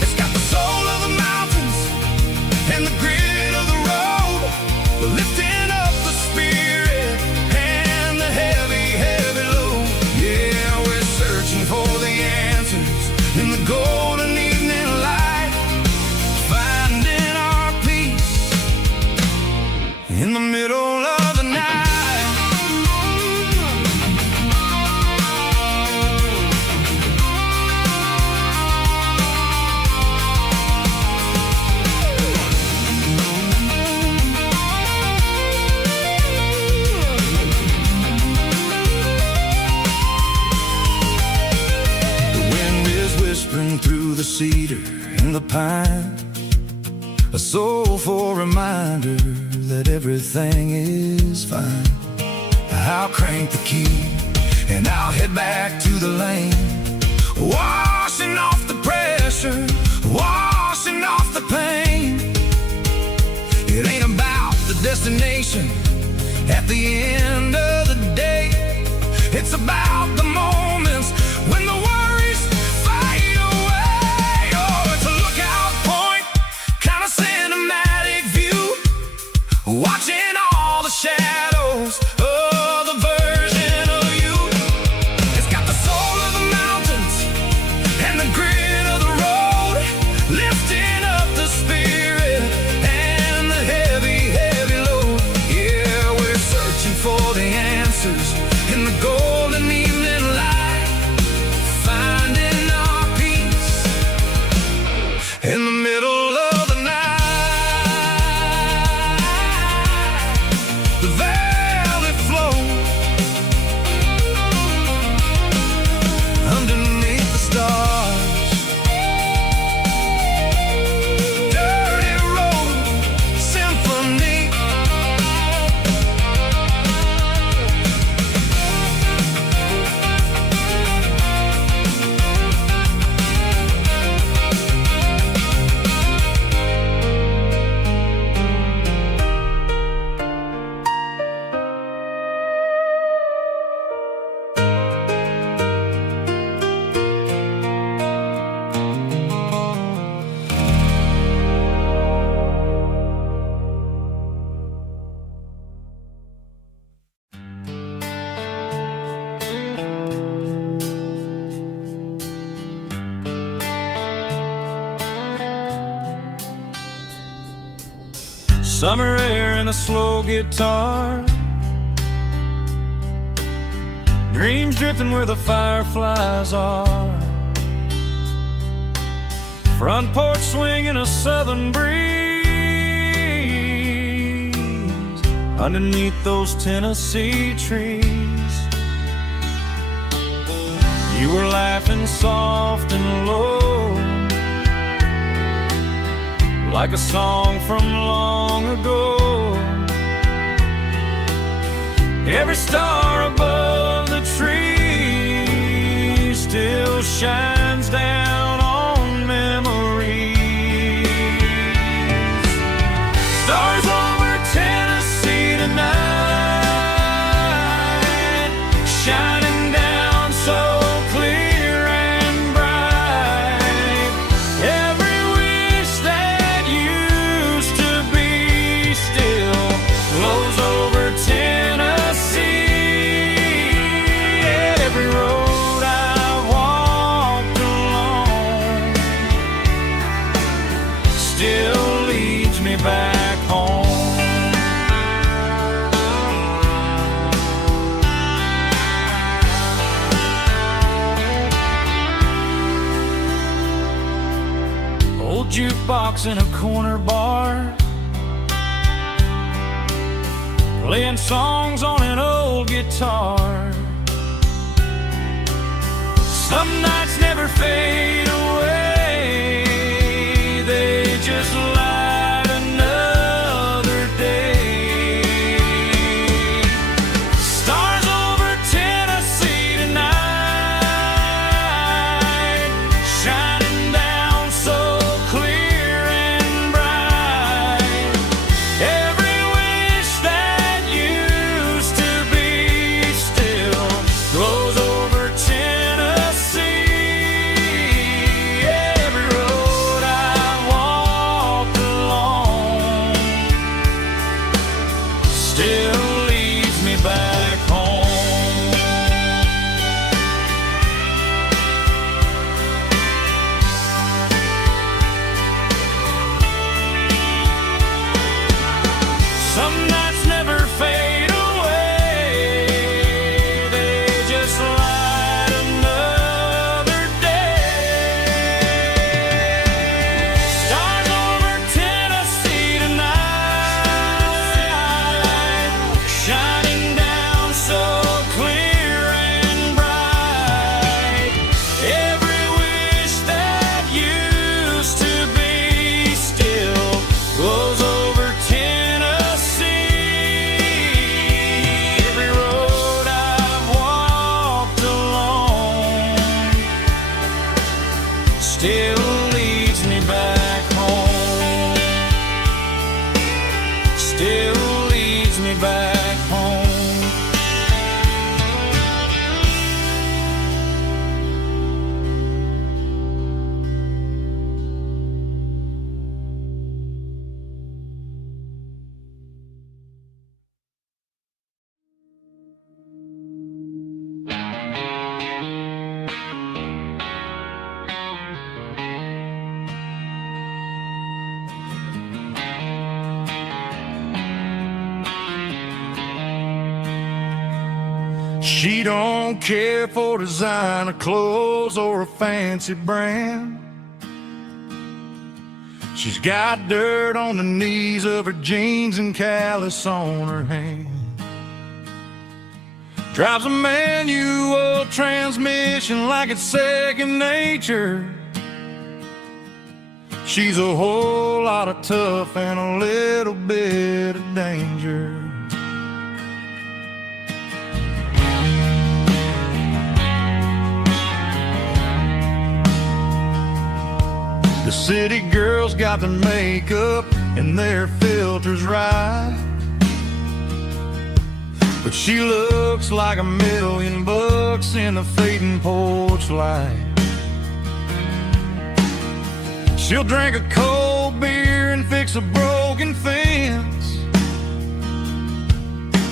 It's got the soul of the mountains and the grit of the road, lifting up the spirit and the heavy, heavy load. Yeah, we're searching for the answers in the golden evening light, finding our peace in the middle of the night. Whispering through the cedar and the pine, a soulful reminder that everything is fine. I'll crank the key and I'll head back to the lane, washing off the pressure, washing off the pain. It ain't about the destination at the end of the day, it's about the moments when the worries fade away. Oh, it's a lookout point, kind of cinematic view, watching all the shadows of the version of you. It's got the soul of the mountains and the grit of the road, lifting up the spirit and the heavy, heavy load. Yeah, we're searching for the answers Summer air and a slow guitar, dreams drifting where the fireflies are. Front porch swinging a southern breeze underneath those Tennessee trees. You were laughing soft and low, like a song from long ago. Every star above the tree still shines down on memories. Stars over Tennessee tonight, shining down so clear and bright. Every wish that used to be still glows over Tennessee. Every road I've walked along still leads me back home. Old jukebox in a corner bar, playing songs on an old guitar. Some nights never fade away, they just light another day. Stars over Tennessee tonight, shining down so clear and bright. Every wish that used to be still glows over Tennessee. Every road I've walked along still leads me back home. Some nights never fade away, they just light another day. Stars over Tennessee tonight, shining down so clear and bright. Every wish that used to be still glows over Tennessee. Every road I've walked along still leads me back home. Still leads me back home. She don't care for designer clothes or a fancy brand. She's got dirt on the knees of her jeans and callus on her hand. Drives a manual transmission like it's second nature. She's a whole lot of tough and a little bit of danger. The city girls got their makeup and their filters right, but she looks like $1,000,000 in the fading porch light. She'll drink a cold beer and fix a broken fence.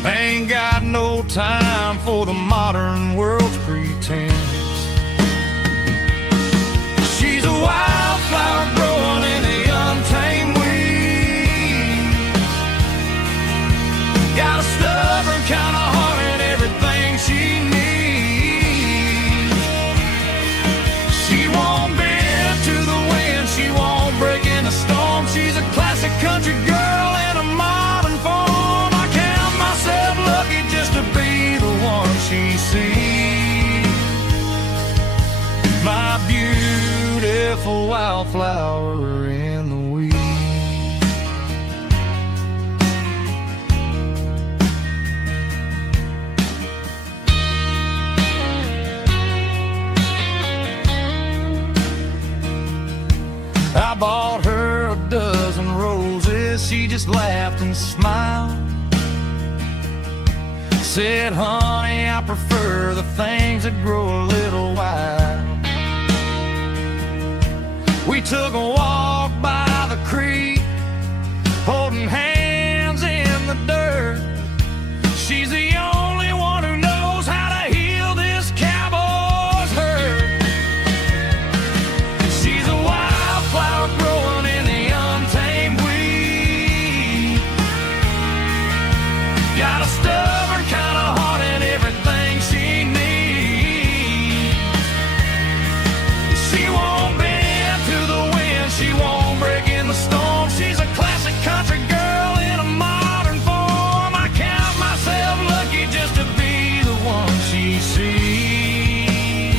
Ain't got no time for the modern world's pretense. She's a wildflower growing in the untamed weeds. she sees. My beautiful wildflower in the weeds. I bought her a dozen roses, she just laughed and smiled. Said, honey, I prefer the things that grow a little wild. We took a walk by the creek, holding hands in the dirt. She's the only one who knows how to heal this cowboy's hurt. She's a wildflower growing in the untamed weed. Got a stubborn kind of heart and everything she needs. She won't bend to the wind, she won't break in the storm. She's a classic country girl in a modern form. I count myself lucky just to be the one she sees.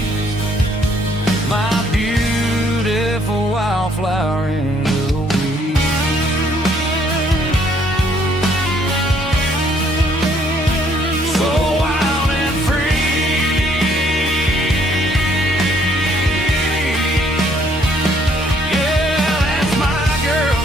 My beautiful wildflower in the weeds. So wild and free. Yeah, that's my girl.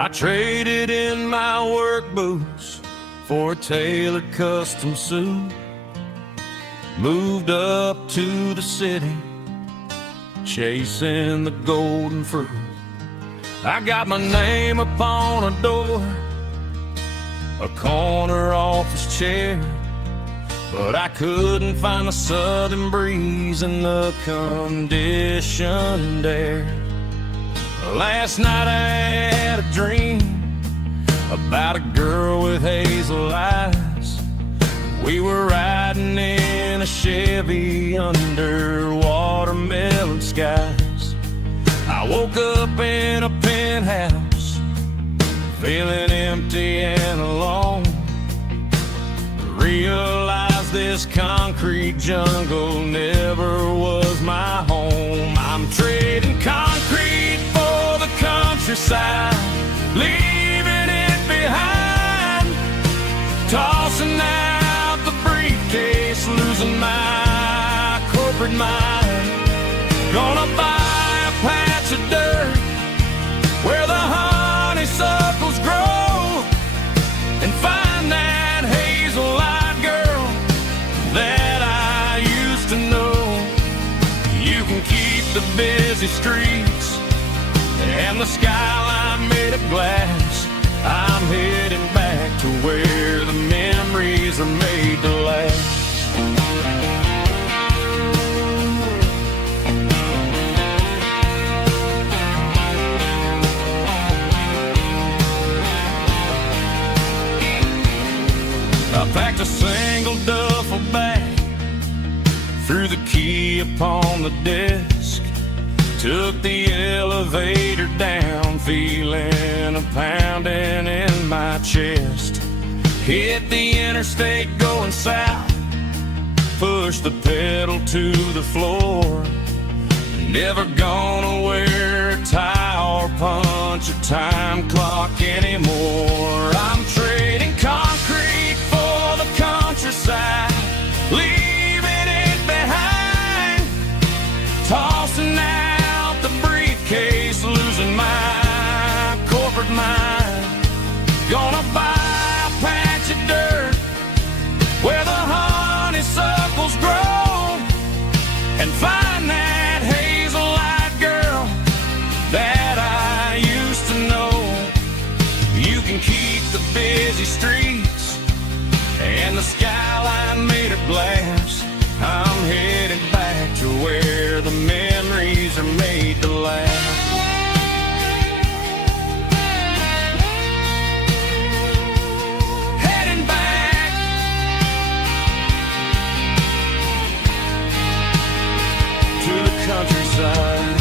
I traded in my work boots for a tailored custom suit. Moved up to the city, chasing the golden fruit. I got my name upon a door, a corner office chair, but I couldn't find the southern breeze in the conditioned air. Last night I had a dream about a girl with hazel eyes. We were riding in a Chevy under watermelon skies. I woke up in a penthouse, feeling empty and alone. Realized this concrete jungle never was my home. I'm trading concrete for the countryside, leaving it behind. Tossing out the briefcase, losing my corporate mind. Gonna buy a patch of dirt where the honeysuckles grow, and find that hazel-eyed girl that I used to know. You can keep the busy streets and the skyline made of glass. I'm heading back to where the memories are made to last. I packed a single duffel bag, threw the key upon the desk, took the elevator down, feeling a pounding in my chest. Hit the interstate going south, pushed the pedal to the floor. Never gonna wear a tie or punch a time clock anymore. I'm trading concrete for the countryside, leaving it behind. Tossing out the briefcase, losing my corporate mind. Gonna buy a patch of dirt where the honeysuckles grow, and find that hazel-eyed girl that I used to know. You can keep the busy streets and the skyline made of glass. I'm headed back to where the memories are made to last. Heading back to the countryside.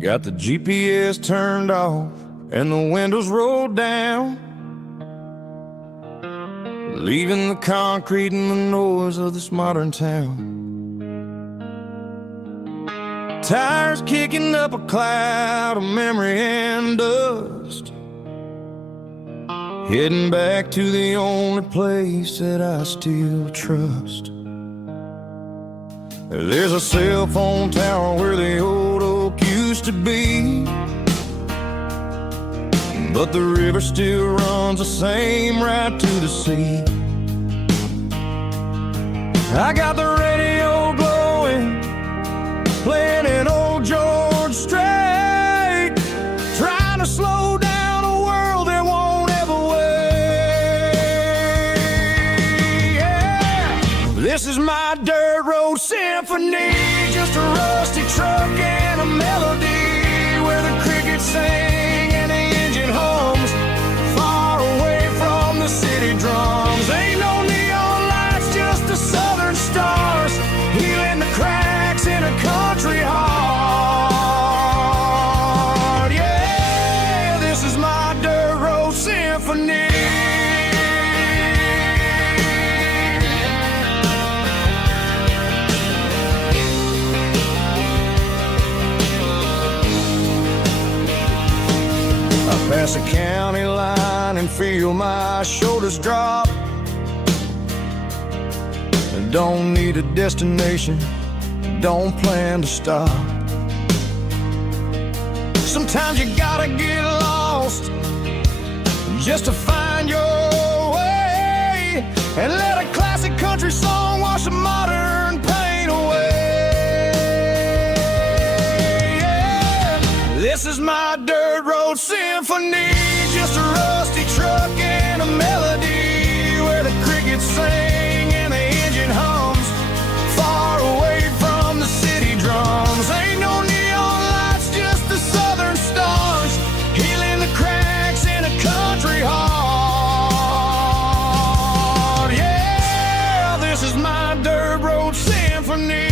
Got the GPS turned off and the windows rolled down, leaving the concrete and the noise of this modern town. Tires kicking up a cloud of memory and dust, heading back to the only place that I still trust. There's a cell phone tower where the old oak used to be, but the river still runs the same right to the sea. I got the radio glowing, playing an old George Strait, trying to slow down a world that won't ever wait. Yeah. This is my dirt road symphony, just a rusty truck and a melody where the crickets sing and the engine hums, far away from the city drums. Ain't no neon lights, just the southern stars, healing the cracks in a country heart. Yeah, this is my dirt road symphony. Pass a county line and feel my shoulders drop. Don't need a destination, don't plan to stop. Sometimes you gotta get lost just to find your way, and let a classic country song wash the modern pain away. Yeah. This is my dirt road symphony, just a rusty truck and a melody where the crickets sing and the engine hums, far away from the city drums. Ain't no neon lights, just the southern stars, healing the cracks in a country heart. Yeah, this is my dirt road symphony.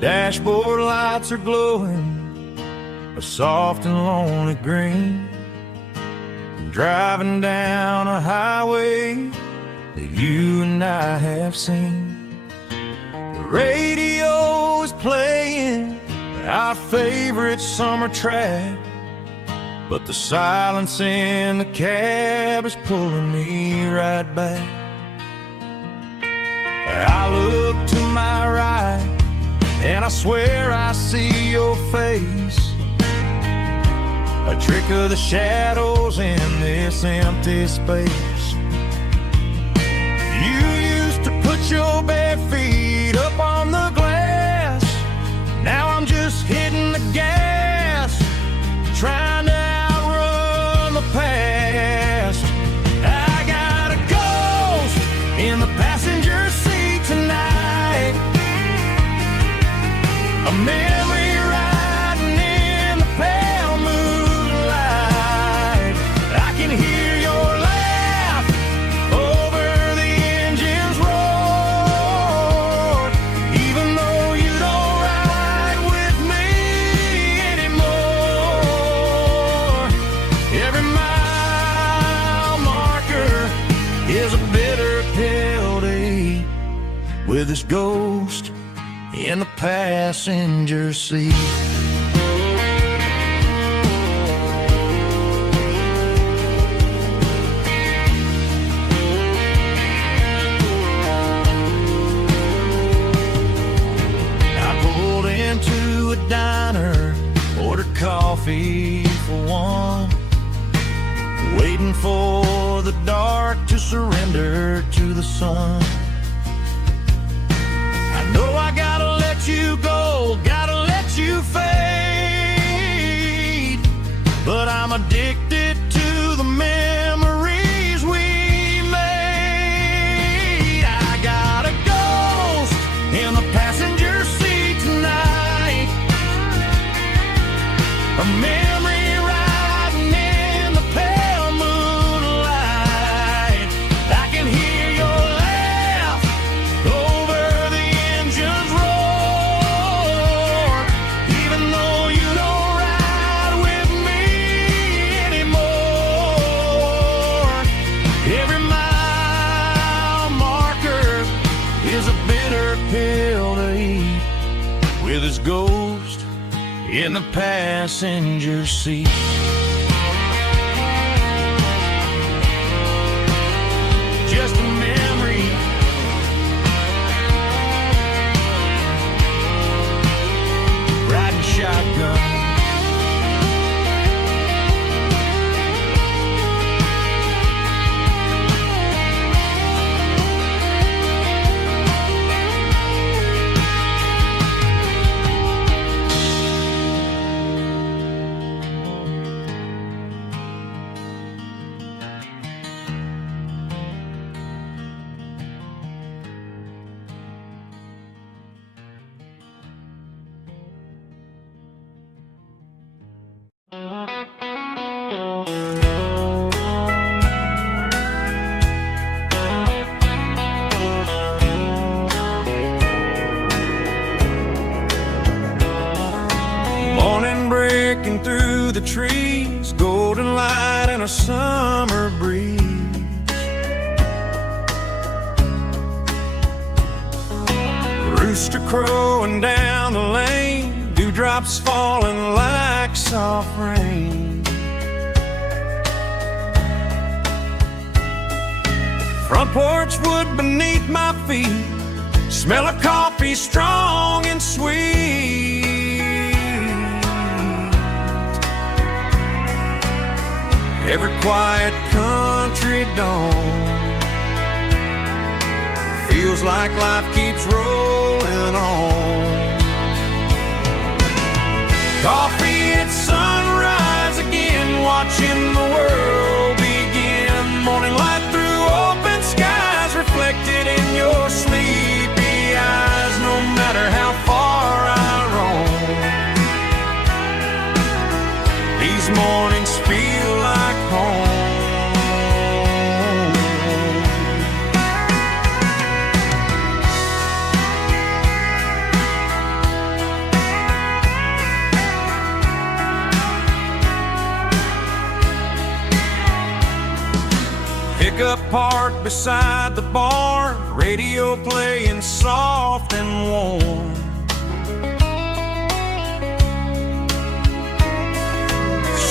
Dashboard lights are glowing a soft and lonely green, driving down a highway that you and I have seen. The radio is playing our favorite summer track, but the silence in the cab is pulling me right back. I look to my right and I swear I see your face. A trick of the shadows in this empty space. You used to put your bare feet up on the glass. Now I'm just hitting the gas, trying to outrun the past. I got a ghost in the passenger seat tonight, a memory riding in the pale moonlight. I can hear your laugh over the engine's roar, even though you don't ride with me anymore. Every mile marker is a bitter pill to eat, with this ghost in the passenger seat. I pulled into a diner, ordered coffee for one, waiting for the dark to surrender to the sun. I know I gotta let you go, gotta let you fade, but I'm addicted to the memories we made. I got a ghost in the passenger seat tonight, a memory riding in the pale moonlight. I can hear your laugh over the engine's roar, even though you don't ride with me anymore. Every mile marker is a bitter pill to eat, with his ghost in the passenger seat. Just a memory, riding shotgun. Morning breaking through the trees, golden light and a summer breeze. Rooster crowing down the lane, dewdrops falling like soft rain. Front porch wood beneath my feet, smell of coffee strong and sweet. Every quiet country dawn feels like life keeps rolling on. Coffee at sunrise again, watching the world begin. Morning light through open skies, reflected in your sleepy eyes. No matter how far I roam, these mornings feel like home. Pickup parked beside the barn, radio playing soft and warm.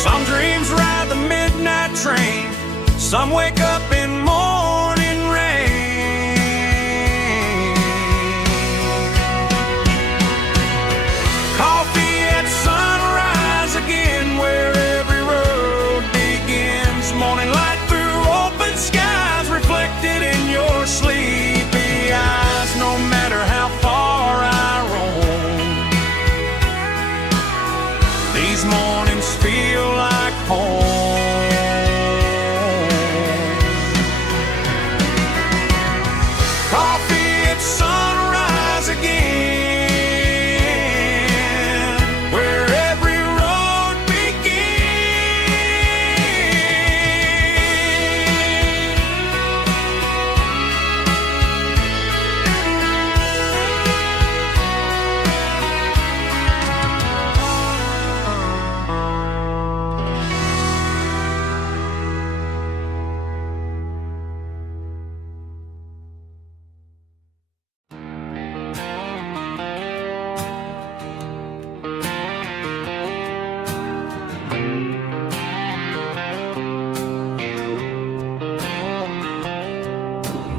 Some dreams ride the midnight train, some wake up in morning rain. these mornings feel like home. Coffee at sunrise again, where every road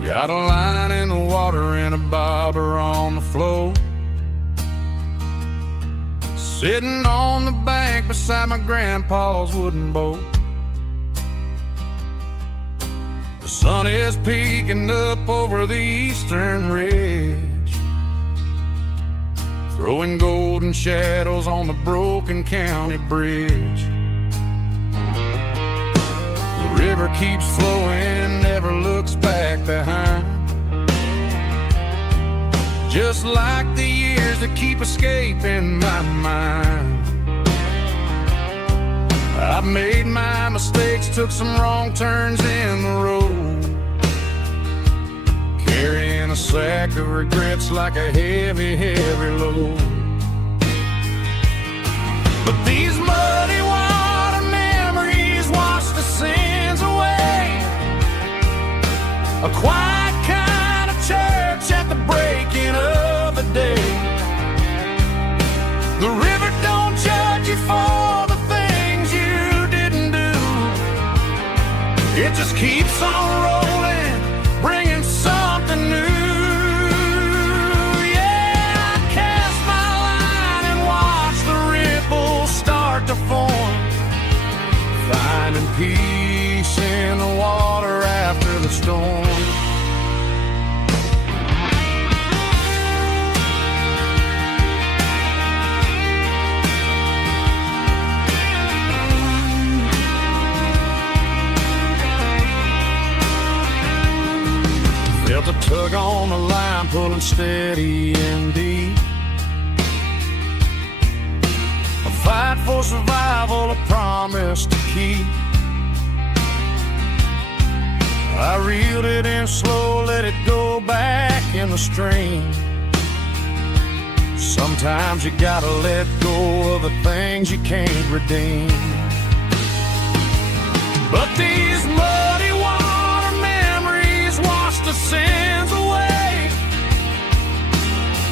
got a line in the water and a bobber on the floor. Sitting on the bank beside my grandpa's wooden boat. The sun is peeking up over the eastern ridge, throwing golden shadows on the broken county bridge. The river keeps flowing, never looks back behind, just like the years that keep escaping my mind. I've made my mistakes, took some wrong turns in the road, carrying a sack of regrets like a heavy, heavy load. But these muddy water memories wash the sins away. A quiet kind of church at the breaking of the day. The river don't judge you for the things you didn't do. It just keeps on rolling, bringing something new. Yeah, I cast my line and watch the ripples start to form, finding peace in the water after the storm. Felt a tug on the line, pulling steady and deep. A fight for survival, a promise to keep. I reeled it in slow, let it go back in the stream. Sometimes you gotta let go of the things you can't redeem. But these muddy water memories wash the sins away.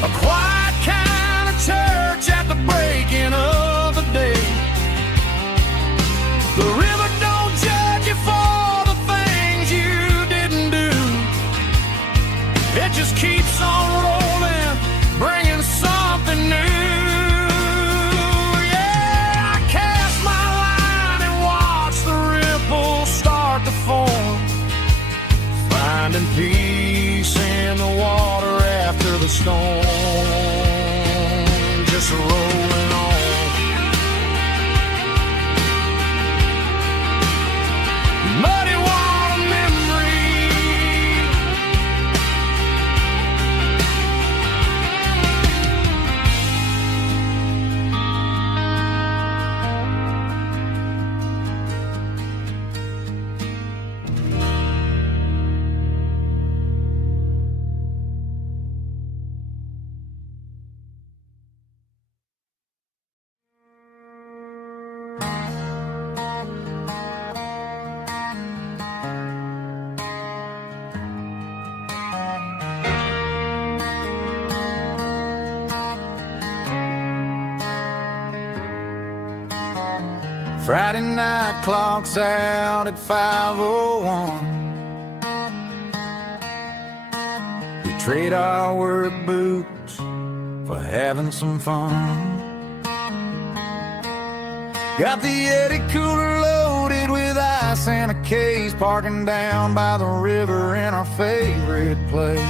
A quiet kind of church at the breaking of the day. The river don't judge you for the things you didn't do. It just keeps on rolling, bringing something new. Yeah, I cast my line and watch the ripples start to form, finding peace in the water after the storm. Just rolling on. Muddy water memory. Friday night clock's out at 5:01. We trade our work boots for having some fun. Got the Yeti cooler loaded with ice and a case, parking down by the river in our favorite place.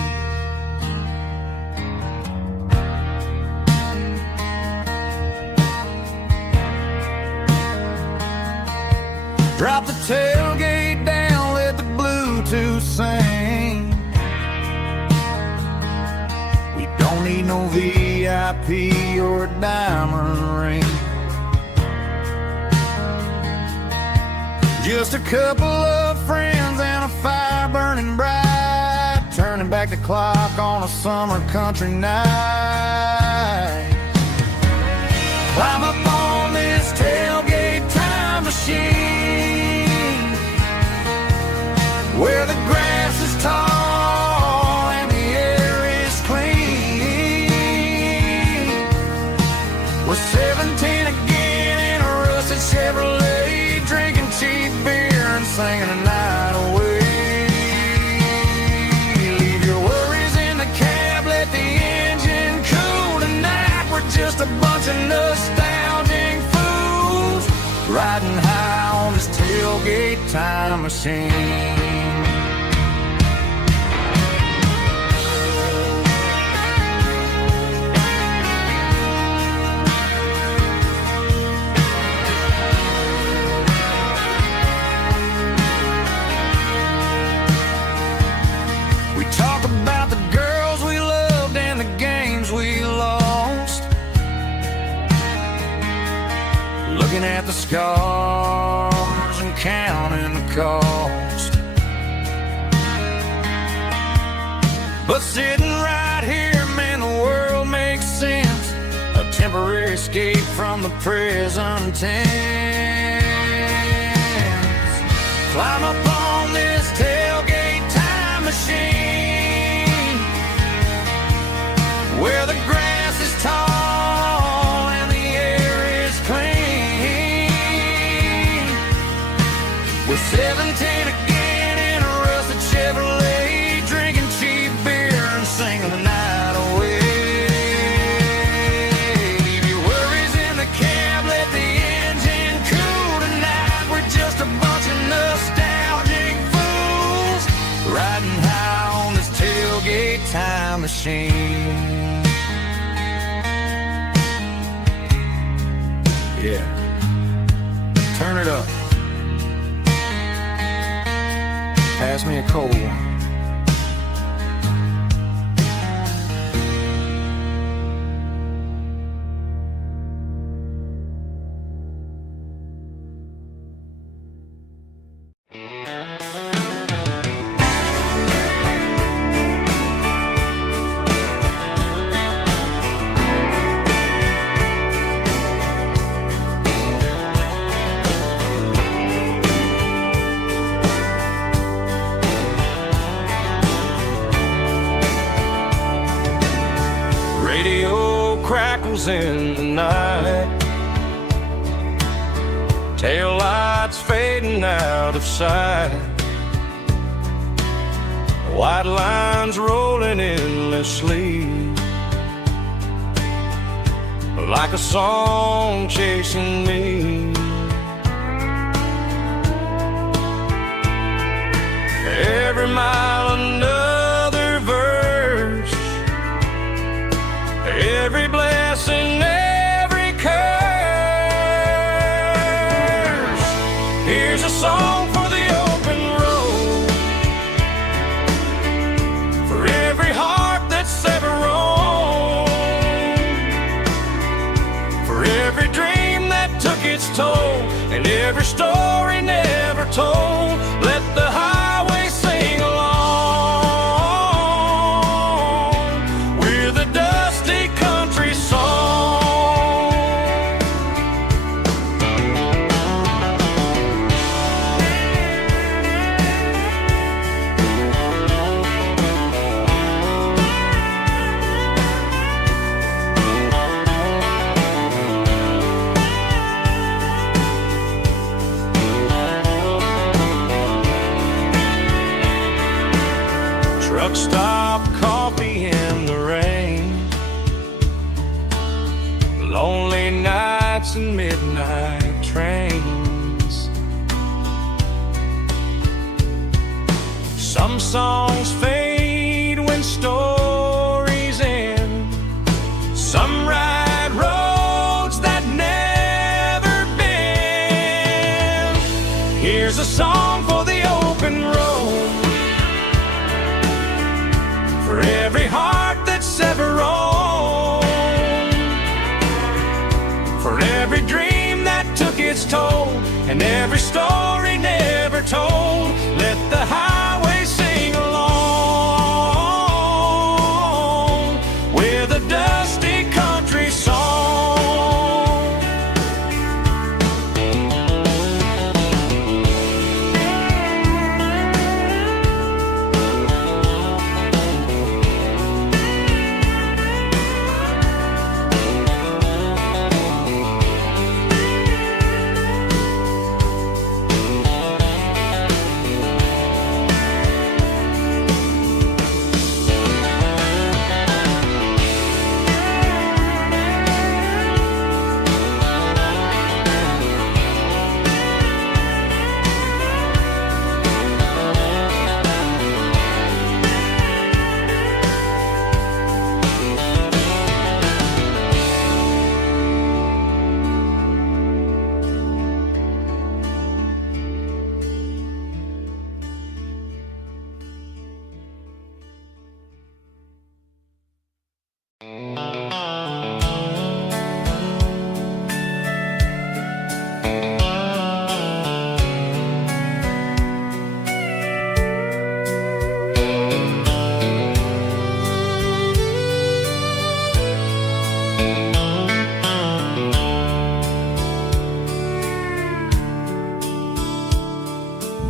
Drop the tailgate down, let the Bluetooth sing. We don't need no VIP or a diamond ring. Just a couple of friends and a fire burning bright, turning back the clock on a summer country night. Climb up on this tailgate time machine, where the grass is tall and the air is clean. We're 17 again in a rusted Chevrolet, drinking cheap beer and singing the night away. Leave your worries in the cab, let the engine cool tonight. We're just a bunch of nostalgic fools riding high on this tailgate time machine. Talk about the girls we loved and the games we lost, looking at the scars and counting the cost. But sitting right here, man, the world makes sense. A temporary escape from the present tense. Climb up on this tailgate time machine, where the grass is tall and the air is clean. We're 17 again in a rusted Chevrolet, drinking cheap beer and singing the night away. Leave your worries in the cab, let the engine cool tonight. We're just a bunch of nostalgic fools riding high on this tailgate time machine. Yeah, turn it up. Pass me a cold one. Radio crackles in the night, tail lights fading out of sight, white lines rolling endlessly, like a song chasing me. Every mile another verse, every blessing, every curse. Here's a song for the open road, for every heart that's ever roamed, for every dream that took its toll, and every story never told. Let the highway sing along with a dusty country song. Truck stop, coffee in the rain, lonely nights and midnight trains. Some songs fade when stories end, some ride roads that never bend. Here Here's a song for the open road, for every heart that's ever roamed, for every dream that took its toll, and every story never told. Let the highway sing along with a dusty country song.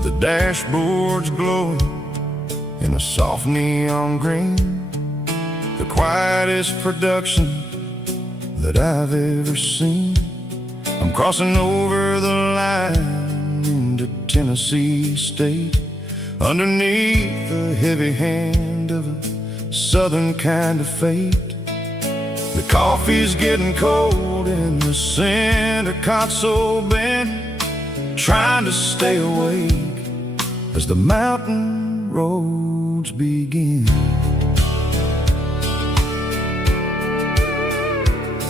The dashboard's glowing in a soft neon green, the quietest production that I've ever seen. I'm crossing over the line into Tennessee State, underneath the heavy hand of a southern kind of fate. The coffee's getting cold in the center console bin, trying to stay awake as the mountain roads begin.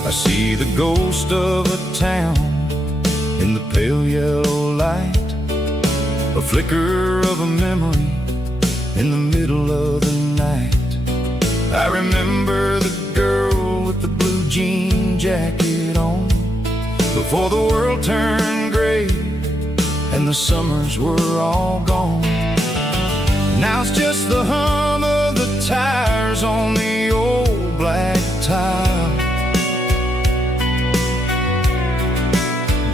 I see the ghost of a town in the pale yellow light, a flicker of a memory in the middle of the night. I remember the girl with the blue jean jacket on, before the world turned gray and the summers were all gone. Now it's just the hum of the tires on the old black tile,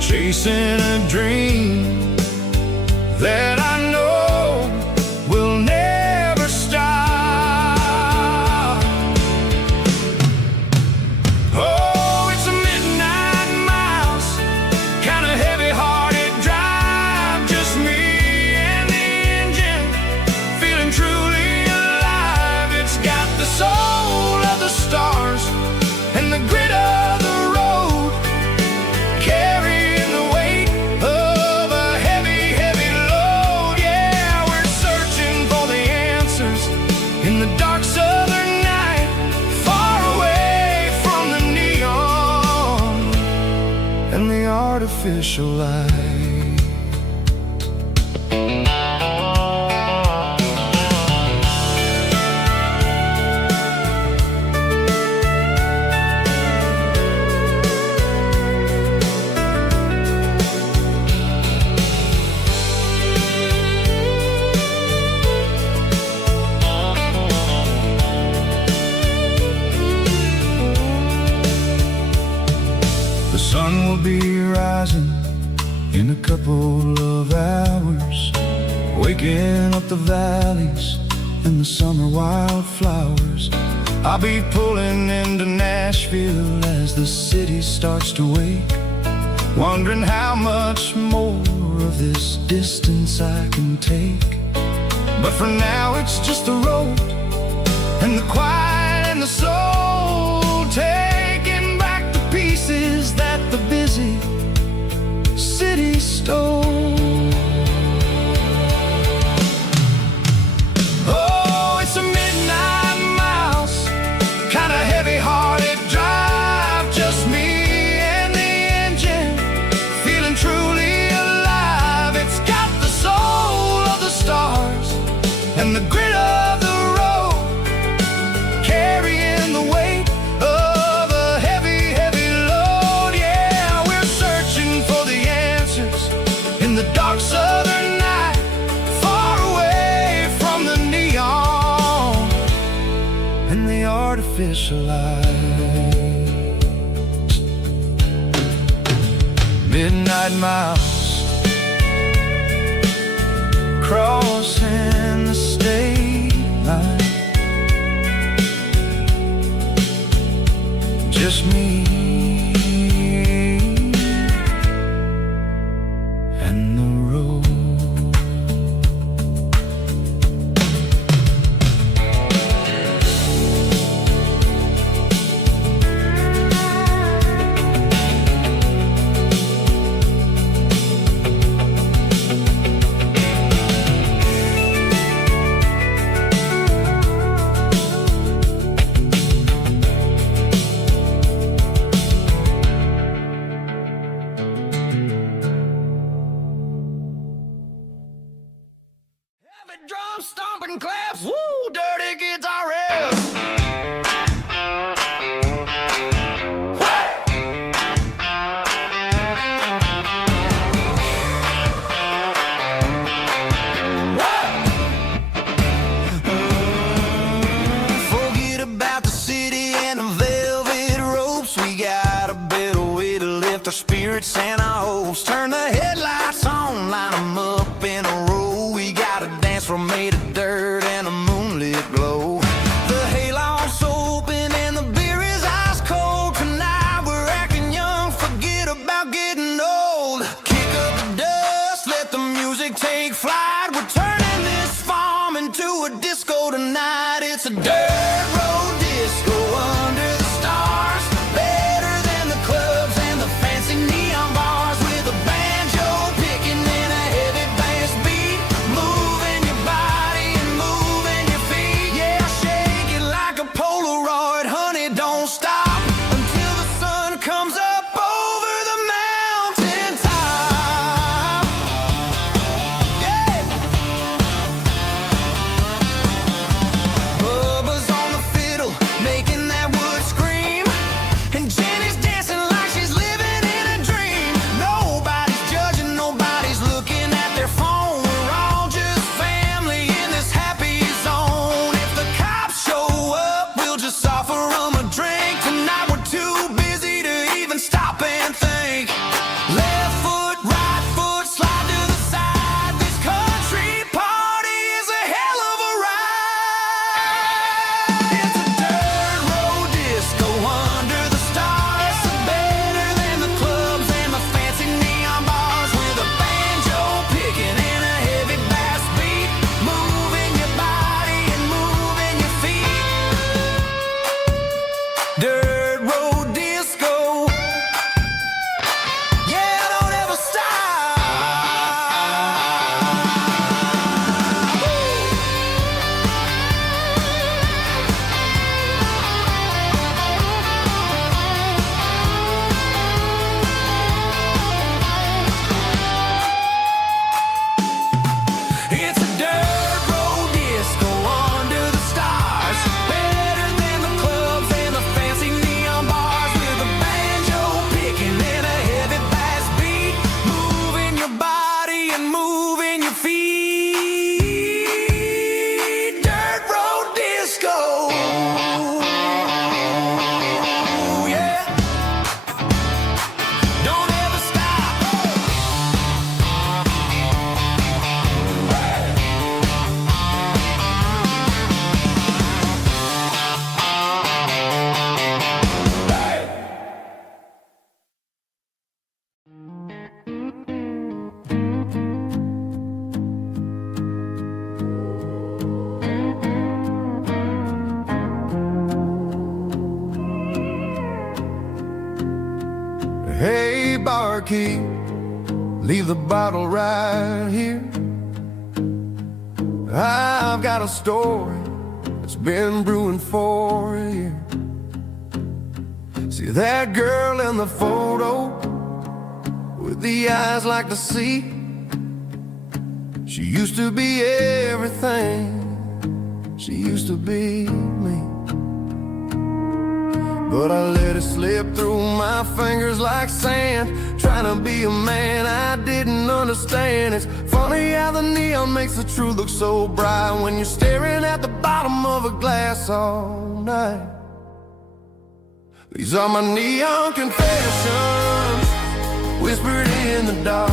chasing a dream that I know will never stop. Oh, it's a midnight mouse, kind of heavy-hearted drive, just me and the engine, feeling truly alive. It's got the soul of the stars and the grit of the road, carrying the weight of a heavy, heavy load. Yeah, we're searching for the answers in the dark southern night, far away from the neon and the artificial light. The sun will be rising in a couple of hours, waking up the valleys and the summer wildflowers. I'll be pulling into Nashville as the city starts to wake, wondering how much more of this distance I can take. But for now it's just the road and the quiet and the soul, taking back the pieces that the busy city stole. Oh, it's a midnight mouse, kind of heavy-hearted drive, just me and the engine, feeling truly alive. It's got the socialize. Midnight mouse crossing the state line. Just me and the road. Drum stomping claps, woo, dirty guitar riffs. Forget about the city and the velvet ropes. We got a better way to lift our spirits and our hopes. Turn the headlights on, line them up in a row. We're made of dirt and a moonlit glow. The hayloft's open and the beer is ice cold. Tonight we're acting young, forget about getting old. Kick up the dust, let the music take flight. We're turning this farm into a disco tonight. It's a dirt road disco under the stars. Better than the clubs and the fancy neon bars. With a banjo picking and a heavy bass beat. Moving your body and moving your feet. Yeah, shake it like a Polaroid, honey, don't stop until the sun comes up over the mountain top. Yeah. Bubba's on the fiddle, making that wood scream. And Jenny's dancing like she's living in a dream. Nobody's judging, nobody's looking at their phone. We're all just family in this happy zone. If the cops show up, we'll just offer them a drink. Tonight we're too busy to even stop and think. Left foot, right foot, slide to the side. This country party is a hell of a ride. It's a dirt road disco under the stars. Better than the clubs and the fancy neon bars. With a banjo picking and a heavy bass beat. Moving your body and moving your feet. Dirt road disco. Yeah, don't ever stop. It's a dirt road disco under the stars. Better than the clubs and the fancy neon bars. With a banjo picking and a heavy bass beat. Moving your body and moving your feet. Dirt road disco. Yeah. Don't ever stop. Hey, barkeep, leave the bottle right here. I've got a story that's been brewing for a year. See that girl in the photo with the eyes like the sea? She used to be everything. She used to be me. But I let it slip through my fingers like sand. Trying to be a man I didn't understand. It's funny how the neon makes the truth look so bright when you're staring at the bottom of a glass all night. These are my neon confessions, whispered in the dark,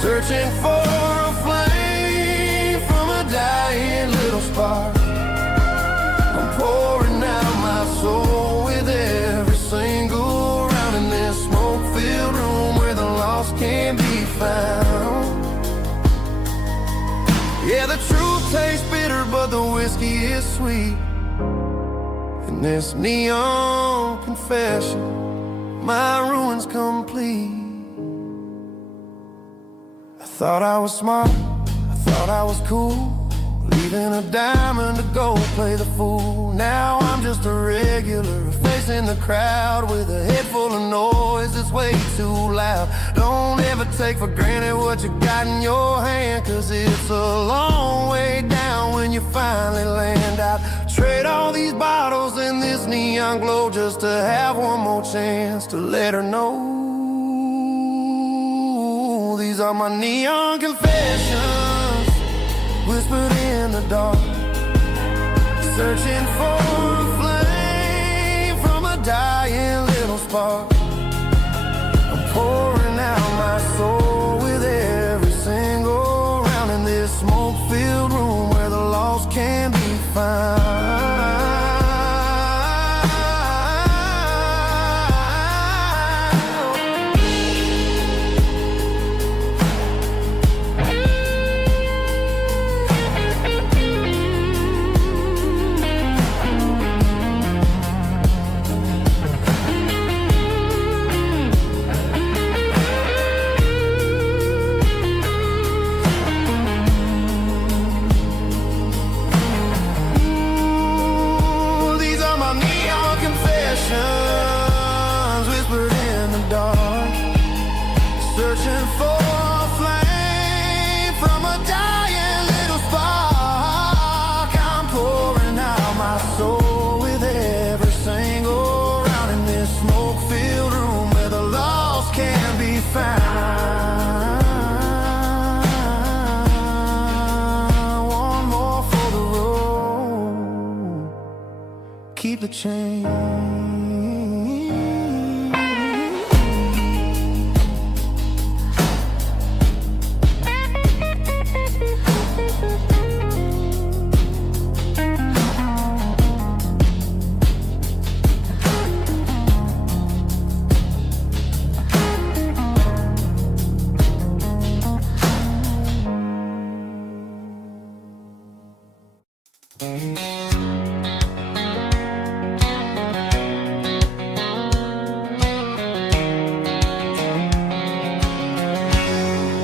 searching for a flame from a dying little spark. I'm pouring out my soul with every single round in this smoke-filled room where the lost can be found. Yeah, the truth tastes bitter, but the whiskey is sweet. In this neon confession, my ruin's complete. I thought I was smart, I thought I was cool, leaving a diamond to go play the fool. Now I'm just a regular, facing the crowd with a head full of noise that's way too loud. Don't ever take for granted what you got in your hand, cause it's a long way down when you finally land out. Trade all these bottles and this neon glow just to have one more chance to let her know. These are my neon confessions, whispered in the dark, searching for a flame from a dying little spark. I'm pouring out my soul with every single round in this smoke-filled room where the lost can be found. Whispered in the dark, searching for a flame from a dying little spark. I'm pouring out my soul with every single round in this smoke-filled room where the lost can be found. One more for the road, keep the change.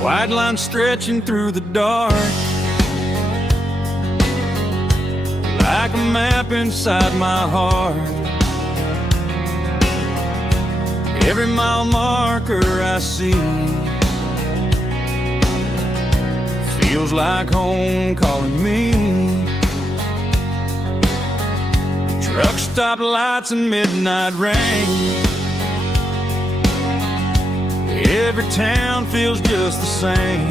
White line stretching through the dark, like a map inside my heart. Every mile marker I see feels like home calling me. Truck stop lights and midnight rain, every town feels just the same,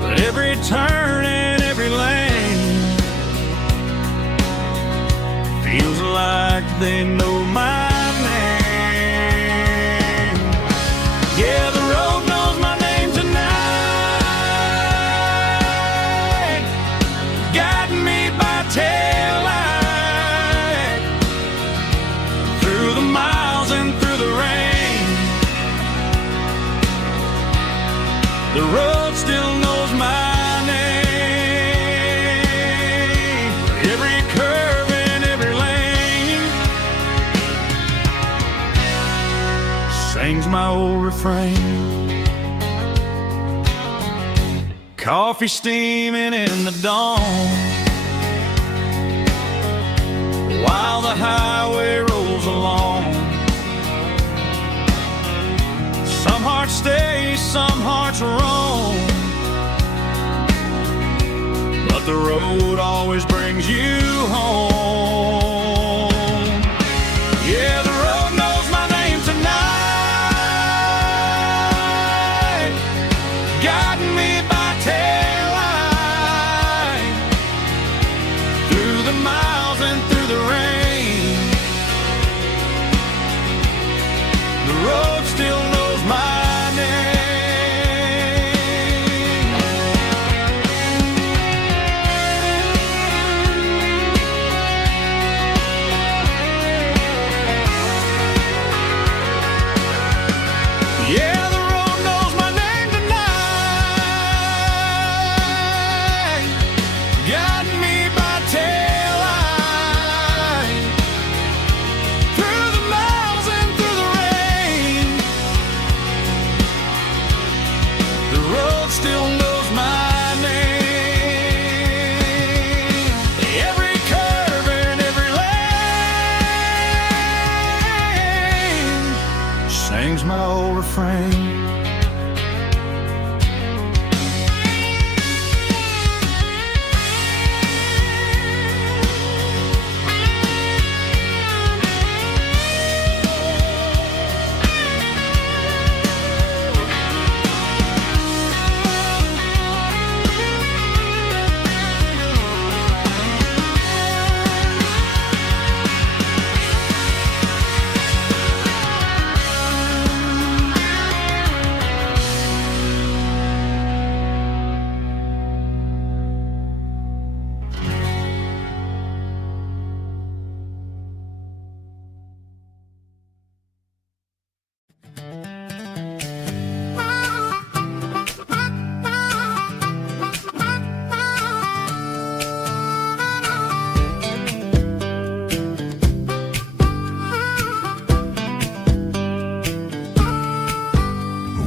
but every turn and every lane feels like they know my name. Yeah, the road knows my name tonight, guiding me by taillight through the miles and through the rain. The road still knows my name. Every curve and every lane sings my old refrain. Coffee steaming in the dawn, while the highway rolls along. Some hearts stay, some hearts roam, but the road always brings you home. Yeah, the road knows my name tonight, guiding me by taillight through the miles and through the sings my old refrain.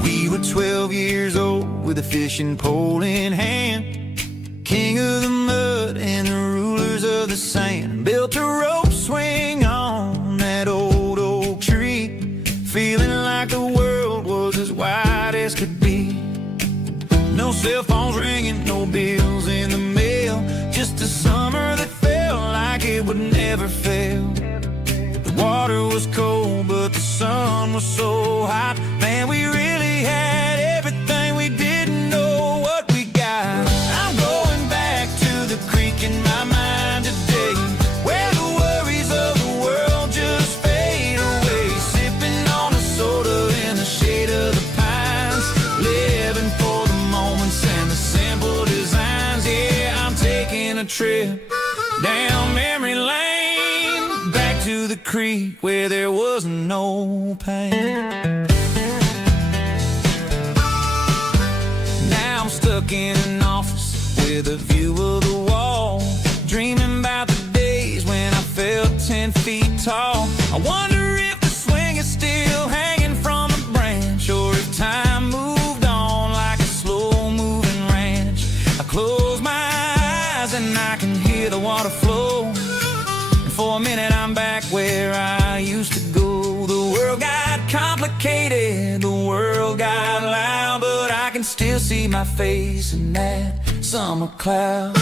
We were 12 years old with a fishing pole in hand, king of the mud and the rulers of the sand. Built a rope swing on that old oak tree, feeling like the world was as wide as could be. No cell phones ringing, no bills in the mail, just a summer that felt like it would never fail. The water was cold, but the sun was so hot. Man, we really had everything, we didn't know what we got. I'm going back to the creek in my mind today, where the worries of the world just fade away. Sipping on a soda in the shade of the pines, living for the moments and the simple designs. Yeah, I'm taking a trip down memory lane, back to the creek where there was no pain. Now I'm stuck in an office with a view of the wall, dreaming about the days when I felt 10 feet tall. I wonder if the swing is still hanging from a branch, or if time moved on like a slow-moving ranch. I close my eyes and I can hear the water flow, and for a minute I'm back where I used to go. The world got complicated, the world got loud, but I can still see my face in that summer cloud.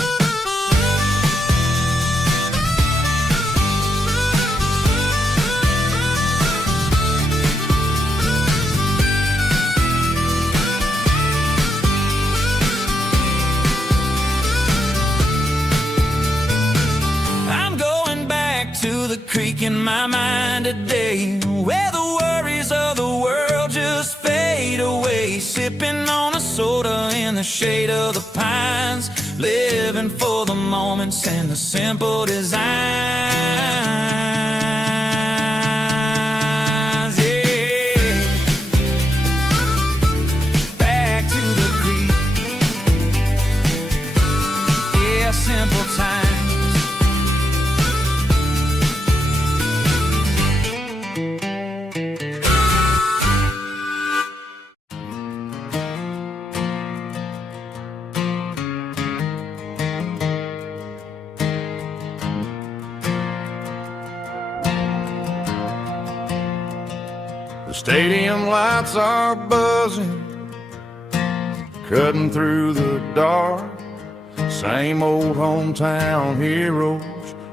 I'm going back to the creek in my mind today, where the worries of the world just fade away. Sipping on a soda in the shade of the pines, living for the moments and the simple designs. Yeah, back to the creek. Yeah, simple times. The stadium lights are buzzing, cutting through the dark. Same old hometown heroes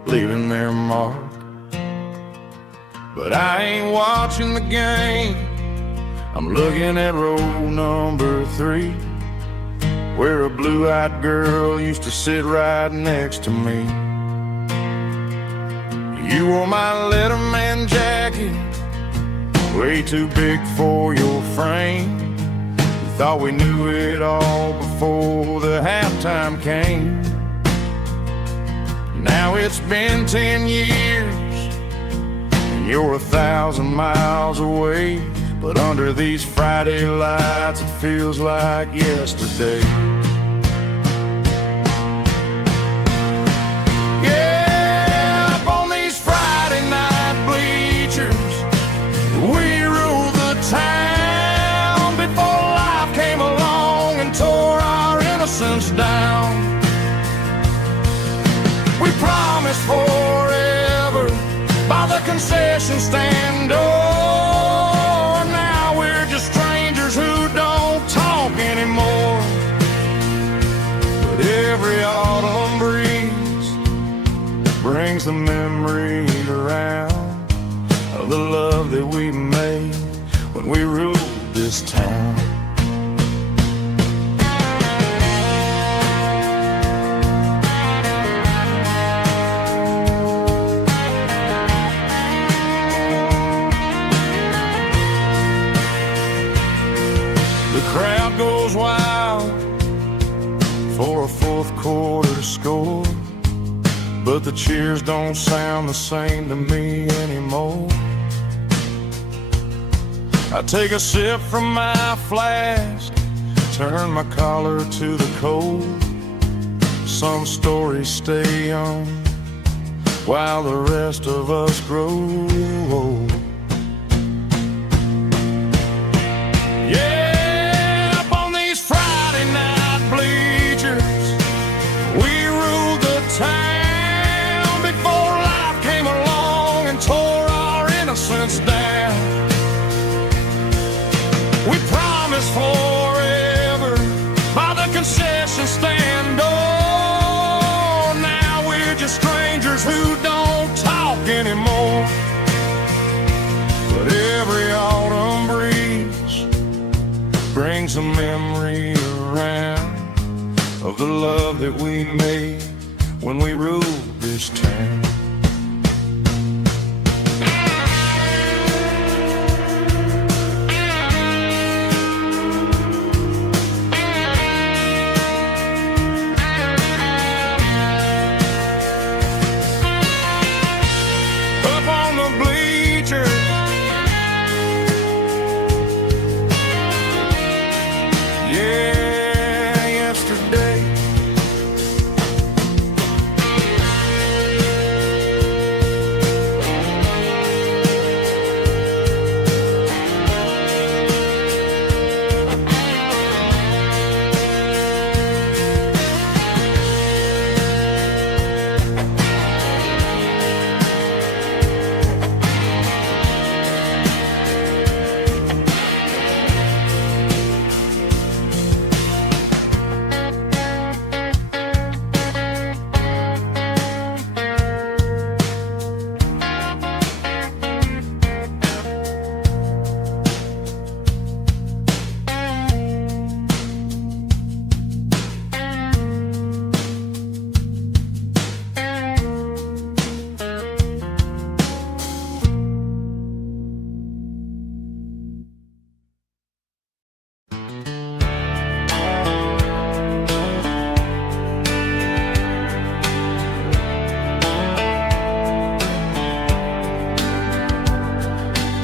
leaving their mark. But I ain't watching the game, I'm looking at row number 3, where a blue-eyed girl used to sit right next to me. You wore my Letterman jacket, way too big for your frame. We thought we knew it all before the halftime came. Now it's been 10 years, and you're 1,000 miles away. But under these Friday lights, it feels like yesterday. Yeah, up on these Friday night bleachers, we rule the town before life came along and tore our innocence down. We promised forever by the concession stand door. brings the memories around of the love that we made when we ruled this town. The crowd goes wild for a fourth quarter score, but the cheers don't sound the same to me anymore. I take a sip from my flask, turn my collar to the cold. Some stories stay young while the rest of us grow old. Yeah, up on these Friday night bleachers, we ruled the town before life came along and tore our innocence down. We promised forever by the concession stand door. Now we're just strangers who don't talk anymore. But every autumn breeze brings a memory around of the love that we made when we ruled this town.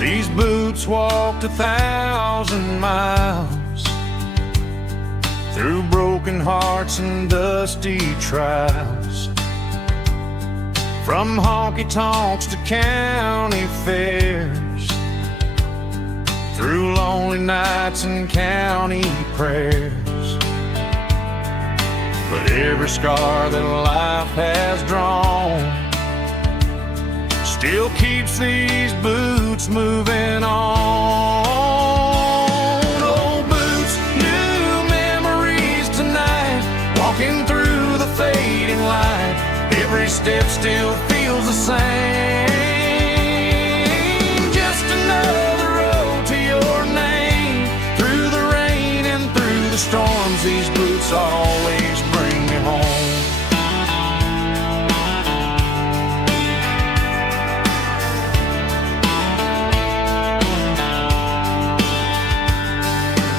These boots walked 1,000 miles through broken hearts and dusty trials, from honky-tonks to county fairs, through lonely nights and county prayers. But every scar that life has drawn still keeps these boots moving on. Old boots, new memories tonight, walking through the fading light. Every step still feels the same. Just another road to your name. Through the rain and through the storms, these boots always bring me home.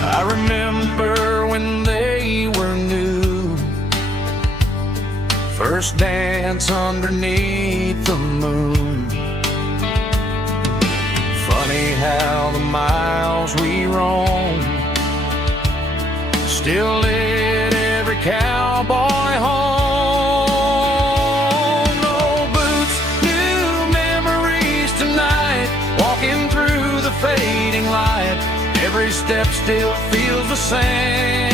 I remember when they were new, first dance underneath the moon. Funny how the miles we roam still lit every cowboy home. Old boots, new memories tonight, walking through the fading light. Every step still feels the same.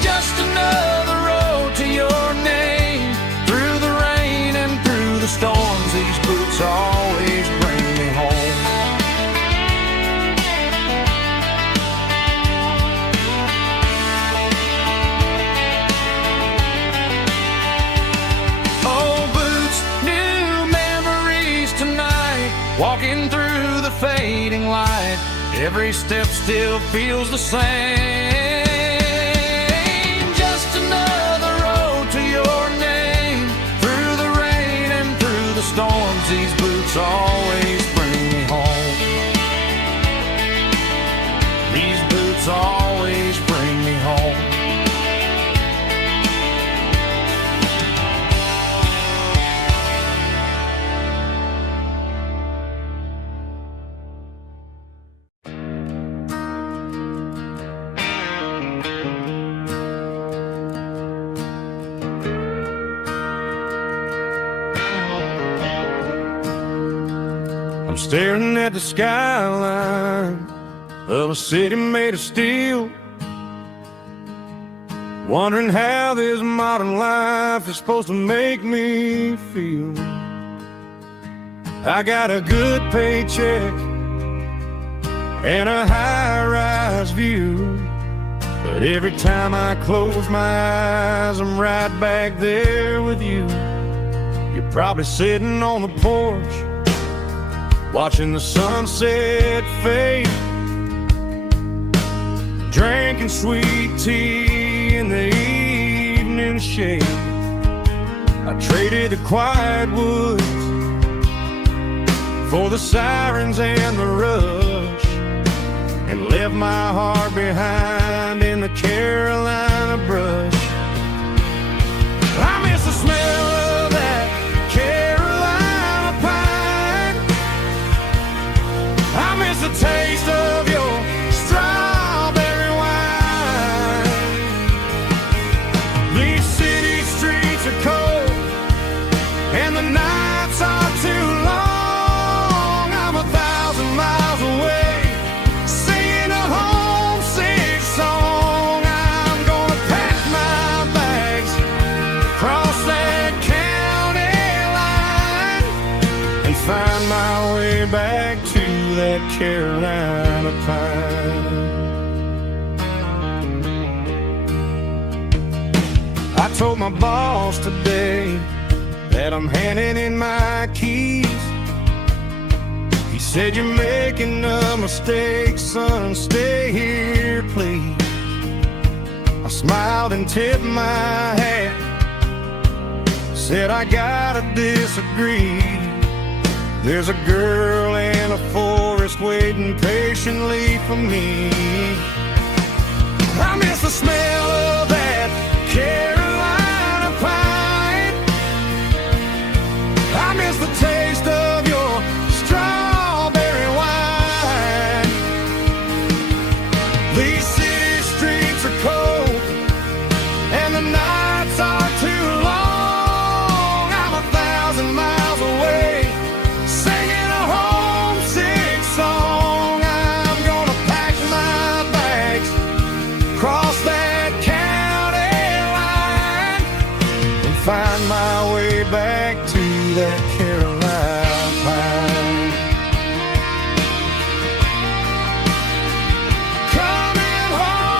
Just another road to your name. Through the rain and through the storms, these boots always bring me home. Oh, light. Every step still feels the same. Just another road to your name. Through the rain and through the storms, these boots always bring me home. These boots always bring me home. I'm staring at the skyline of a city made of steel, wondering how this modern life is supposed to make me feel. I got a good paycheck and a high-rise view, but every time I close my eyes, I'm right back there with you. You're probably sitting on the porch, watching the sunset fade, drinking sweet tea in the evening shade. I traded the quiet woods for the sirens and the rush, and left my heart behind in the Carolina brush. I miss the smell of that Carolina pine. I miss the taste of your strawberry wine. These city streets are cold and the nights are too long. I'm 1,000 miles away, singing a homesick song. I'm gonna pack my bags, cross that county line, and find my way back to that Carolina pine. I told my boss today that I'm handing in my keys. He said, "You're making a mistake, son, stay here, please." I smiled and tipped my hat, said, "I gotta disagree. There's a girl in a forest waiting patiently for me." I miss the smell of that Carolina pine. I miss the taste of your strawberry wine. These city streets are cold and the nights are too long. I'm 1,000 miles away, singing a homesick song. I'm gonna pack my bags, cross that county line, and find my way back to that Carolina pine. Coming home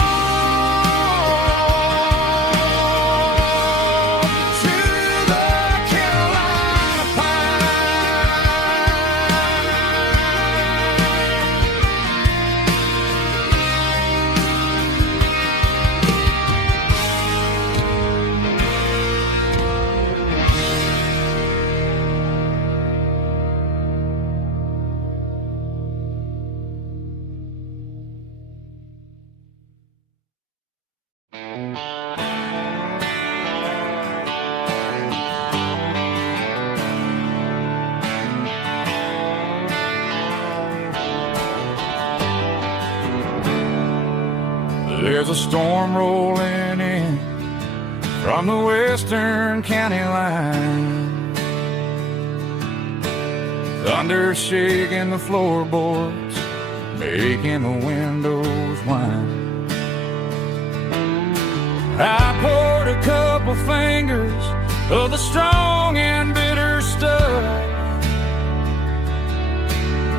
to the Carolina There's a storm rolling in from the western county line. Thunder shaking the floorboards, making the windows whine. I poured a couple fingers of the strong and bitter stuff,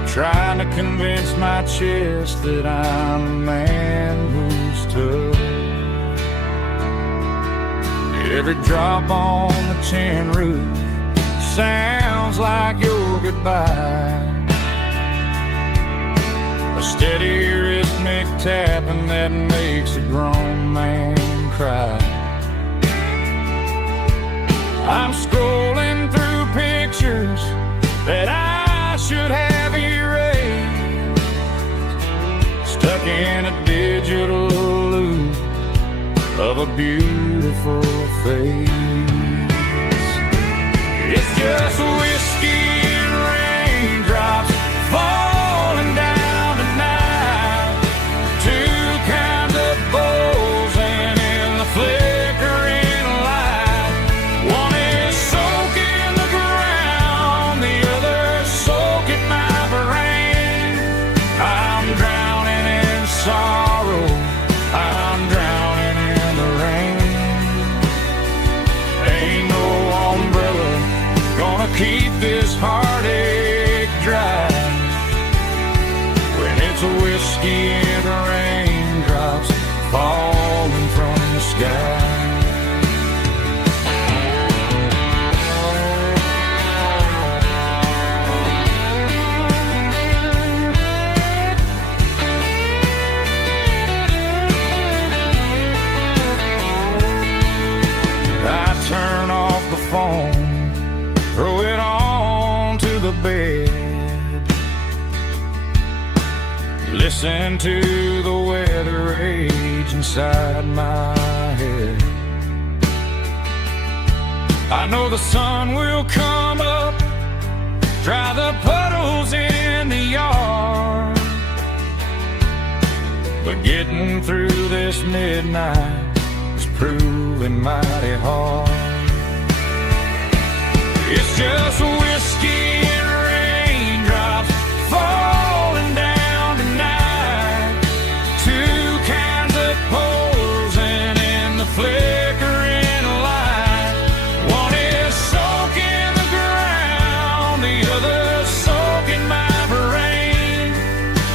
trying to convince my chest that I'm a man who's tough. Every drop on the tin roof sounds like your goodbye. steady rhythmic tapping that makes a grown man cry. I'm scrolling through pictures that I should have erased, stuck in a digital loop of a beautiful face. It's just whiskey and raindrops falling down tonight. Two kinds of bowls and in the flickering light. One is soaking the ground, the other soaking my brain. I'm drowning in sorrow, I'm drowning in the rain. Ain't no umbrella gonna keep this heartache dry when it's a whiskey and raindrops falling from the sky. I turn off the phone, throw it on to the bed, listen to the weather rage inside my head. I know the sun will come up, dry the puddles in the yard, but getting through this midnight is proving mighty hard. It's just whiskey and raindrops falling down tonight. Two kinds of posing in the flickering light. One is soaking the ground, the other soaking my brain.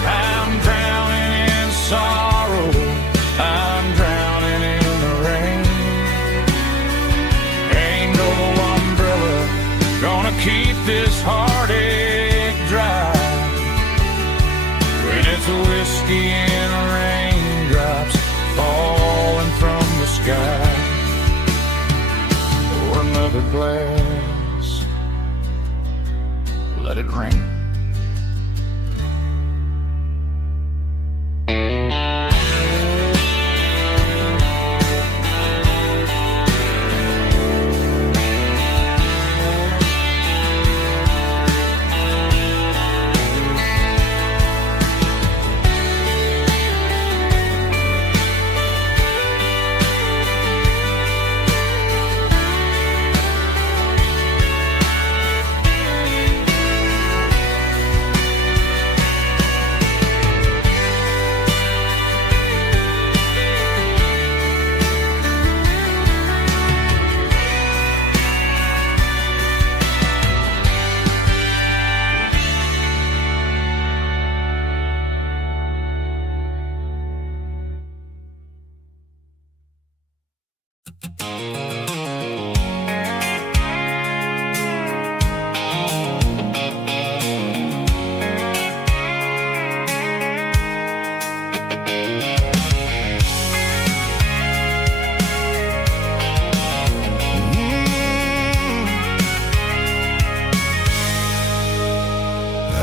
I'm drowning in sorrow, I'm drowning in the rain. Ain't no umbrella gonna keep this heartache dry when it's a whiskey and raindrops falling from the sky. Pour another glass, let it rain.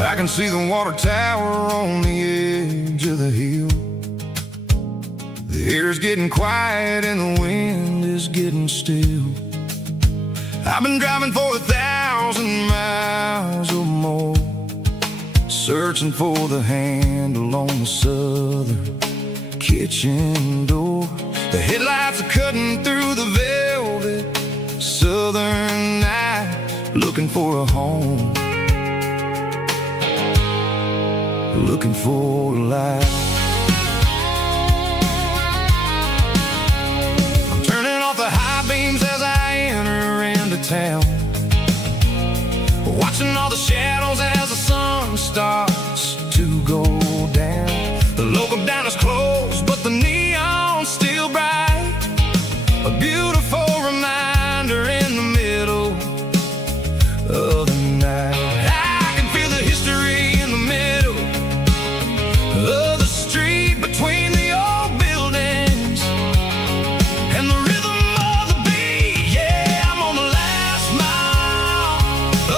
I can see the water tower on the edge of the hill. The air's getting quiet and the wind is getting still. I've been driving for 1,000 miles or more, searching for the handle on the southern kitchen door. The headlights are cutting through the velvet southern night, looking for a home, looking for a life. I'm turning off the high beams as I enter into town, watching all the shadows as the sun starts to go down. The local diner's closed, but the neon's still bright, a beautiful reminder in the middle of the night. I can feel the history in the middle of the street between the old buildings and the rhythm of the beat. Yeah, I'm on the last mile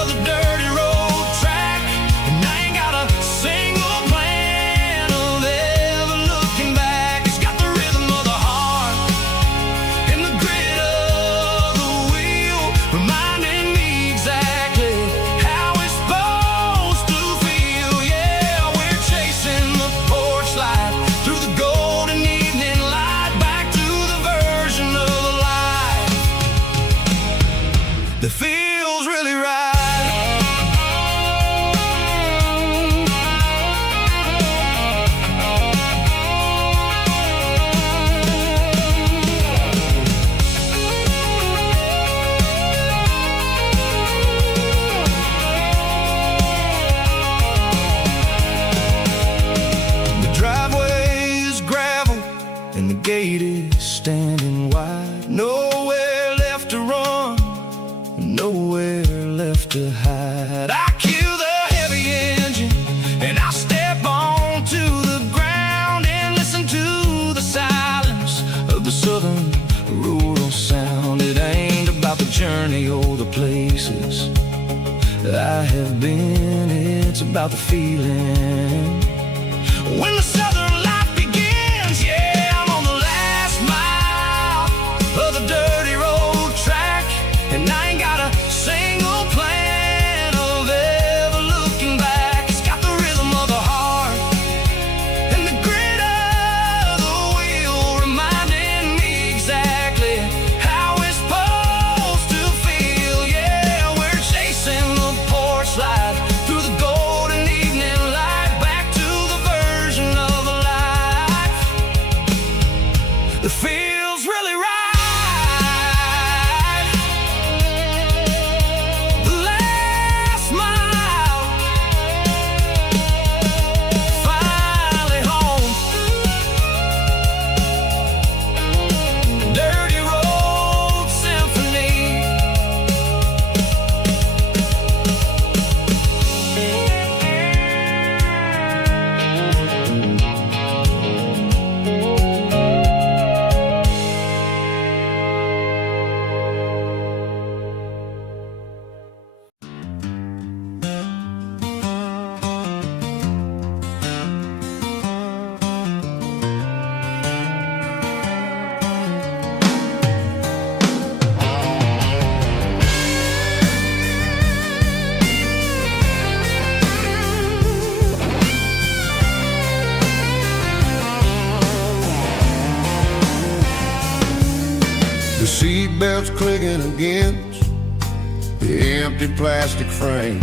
of the dirty road track, and I ain't got a single plan of ever looking back. It's got the rhythm of the heart and the grit of the wheel, reminding me exactly how it's supposed to feel. Yeah, we're chasing the porch light through the golden evening light, back to the version of life that feels really right. The driveway is gravel and the gate is standing wide. Nowhere left to run, nowhere left to hide. I kill the heavy engine and I step onto the ground and listen to the silence of the southern rural sound. It ain't about the journey or the places I have been, it's about the feeling when the southern life begins. Yeah, I'm on the last mile of the dirty road track, and I ain't got a single plan of ever looking back. It's got the rhythm of the heart and the grit of the wheel, reminding me exactly how it's supposed to feel. Yeah, we're chasing the porch light through the golden evening light, back to the version of life that feels really right. The last mile, finally home. Dirty road symphony. The seatbelt's clicking against the empty plastic frame,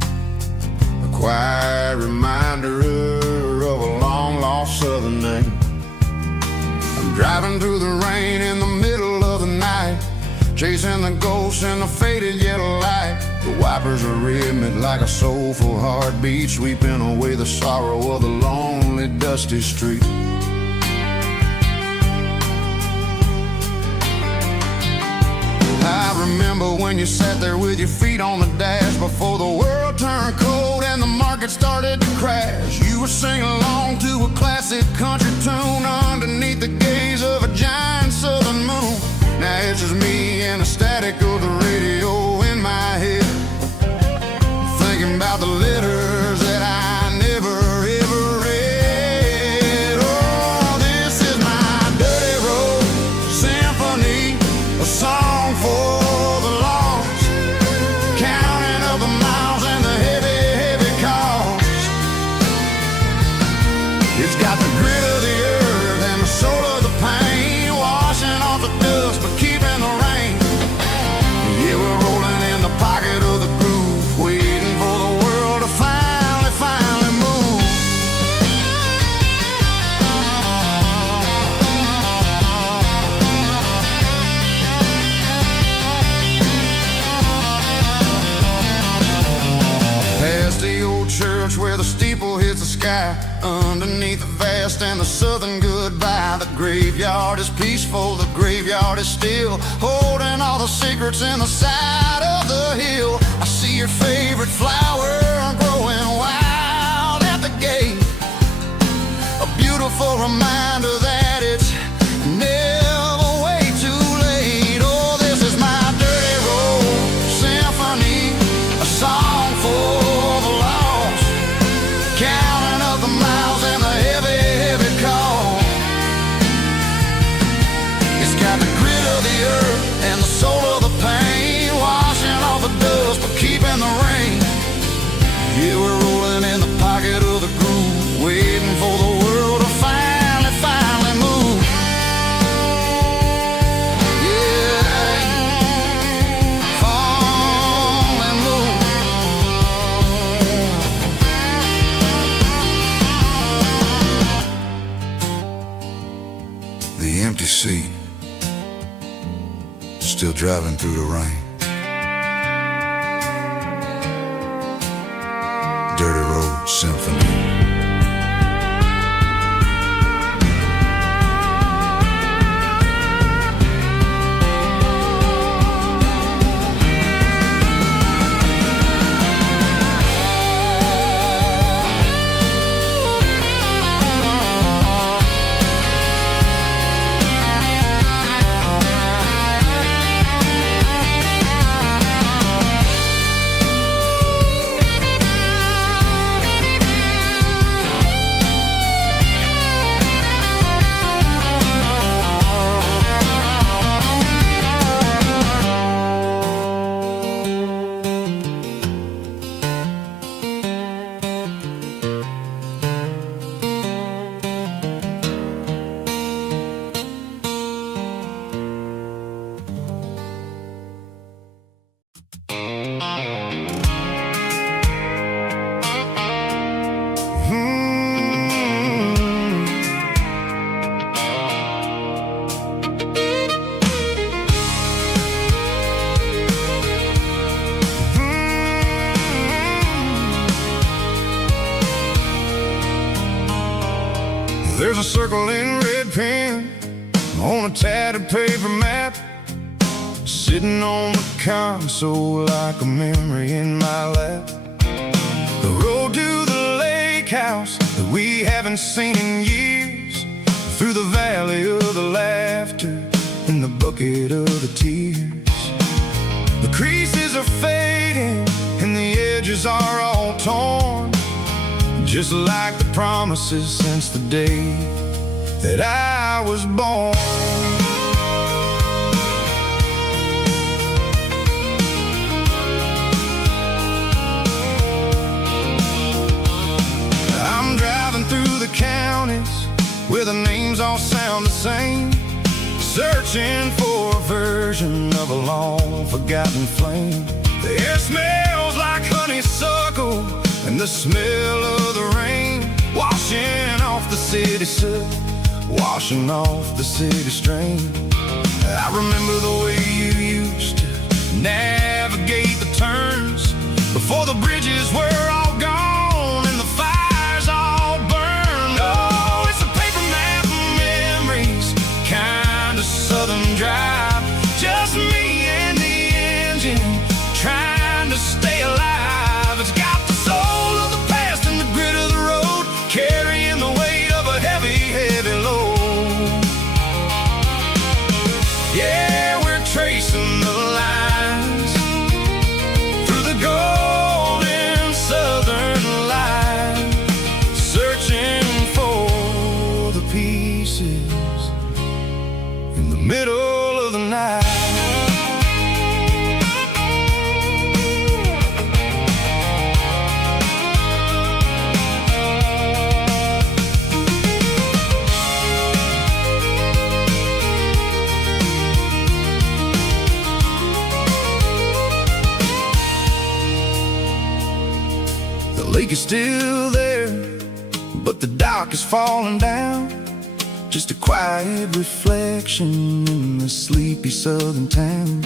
a quiet reminder of a long-lost southern name. I'm driving through the rain in the middle of the night, chasing the ghosts in the faded yellow light. The wipers are rhythmic like a soulful heartbeat, sweeping away the sorrow of the lonely, dusty street. I remember when you sat there with your feet on the dash before the world turned cold and the market started to crash. You were singing along to a classic country tune underneath the gaze of a giant southern moon. Now it's just me and the static of the radio in my head, thinking about the letters that I never ever read. Oh, this is my dirty road symphony, a song for the lost, counting up the miles and the heavy, heavy cost. It's got the grit of the earth and the soul of the pain, washing off the dust but keeping the rain. Yeah, we're rolling in the pocket of the groove, waiting for the world to finally move. Past the old church where the steeple hits the sky, underneath the vast and the southern goodbye. The graveyard is peaceful, the graveyard is still, holding all the secrets in the side of the hill. I see your favorite flower growing wild at the gate, powerful reminder that it's never way too late. Oh, this is my dirty road symphony, a song for the lost, counting up the miles and the heavy, heavy call. It's got the grit of the earth and the soul of the pain, washing off the dust but keeping the rain. Yeah, we're rolling in the pocket of the groove, waiting for the world to finally, finally move. Yeah, finally move. The empty seat, still driving through the rain. Dirty Road Symphony. There's a circle in red pen on a tattered paper map, sitting on the console like a memory in my lap. The road to the lake house that we haven't seen in years, through the valley of the laughter and the bucket of the tears. The creases are fading and the edges are all torn, just like the promises since the day that I was born. I'm driving through the counties where the names all sound the same, searching for a version of a long forgotten flame. The air smells like honeysuckle and the smell of the rain, washing off the city soot, washing off the city strain. I remember the way you used to navigate the turns before the bridges were all gone and the fires all burned. Oh, it's a paper map of memories, kind of southern drive, just me and the engine trying to stay alive. It's got the soul of the past and the grit of the road, carrying the weight of a heavy, heavy load. Yeah, we're tracing the lines through the golden southern light, searching for the pieces in the middle of the night. The lake is still there, but the dock is falling down, just a quiet reflection in the sleepy southern town.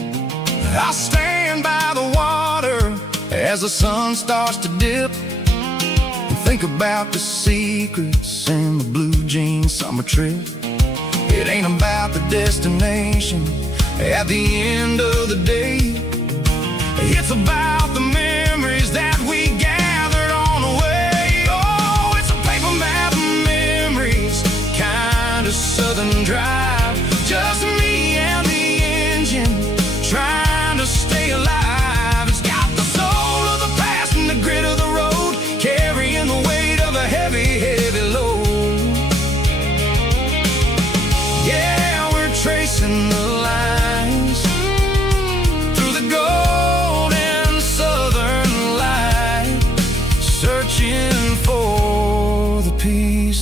I'll stand by the water as the sun starts to dip and think about the secrets and the blue jean summer trip. It ain't about the destination at the end of the day, it's about the memories that we gathered on the way. Oh, it's a paper map of memories,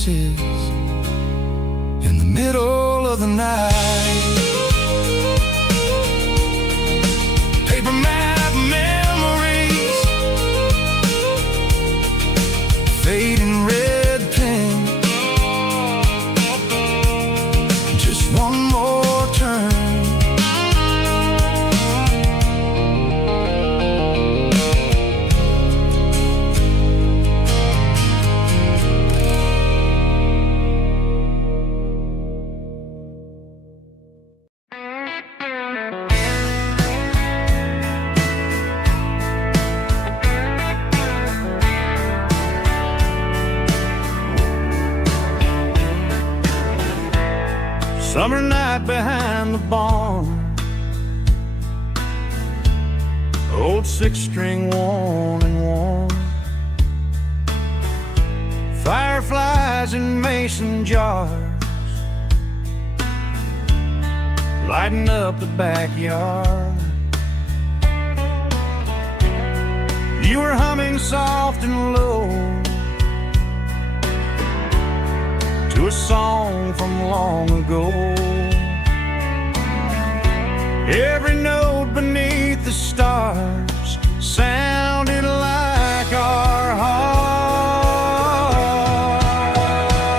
faces in the middle of the night. Paper map memories, fading red pen, just one more turn. Summer night behind the barn, old six-string worn and worn, fireflies in mason jars, lighting up the backyard. You were humming soft and low to a song from long ago. Every note beneath the stars